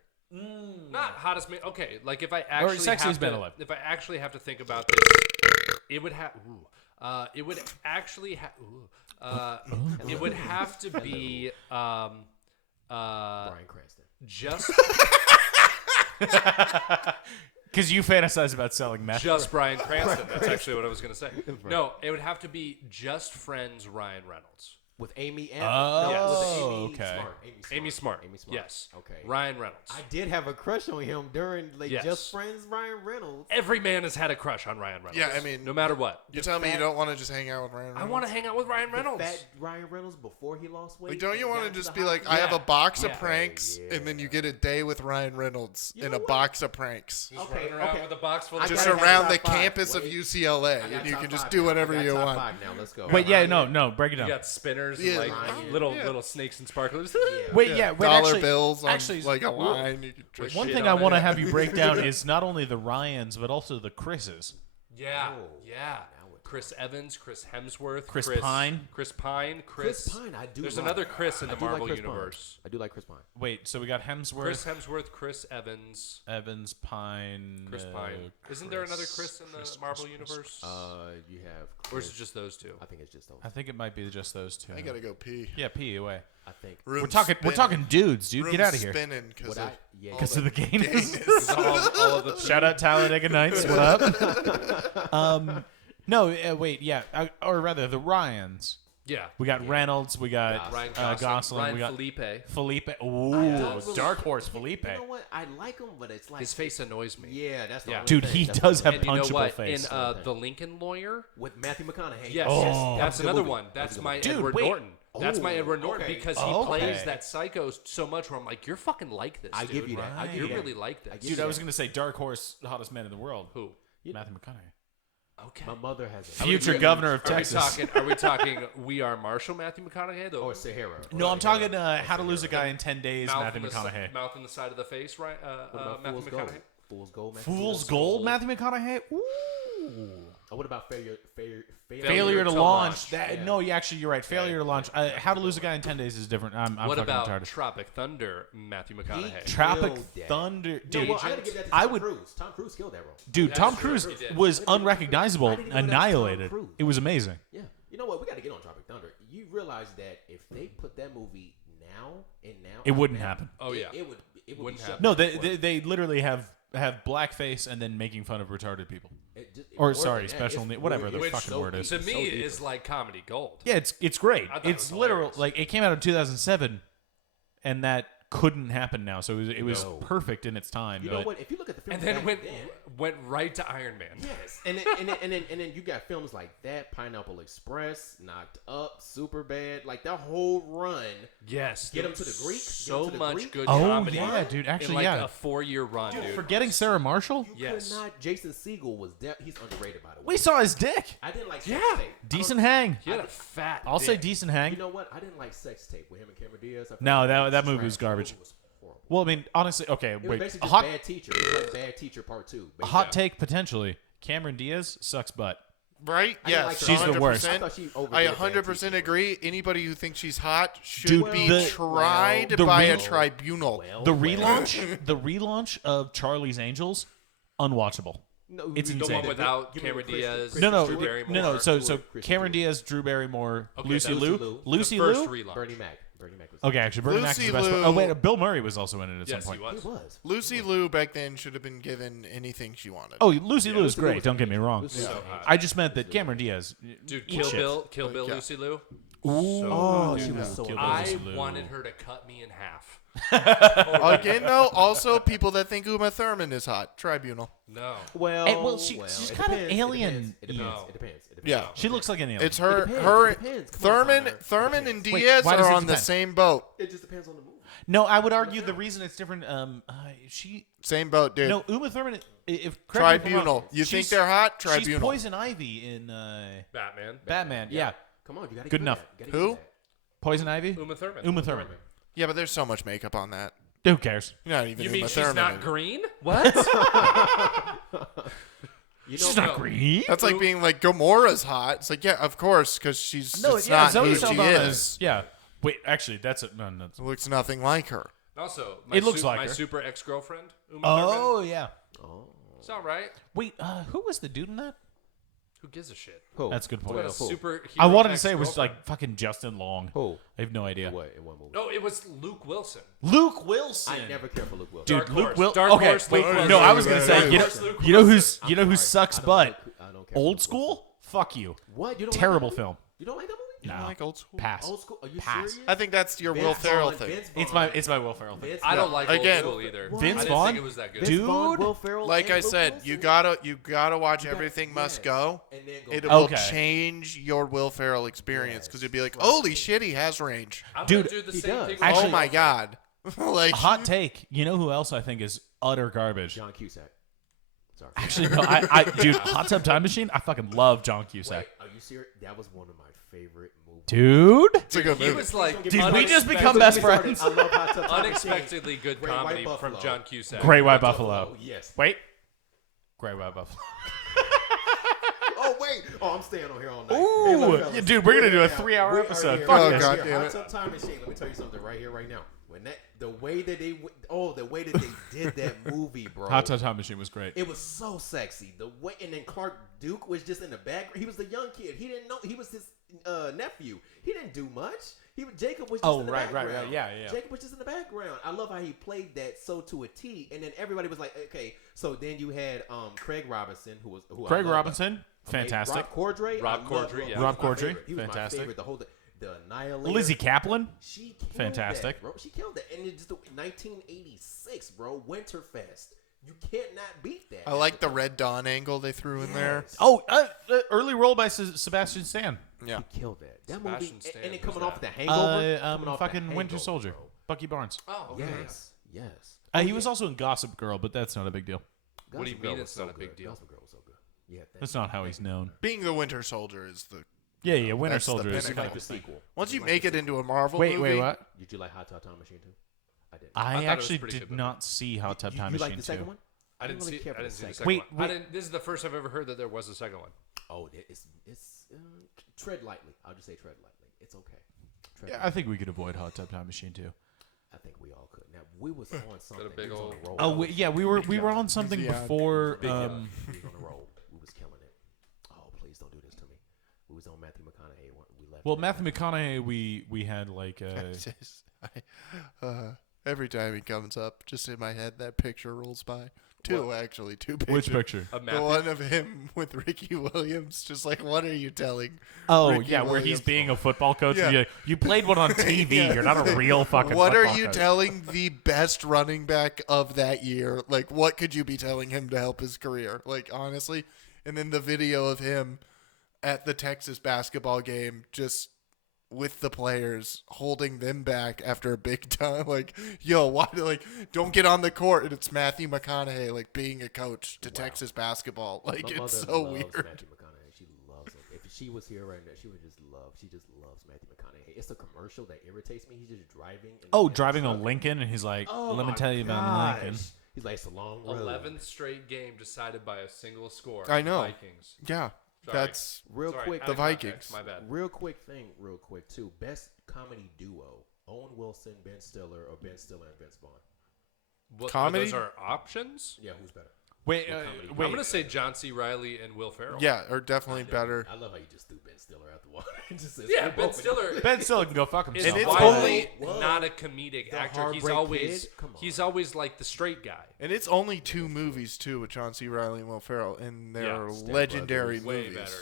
Not hottest man. Okay, like if I actually Sexiest have Man to, Alive. if I actually have to think about this, it would have. It would actually have. It would have to be. Bryan Cranston. Just Because you fantasize about selling meth. just Bryan Cranston. That's actually what I was gonna say. No, it would have to be just friends Ryan Reynolds. With Amy and Oh, with Amy okay. Smart. Amy Smart. Amy Smart. Yes. Okay. Ryan Reynolds. I did have a crush on him during Yes. Just Friends Ryan Reynolds. Every man has had a crush on Ryan Reynolds. Yeah, I mean, no matter what. You tell me you don't want to just hang out with Ryan Reynolds? I want to hang out with Ryan Reynolds. Fat Ryan Reynolds before he lost weight. Like, don't you and want got to just the be like, hot- I have a box Yeah. of pranks, and then you get a day with Ryan Reynolds You in know a what? box of pranks. Just Okay, running around okay. with a box full I of Just gotta have around top the five. campus of Wait. UCLA, I got and you top can just five do now. whatever I got you top want. five now. Let's go. Wait, yeah, Ryan- no, break it You down. got spinners Yeah. and like Ryan. little snakes and sparklers. Wait, Yeah, wait, dollar actually, bills on actually, like a line. You can trick one shit thing on I want to it. have you break down is not only the Ryans, but also the Chris's. Yeah, Oh, yeah. now we're Chris Evans, Chris Hemsworth, Chris Pine. Chris Pine, Chris Pine, I do. There's like. another Chris in I the do like Marvel Chris Pine. universe. I do like Chris Pine. Wait, so we got Hemsworth, Chris Hemsworth, Chris Evans, Evans, Pine, Chris Pine. Isn't there another Chris in the Marvel universe? You have. Or is Chris, it just those two? I think it's just those. I think it might be just those two. I gotta go pee. Yeah, pee away. I think. We're talking dudes, dude. Get out of here. Spinning because What of I yeah. Because of the gayness. all of the Shout out Talladega Nights. What up? No, wait, yeah, or rather the Ryans. yeah. We got Reynolds. We got Ryan Gosling. Ryan we got Felipe. Felipe. I Ooh, don't really- dark horse Felipe. You know what? I like him, but it's like His face annoys me. Yeah, that's the Yeah. only Dude, thing. he That's does the have only And you know punchable what? face. In The Lincoln Lawyer. with Matthew McConaughey. Yes, Oh. that's That was a good another movie. one. That That's was a good my movie. Dude, Edward wait. Norton. That's my Oh, Edward Norton okay. because he Okay. plays that psycho so much where I'm like, you're fucking like this. I dude. give you that. I give You you that. really like this. I give Dude, you I was that. gonna say dark horse, hottest man in the world. Who? Matthew McConaughey. Okay. My mother has a Future governor of Are we Texas. talking? Are we talking? We Are Marshall, Matthew McConaughey, though. or Sahara. No, I'm talking How to Lose a Guy in 10 Days, mouth Matthew in the si- McConaughey. mouth in the side of the face, right? What about Matthew Fool's Gold? McConaughey. Fool's Gold. Fool's Gold, Matthew McConaughey? Ooh. Oh, what about failure Failure to launch. Yeah. No, you're right. Failure to launch. How to Lose a Guy in 10 Days is different. I'm What fucking about retarded. Tropic Thunder, Matthew McConaughey? Tropic killed that. Thunder. No, Dude, well, I gotta give that to I Tom would- Cruise. Tom Cruise killed that role. dude, That's Tom true, Cruise he did. was I unrecognizable, didn't even know that was Tom annihilated. Cruise. It was amazing. Yeah. You know what? We got to get on Tropic Thunder. You realize that if they put that movie now, It wouldn't happen. Oh, yeah. It would. It would Wouldn't be shut happen. No, down they literally have blackface and then making fun of retarded people. Or more sorry, than that, special it's need, whatever the weird. fucking So word is. To deep. me, So it deep. is like comedy gold. Yeah, it's great. I thought it It's was literal. hilarious. Like it came out in 2007, and that couldn't happen now. So it was No. perfect in its time. You but know what? If you look at the film, And then back went right to Iron Man. Yes, and then you got films like that, Pineapple Express, Knocked Up, Superbad, like that whole run. Yes. Get there him to the was Greek, So get him to the much Greek. good Oh, comedy. yeah, dude, actually, in like yeah. a 4-year run, dude. forgetting Sarah Marshall, You Yes. could not. Jason Segel was he's underrated by the way. we saw his dick. I didn't like Sex Yeah. Tape. Decent hang. He had a fat. I'll say dick. decent You hang. know what? I didn't like Sex Tape with him and Cameron Diaz. I felt No, like that- it that movie was trash. garbage. That movie was horrible. Well, I mean, honestly, okay, It was wait. basically Hot, just Bad Teacher. It was like Bad Teacher Part 2. hot basically. take potentially. Cameron Diaz sucks butt. Right? I didn't Yeah, like her. She's the worst. I thought she overdid I Bad 100% Teacher. agree. Anybody who thinks she's hot should Dude, be the- tried the by a real- tribunal. Well, The well. relaunch of Charlie's Angels, unwatchable. No, It's you- The insane. one without Give me Cameron Kristen- Diaz. Kristen No, Drew no, Barrymore. no. So Kristen Cameron Stewart. Diaz, Drew Barrymore, Okay, Lucy that Liu, was Lou. Lucy the first Liu. relaunch. Bernie Mac. Bernie Mac was. Okay, actually, Bernie Mac is Lucy the best one. Liu- Oh wait, Bill Murray was also in it at Yes, some he point. He was. was. Lucy Liu back then should have been given anything she wanted. Oh, Lucy Liu is Lucy Liu great. was Don't get me wrong. Lucy Liu was So hot. I just meant that Cameron Diaz. Dude, eat Kill shit. Bill, Kill Bill, Yeah. Lucy Liu. Ooh, So Oh, good. she was so Kill Bill, I Lucy Liu. wanted her to cut me in half. Again, though, also people that think Uma Thurman is hot. Tribunal. No. Well, Hey, well, she's it kind of depends, alien-y. It depends. No. It depends. It depends. Yeah. She looks like an alien. It's her, It depends, her, it depends. Come on, Thurman, Connor. Thurman It and Wait, Diaz why does are it on the depend? same boat. It just depends on the movie. No, I would argue the reason it's different. She Same boat, dude. no Uma Thurman. If correct me if I'm wrong, Tribunal. You think she's- they're hot? She's Tribunal. Poison Ivy in Batman. Batman. Yeah. Come on, you gotta Good give enough. that. You gotta Who? give that. Poison Ivy. Uma Thurman. Uma Thurman. Yeah, but there's so much makeup on that. Who cares? You're not even You Uma mean she's Thurman. not green? What? She's not green. That's like being like Gamora's hot. It's like, yeah, of course, because she's it's not Zoe who she Saldana is. Yeah. Wait, actually, that's it. No. It looks nothing like her. Also, It looks like my her. super ex-girlfriend, Uma Thurman. Yeah. It's all right. Wait, who was the dude in that? Who gives a shit? Who? That's a good point. What a super I wanted to say it was like fucking Justin Long. Who? I have no idea. What in one movie? No, it was Luke Wilson. Luke Wilson. I never care for Luke Wilson. Dude, Dark Luke Horse. Wilson. Dark Okay, Horse, wait. Luke Wilson. No, I was gonna say, Dark you know, Horse, Luke you know Wilson. who's, you know who sucks I don't butt? I don't care. Old School. Fuck you. What? You don't Terrible like that movie? film. You don't like that movie? You don't No. like old school? Pass. Old School? Are you Pass. serious? I think that's your Will Vince Ferrell Vaughn, thing. Vince Vaughn. It's my Will Ferrell thing. Vince I don't Vaughn. like Again, Old School either. Vince I didn't Vaughn? think it was that good. Vince Vaughn, Dude. Will Ferrell, Like and I Luke said, Wilson? you gotta watch You got- Everything Must yes. Go. And then go It back. will Okay. change your Will Ferrell experience because Yes. you'd be like, holy shit, he has range. I'm Dude, gonna do the he same does. thing. with Actually- Oh my god. Like Hot take. You know who else I think is utter garbage? John Cusack. Sorry. Actually, no. I dude, Hot Tub Time Machine. I fucking love John Cusack. Wait, are you serious? That was one of my favorite movies. Dude. it's a good He movie. was like Did we just unexpected- become best friends? I love Hot Tub Time unexpectedly good Great White comedy from Buffalo. John Cusack. Great White Machine. Buffalo. Yes. Wait. Great White Buffalo. Oh wait. Oh, I'm staying on here all night. Ooh. Hey, look, fellas, Yeah, dude, we're gonna do a now. 3-hour We are episode. here. Fuck Oh, We are God here. damn Hot it. Tub Time Machine. Let me tell you something right here, right now. When the way that they did that movie, bro. Hot Tub Time Machine was great. It was so sexy. The way, and then Clark Duke was just in the background. He was the young kid. He didn't know he was his nephew. He didn't do much. Jacob was just Oh, in the right, right, background. right. Yeah, yeah. Jacob was just in the background. I love how he played that so to a T. And then everybody was like, okay. So then you had Craig Robinson, who I Craig love. Robinson, fantastic. Rob Corddry. Rob I love Corddry, yeah. He was Rob my Corddry, favorite. He was fantastic. my favorite. The Annihilator. Lizzie Kaplan. She killed Fantastic. that, bro. She killed that. And it's just 1986, bro. Winterfest. You can't not beat that. I like the Red Dawn angle they threw in there. Yes. Oh, early role by Sebastian Stan. Yeah. He killed that. That Sebastian movie, Stan, and it who's coming off that? the Hangover. coming off the Fucking Winter Hangover, Soldier. bro. Bucky Barnes. Oh, okay. Yes. He was also in Gossip Girl, but that's not a big deal. What do you Gossip Girl mean was it's not so a big good. deal? Gossip Girl was so good. Yeah, That's not how he's known. Being the Winter Soldier is the Yeah, Winter That's the Soldier is pinnacle. kind the of. sequel. once you like make the it into a Marvel Wait, movie. what? Did you like Hot Tub Time Machine too? I did. I thought it was actually pretty did good not see Hot Tub Time you Machine like the second 2. one? I didn't see. care I for didn't see the second second Wait, one. wait. This is the first I've ever heard that there was a second one. Oh, it's tread lightly. I'll just say tread lightly. It's okay. Tread Yeah, lightly. I think we could avoid Hot Tub Time Machine too. I think we all could. Now we was on something. big we was on old- a roll. Oh, yeah, we were on something Yeah. before. We was on a roll. We was killing it. Oh, please don't do this to me. We was on Matthew McConaughey. We left. Well, it. Matthew McConaughey, we had like. Every time he comes up, just in my head, that picture rolls by. Two pictures. Which picture? A The Matthew- one of him with Ricky Williams, just like, what are you telling? Oh Ricky yeah, where he's Williams? being a football coach. Yeah. and you played one on TV. Yeah. You're not a real fucking. What are football you coach. telling the best running back of that year? Like, what could you be telling him to help his career? Like, honestly. And then the video of him at the Texas basketball game, just with the players, holding them back after a big time. Like, yo, why? Like, don't get on the court. And it's Matthew McConaughey, like, being a coach to Texas basketball. Like, My it's mother so loves weird. Matthew McConaughey. She loves him. If she was here right now, she would just love. She just loves Matthew McConaughey. It's a commercial that irritates me. He's just driving. Oh, driving a Lincoln, and he's like, Oh, "Let me my tell you about gosh. Lincoln." He's like, it's a long road. 11th straight game decided by a single score. I know. Vikings. Yeah, Sorry. that's Real Sorry, quick, out the of context, Vikings. My bad. real quick too. Best comedy duo: Owen Wilson, Ben Stiller, or Ben Stiller and Vince Vaughn. What, Comedy? Those are options. Yeah, who's better? Wait, comedy. wait. I'm gonna say John C. Riley and Will Ferrell. yeah, or definitely better. I love how you just threw Ben Stiller out the water. It just says, Yeah, "We're Ben both- Stiller. Ben Stiller can go fuck is himself. And it's widely only- not a comedic The actor. He's Heartbreak always Kid? Come on. he's always like the straight guy. And it's only two movies, too, with John C. Reilly and Will Ferrell, and they're Yeah, Step legendary Brothers. Way movies. better.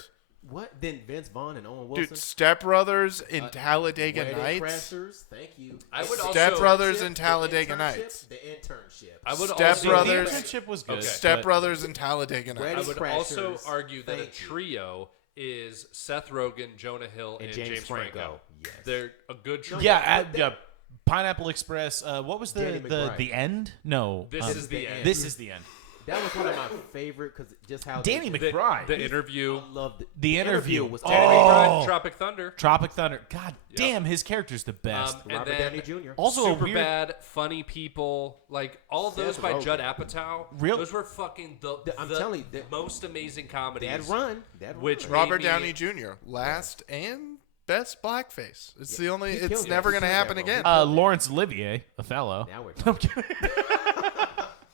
What? Then Vince Vaughn and Owen Wilson. Dude, Step Brothers and Talladega Wedding Nights. Crashers. Thank you. I would Step also- Brothers The and Talladega internship, Nights. The internship. I would Step also The Brothers. internship was good. Okay. Step but- Brothers and Talladega Wedding Nights. I would also Crashers. argue that a Thank you. trio is Seth Rogen, Jonah Hill, and James Franco. Yes. They're a good trio. Yeah, But that- Pineapple Express. What was Danny the McBride. end? No, This is the end. This is the end. That was one of my favorite because just how Danny they, McBride. The interview. I loved it. The interview was Danny McBride, Tropic Thunder. Tropic Thunder. God damn, his character's the best. And Robert then Downey Jr. Also a Super weird- bad, funny people, like all of those Seth by Rogen. Judd Apatow. Real- Those were fucking I'm the telling you, that- most amazing comedies. That run. Which run. Robert made me- Downey Jr. last and best blackface. It's the only. He It's killed never that. gonna He killed happen that again. role. Laurence Olivier, Othello. Now we're I'm kidding.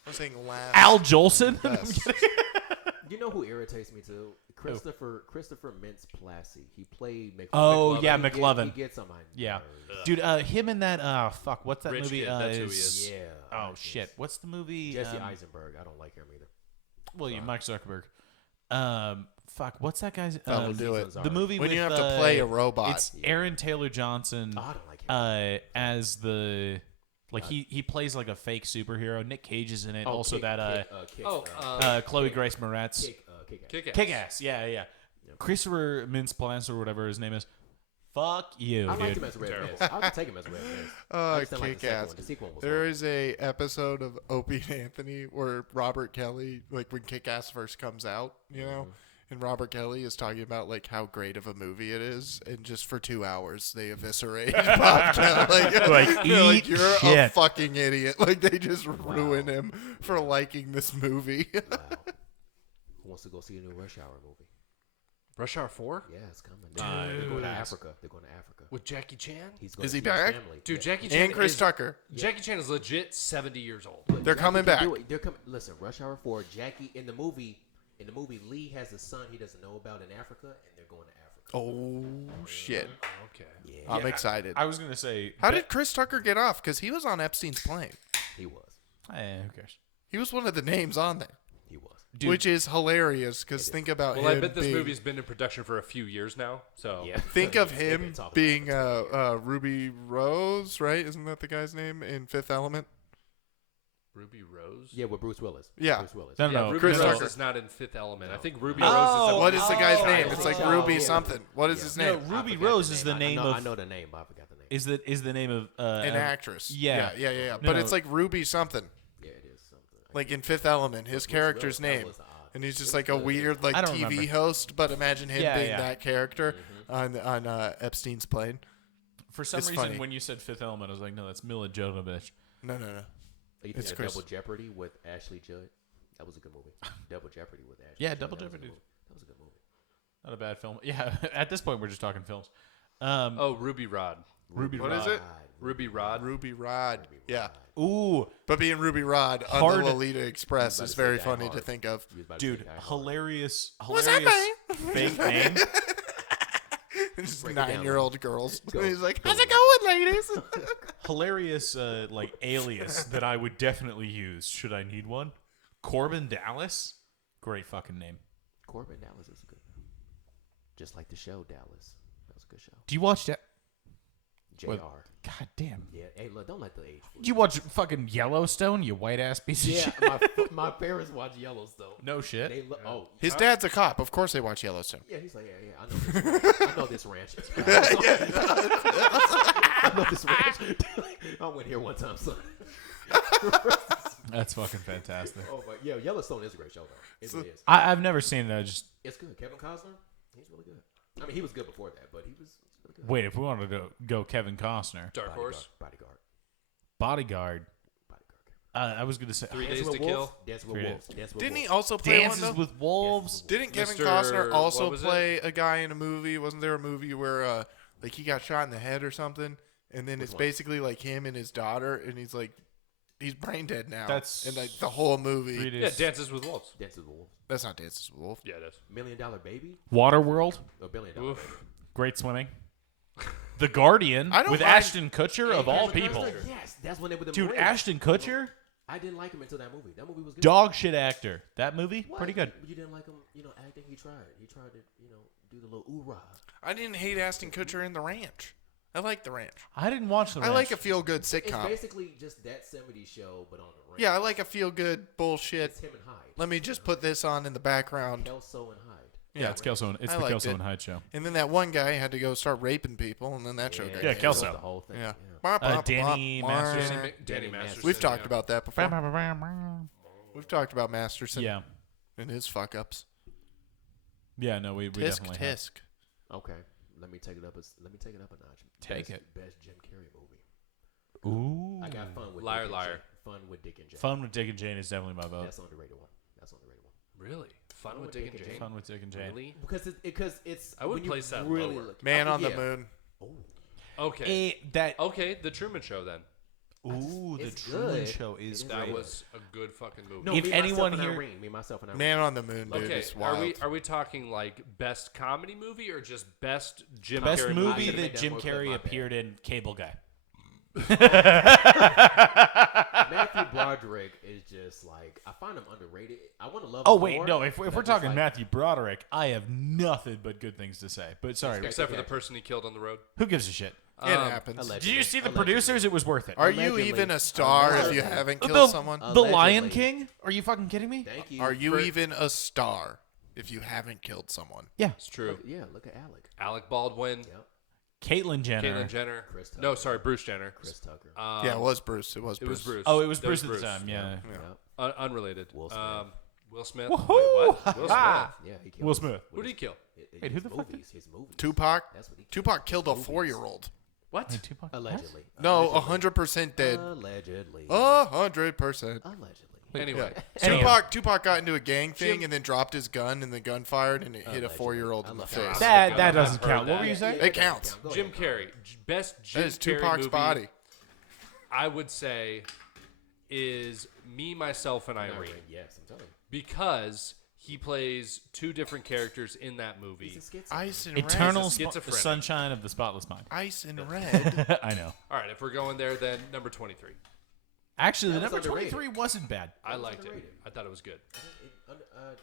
I'm saying last. Al Jolson. I'm best. kidding. You know who irritates me too? Christopher Mintz-Plasse. He played McLovin. Oh, yeah, He McLovin. gets on my Yeah, nerves. dude. Him and that. Fuck. What's that Rich movie? kid, that's who he is. Yeah. Oh shit. What's the movie? Jesse Eisenberg. I don't like him either. Well, you Mike Zuckerberg. Fuck. What's that guy's? That'll do it. The movie When with, you have to play a robot. It's Aaron Taylor Johnson. Oh, I don't like him. As the like he plays like a fake superhero. Nick Cage is in it. Also Chloe Grace Moretz. Kick-Ass. Kick-Ass. Yeah. Christopher Mintz-Plasse or whatever his name is. Fuck you, I dude. liked him as a Red Mist. I could take him as a Red Mist. I just didn't like the second Kick-Ass. one. The sequel was There horrible. is a episode of Opie and Anthony where Robert Kelly, like when Kick-Ass first comes out, you know, and Robert Kelly is talking about like how great of a movie it is, and just for 2 hours they eviscerate Bob Kelly. Like, They're like, eat you're a shit. fucking idiot. Like they just ruin him for liking this movie. Wow. Who wants to go see a new Rush Hour movie? Rush Hour 4? Yeah, it's coming. They're going to Africa. They're going to Africa. With Jackie Chan? He's going Is to he see his back? family. Dude, Yeah. Jackie Chan And Chris is, Tucker. Jackie Chan is legit 70 years old. Look, They're Jackie coming can back. do it. They're coming. Listen, Rush Hour 4. Jackie in the movie, Lee has a son he doesn't know about in Africa, and they're going to Africa. Oh shit! Okay. Yeah, I'm excited. I was gonna say. How did Chris Tucker get off? Because he was on Epstein's plane. he was. Who cares? He was one of the names on there, He was. Dude, which is hilarious. Because think about Well, him. I bet this being, movie's been in production for a few years now. So Yeah. Think of They've been him talking being about it. Ruby Rose, right? Isn't that the guy's name in Fifth Element? Ruby Rose? Yeah, with Bruce Willis. Yeah. Bruce Willis. No, Yeah, no, Ruby Chris Rose Tucker. is not in Fifth Element. I think Ruby Oh, Rose is a What is the guy's name? oh, It's like oh, Ruby yeah. something. What is his No, name? Ruby I forgot Rose the is the name I of know the name, but I forgot the name. is the name of An actress. yeah. Yeah. No, But no. it's like Ruby something. Yeah, it is something. Like in Fifth Element, his Bruce character's Willis, that name. was odd. And he's just It's like a good. weird like I don't TV remember. host, but imagine him Yeah, being yeah. that character on Epstein's plane. For some It's reason, funny. when you said Fifth Element, I was like, no, that's Mila Jovovich. No. You think It's of Chris. Double Jeopardy with Ashley Judd? That was a good movie. Double Jeopardy with Ashley. Yeah, Judd. Double That was a Jeopardy. good movie. That was a good movie. Not a bad film. Yeah, at this point, we're just talking films. Oh, Ruby Rod. Ruby What Rod. is it? Ruby Rod. Ruby Rod. Yeah. Ooh, But being Ruby Rod on Hard- the Lolita Express about is to say very Die funny to Hard. think of. You was about to say dude, Die Hard. hilarious that fake name. Just Break it down, 9-year-old girls. Go. He's like, Go. how's it going, ladies? Hilarious, like alias that I would definitely use should I need one. Corbin Dallas, great fucking name. Corbin Dallas is a good. Just like the show Dallas. That was a good show. Do you watch that? JR. What? God damn. Yeah. Hey, look, don't let the age. fool Do you watch fucking Yellowstone? You white ass piece of Yeah, shit. my parents watch Yellowstone. No shit. They oh His dad's a cop. Of course they watch Yellowstone. yeah, he's like I know this. I know this ranch. I know this ranch. I went here one time, son. That's fucking fantastic. Oh, but yeah, Yellowstone is a great show though. It really is. I've never seen it. I just It's good. Kevin Costner, he's really good. I mean, he was good before that, but he was really good. wait. If we wanted to go Kevin Costner, Dark Horse. Bodyguard. Bodyguard. I was gonna say 3 Dancing Days with to Wolves. Kill. Dancing with Three Wolves. Dancing with Didn't he Wolves. also play Dances one? with Wolves. Didn't Kevin Mr. Costner also what was it? play a guy in a movie? Wasn't there a movie where like he got shot in the head or something, and then it's one? basically like him and his daughter, and he's brain dead now. That's and like the whole movie. 3 Days. Yeah, Dances with Wolves. Dances with Wolves. That's not Dances with Wolves. Yeah, it is. $1 Million Baby. Waterworld. Or $1 Billion Baby. Oof. Great swimming. The Guardian I don't with mind- Ashton Kutcher of all Kevin people. Costner? Yes, that's when they were the Dude, Marines. Ashton Kutcher, I didn't like him until that movie. That movie was good. dog shit actor. That movie, What? pretty good. You didn't like him, acting. He tried. He tried to, do the little oorah. I didn't hate Ashton Kutcher in The Ranch. I like The Ranch. I didn't watch the. I like Ranch. a feel-good It's sitcom. basically just that 70s show, but on the ranch. Yeah, I like a feel-good bullshit. It's him and Hyde. Let me just put this on in the background. Kelso and Hyde. Yeah, it's Kelso. It's I the liked Kelso it. and Hyde show. And then that one guy had to go start raping people, and then that show got Yeah, canceled. Kelso. The whole thing. Yeah. Danny Blah, blah, Masterson. blah. Danny Masterson. We've talked about that before. We've talked about Masterson Yeah. and his fuck ups. Yeah, no, we Tisk definitely have. tisk. Okay, let me take it up. Let me take it up a notch. Take Best- it. Best Jim Carrey movie. Ooh. I got fun with Liar, Dick and liar. Jane. Fun with Dick and Jane. Fun with Dick and Jane is definitely my vote. That's the underrated one. That's the underrated one. Really? Fun with Dick and Jane? Fun with Dick and Jane. Really? Because it's I would when you place that really lower. look- Man oh, on the yeah. Moon. Okay. That Okay, The Truman Show then. ooh, the it's Truman good. Show is It That great. was a good fucking movie. No, If me, anyone myself, and here- Irene. Me, myself, and Irene. Man on the Moon, dude. Okay, It's are wild. we talking like best comedy movie or just best Jim Best Carrey movie should've that made that Jim more clear, Carrey my bad. appeared in, Cable Guy. Matthew Broderick is just like I find him underrated. I want to love. Oh him wait, more, no. If but we're I'm just talking like, Matthew Broderick, I have nothing but good things to say. But sorry, Okay. Except for the person he killed on the road. who gives a shit? It happens. allegedly. Did you see the Allegedly. producers? It was worth it. Are you Allegedly. even a star if you Allegedly. haven't killed the, someone? the Lion Allegedly. King? Are you fucking kidding me? Thank you. Are you for- even a star if you haven't killed someone? Yeah. It's true. Yeah, look at Alec. Alec Baldwin, Yep. Caitlyn Jenner. Caitlyn Jenner. Chris Tucker. No, sorry, Bruce Jenner. Chris Tucker. Yeah, it was Bruce. It was It Bruce. was Bruce. Oh, it was That Bruce at the time. Yeah. Yep. Unrelated. Will Smith. Will Smith. Woohoo! Wait, what? Will Smith. Ah. Yeah, he killed Will his- Smith. Who did he kill? Wait, who the fuck movies? His movies. Tupac? That's what he killed. Tupac killed a 4-year-old. What? Wait, Tupac? Allegedly. No, Allegedly. 100% dead. Allegedly. 100%. Allegedly. Anyway. Anyhow. Tupac got into a gang thing Jim- and then dropped his gun and the gun fired and it hit a Allegedly. 4-year-old in the Allegedly. face. That I've doesn't heard count. What that. were you saying? It counts. Go Jim ahead. Carrey. Best Jim That is Carrey Tupac's movie, body. I would say, is Me, Myself, and Irene. Yes, I'm telling you. Because he plays two different characters in that movie. He's a schizo. Ice and Eternal red. schizophrenic. sunshine of the spotless mind. Ice and red. I know. All right, if we're going there, then number 23. Actually, the That was number underrated. 23 wasn't bad. I liked it. underrated. I thought it was good.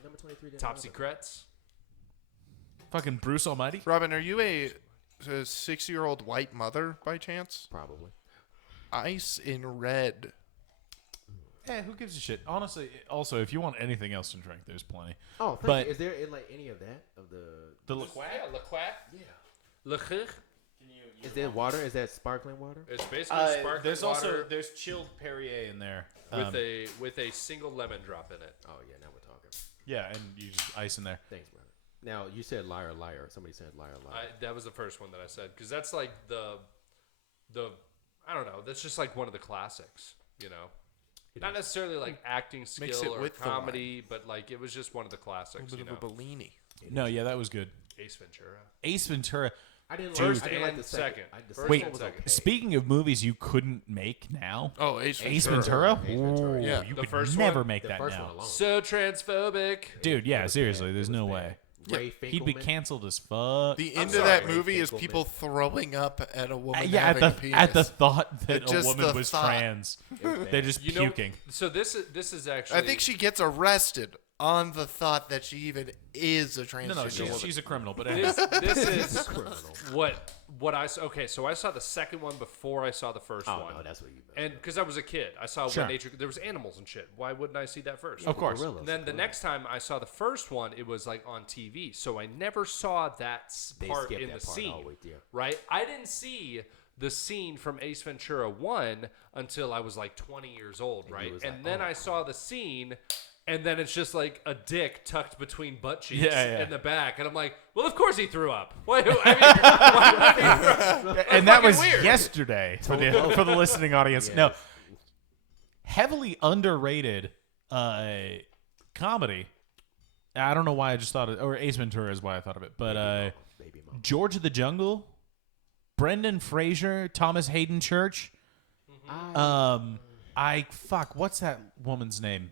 Number 23. didn't Top have it. Secrets. Fucking Bruce Almighty. Robin, are you a 6-year-old white mother by chance? Probably. Ice in red. Yeah, who gives a shit? Honestly, also, if you want anything else to drink, there's plenty. Oh, thank But- you. Is there like any of that of the? The Yeah, Le Quack. Yeah. Le Quack. Is there water? Is that sparkling water? It's basically sparkling there's water also there's chilled Perrier in there. with a single lemon drop in it. Oh yeah, now we're talking. Yeah, and you just ice in there. Thanks, brother. Now you said liar, liar. Somebody said liar, liar. That was the first one that I said because that's like the I don't know. That's just like one of the classics, you know. Not necessarily like acting Mix skill it or with the comedy, but like it was just one of the A classics, little you bit know. of a Bellini. No, yeah, that was good. Ace Ventura. Ace Ventura. I didn't First like. I didn't like and the second. second. The First second Wait, one was okay. speaking of movies you couldn't make now, Oh, Ace Ventura. Ace Ventura. Ace Ventura, Ooh, yeah. you The could first never one? make The that first now, one alone. So transphobic. dude. Yeah, It was seriously, bad. there's It no was way. bad. Ray He'd be Finkelman. canceled as fuck. The I'm end sorry, of that Ray movie is Finkelman. people throwing up at a woman Yeah, having a penis. at the thought that a Just woman the was thought. trans, It was bad. they're just You know, puking. so this is actually. I think she gets arrested on the thought that she even is a transgender No, woman. she's a criminal. But this is criminal. what I saw. Okay, so I saw the second one before I saw the first Oh one. no, that's what you. And because I was a kid, I saw Sure. when nature. There was animals and shit. Why wouldn't I see that first? of course, Gorillas. And then the next time I saw the first one, it was like on TV, so I never saw that They part skipped in that the part scene. always, yeah. Right? I didn't see the scene from Ace Ventura 1 until I was like 20 years old, right? was And like, then oh. I saw the scene, and then it's just like a dick tucked between butt cheeks Yeah. in the back, and I'm like, well, of course he threw up. Why? I mean, why would he throw up? and that fucking was weird. yesterday for the listening audience. Yes. No, heavily underrated comedy. I don't know why I just thought it, or Ace Ventura is why I thought of it. But Baby mom. George of the Jungle, Brendan Fraser, Thomas Hayden Church. What's that woman's name?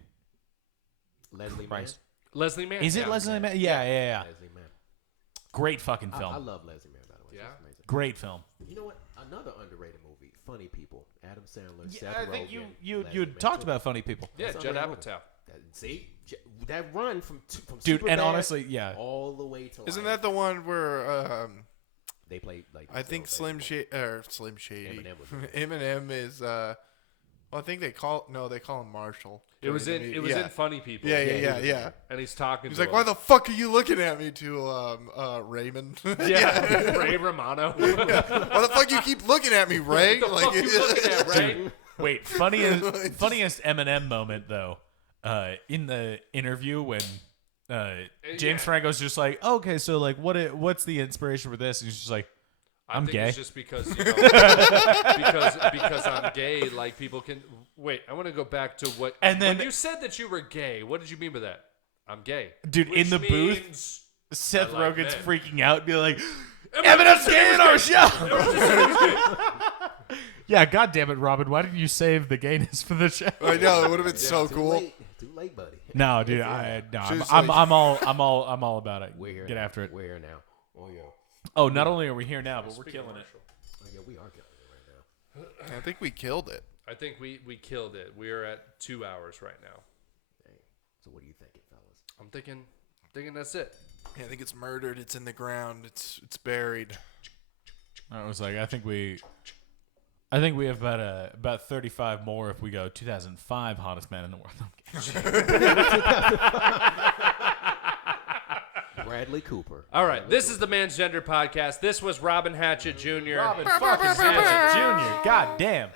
Leslie Mann. Christ. Leslie Mann. Is it yeah. Leslie Mann? Yeah. Leslie Mann. Great fucking film. I love Leslie Mann, by the way. Yeah. She's amazing. Great film. You know what? Another underrated movie. Funny People. Adam Sandler. Yeah, Seth I think Rogen, you Leslie you Mann, talked too. about funny people. Yeah, That's Judd underrated. Apatow. See that run from Dude, Superbad and honestly, yeah. all the way to Isn't like, that the one where they play like I think Slim Shady Eminem was in Eminem is well, I think they call him Marshall. It was in during the it was movie. in Funny People. Yeah. And he's talking. He's to like, him. why the fuck are you looking at me to Raymond? Yeah, Ray Romano. Why the fuck you keep looking at me, Ray? What the fuck you looking at, Ray? Wait, funniest Eminem moment though. in the interview when James Yeah. Franco's just like, okay, so like, what's the inspiration for this? And he's just like, I'm think gay. It's just because because I'm gay. Like people can wait. I want to go back to what. And then- when you said that you were gay, what did you mean by that? I'm gay, Dude, in Which the booth, means Seth I like Rogen's men. freaking out, be like, Eminem's gay in our show. Yeah, God damn it, Robin. Why didn't you save the gayness for the show? I know it would have been so Too cool. late. Too late, buddy. No, dude, She's I'm like- all about it. We're here. Get now. after it. We're here now. Oh yeah. Oh, not only are we here now, but we're killing it. Oh yeah, we are killing it right now. I think we killed it. I think we killed it. We are at 2 hours right now. Dang. So what are you thinking, fellas? I'm thinking that's it. Yeah, I think it's murdered. It's in the ground. It's buried. I was like, I think we have about 35 more if we go 2005 hottest man in the world. Bradley Cooper. All right, this is the Man's Gender Podcast. This was Robbin Hatchett Jr. Robin fucking Hatchett Jr. God damn.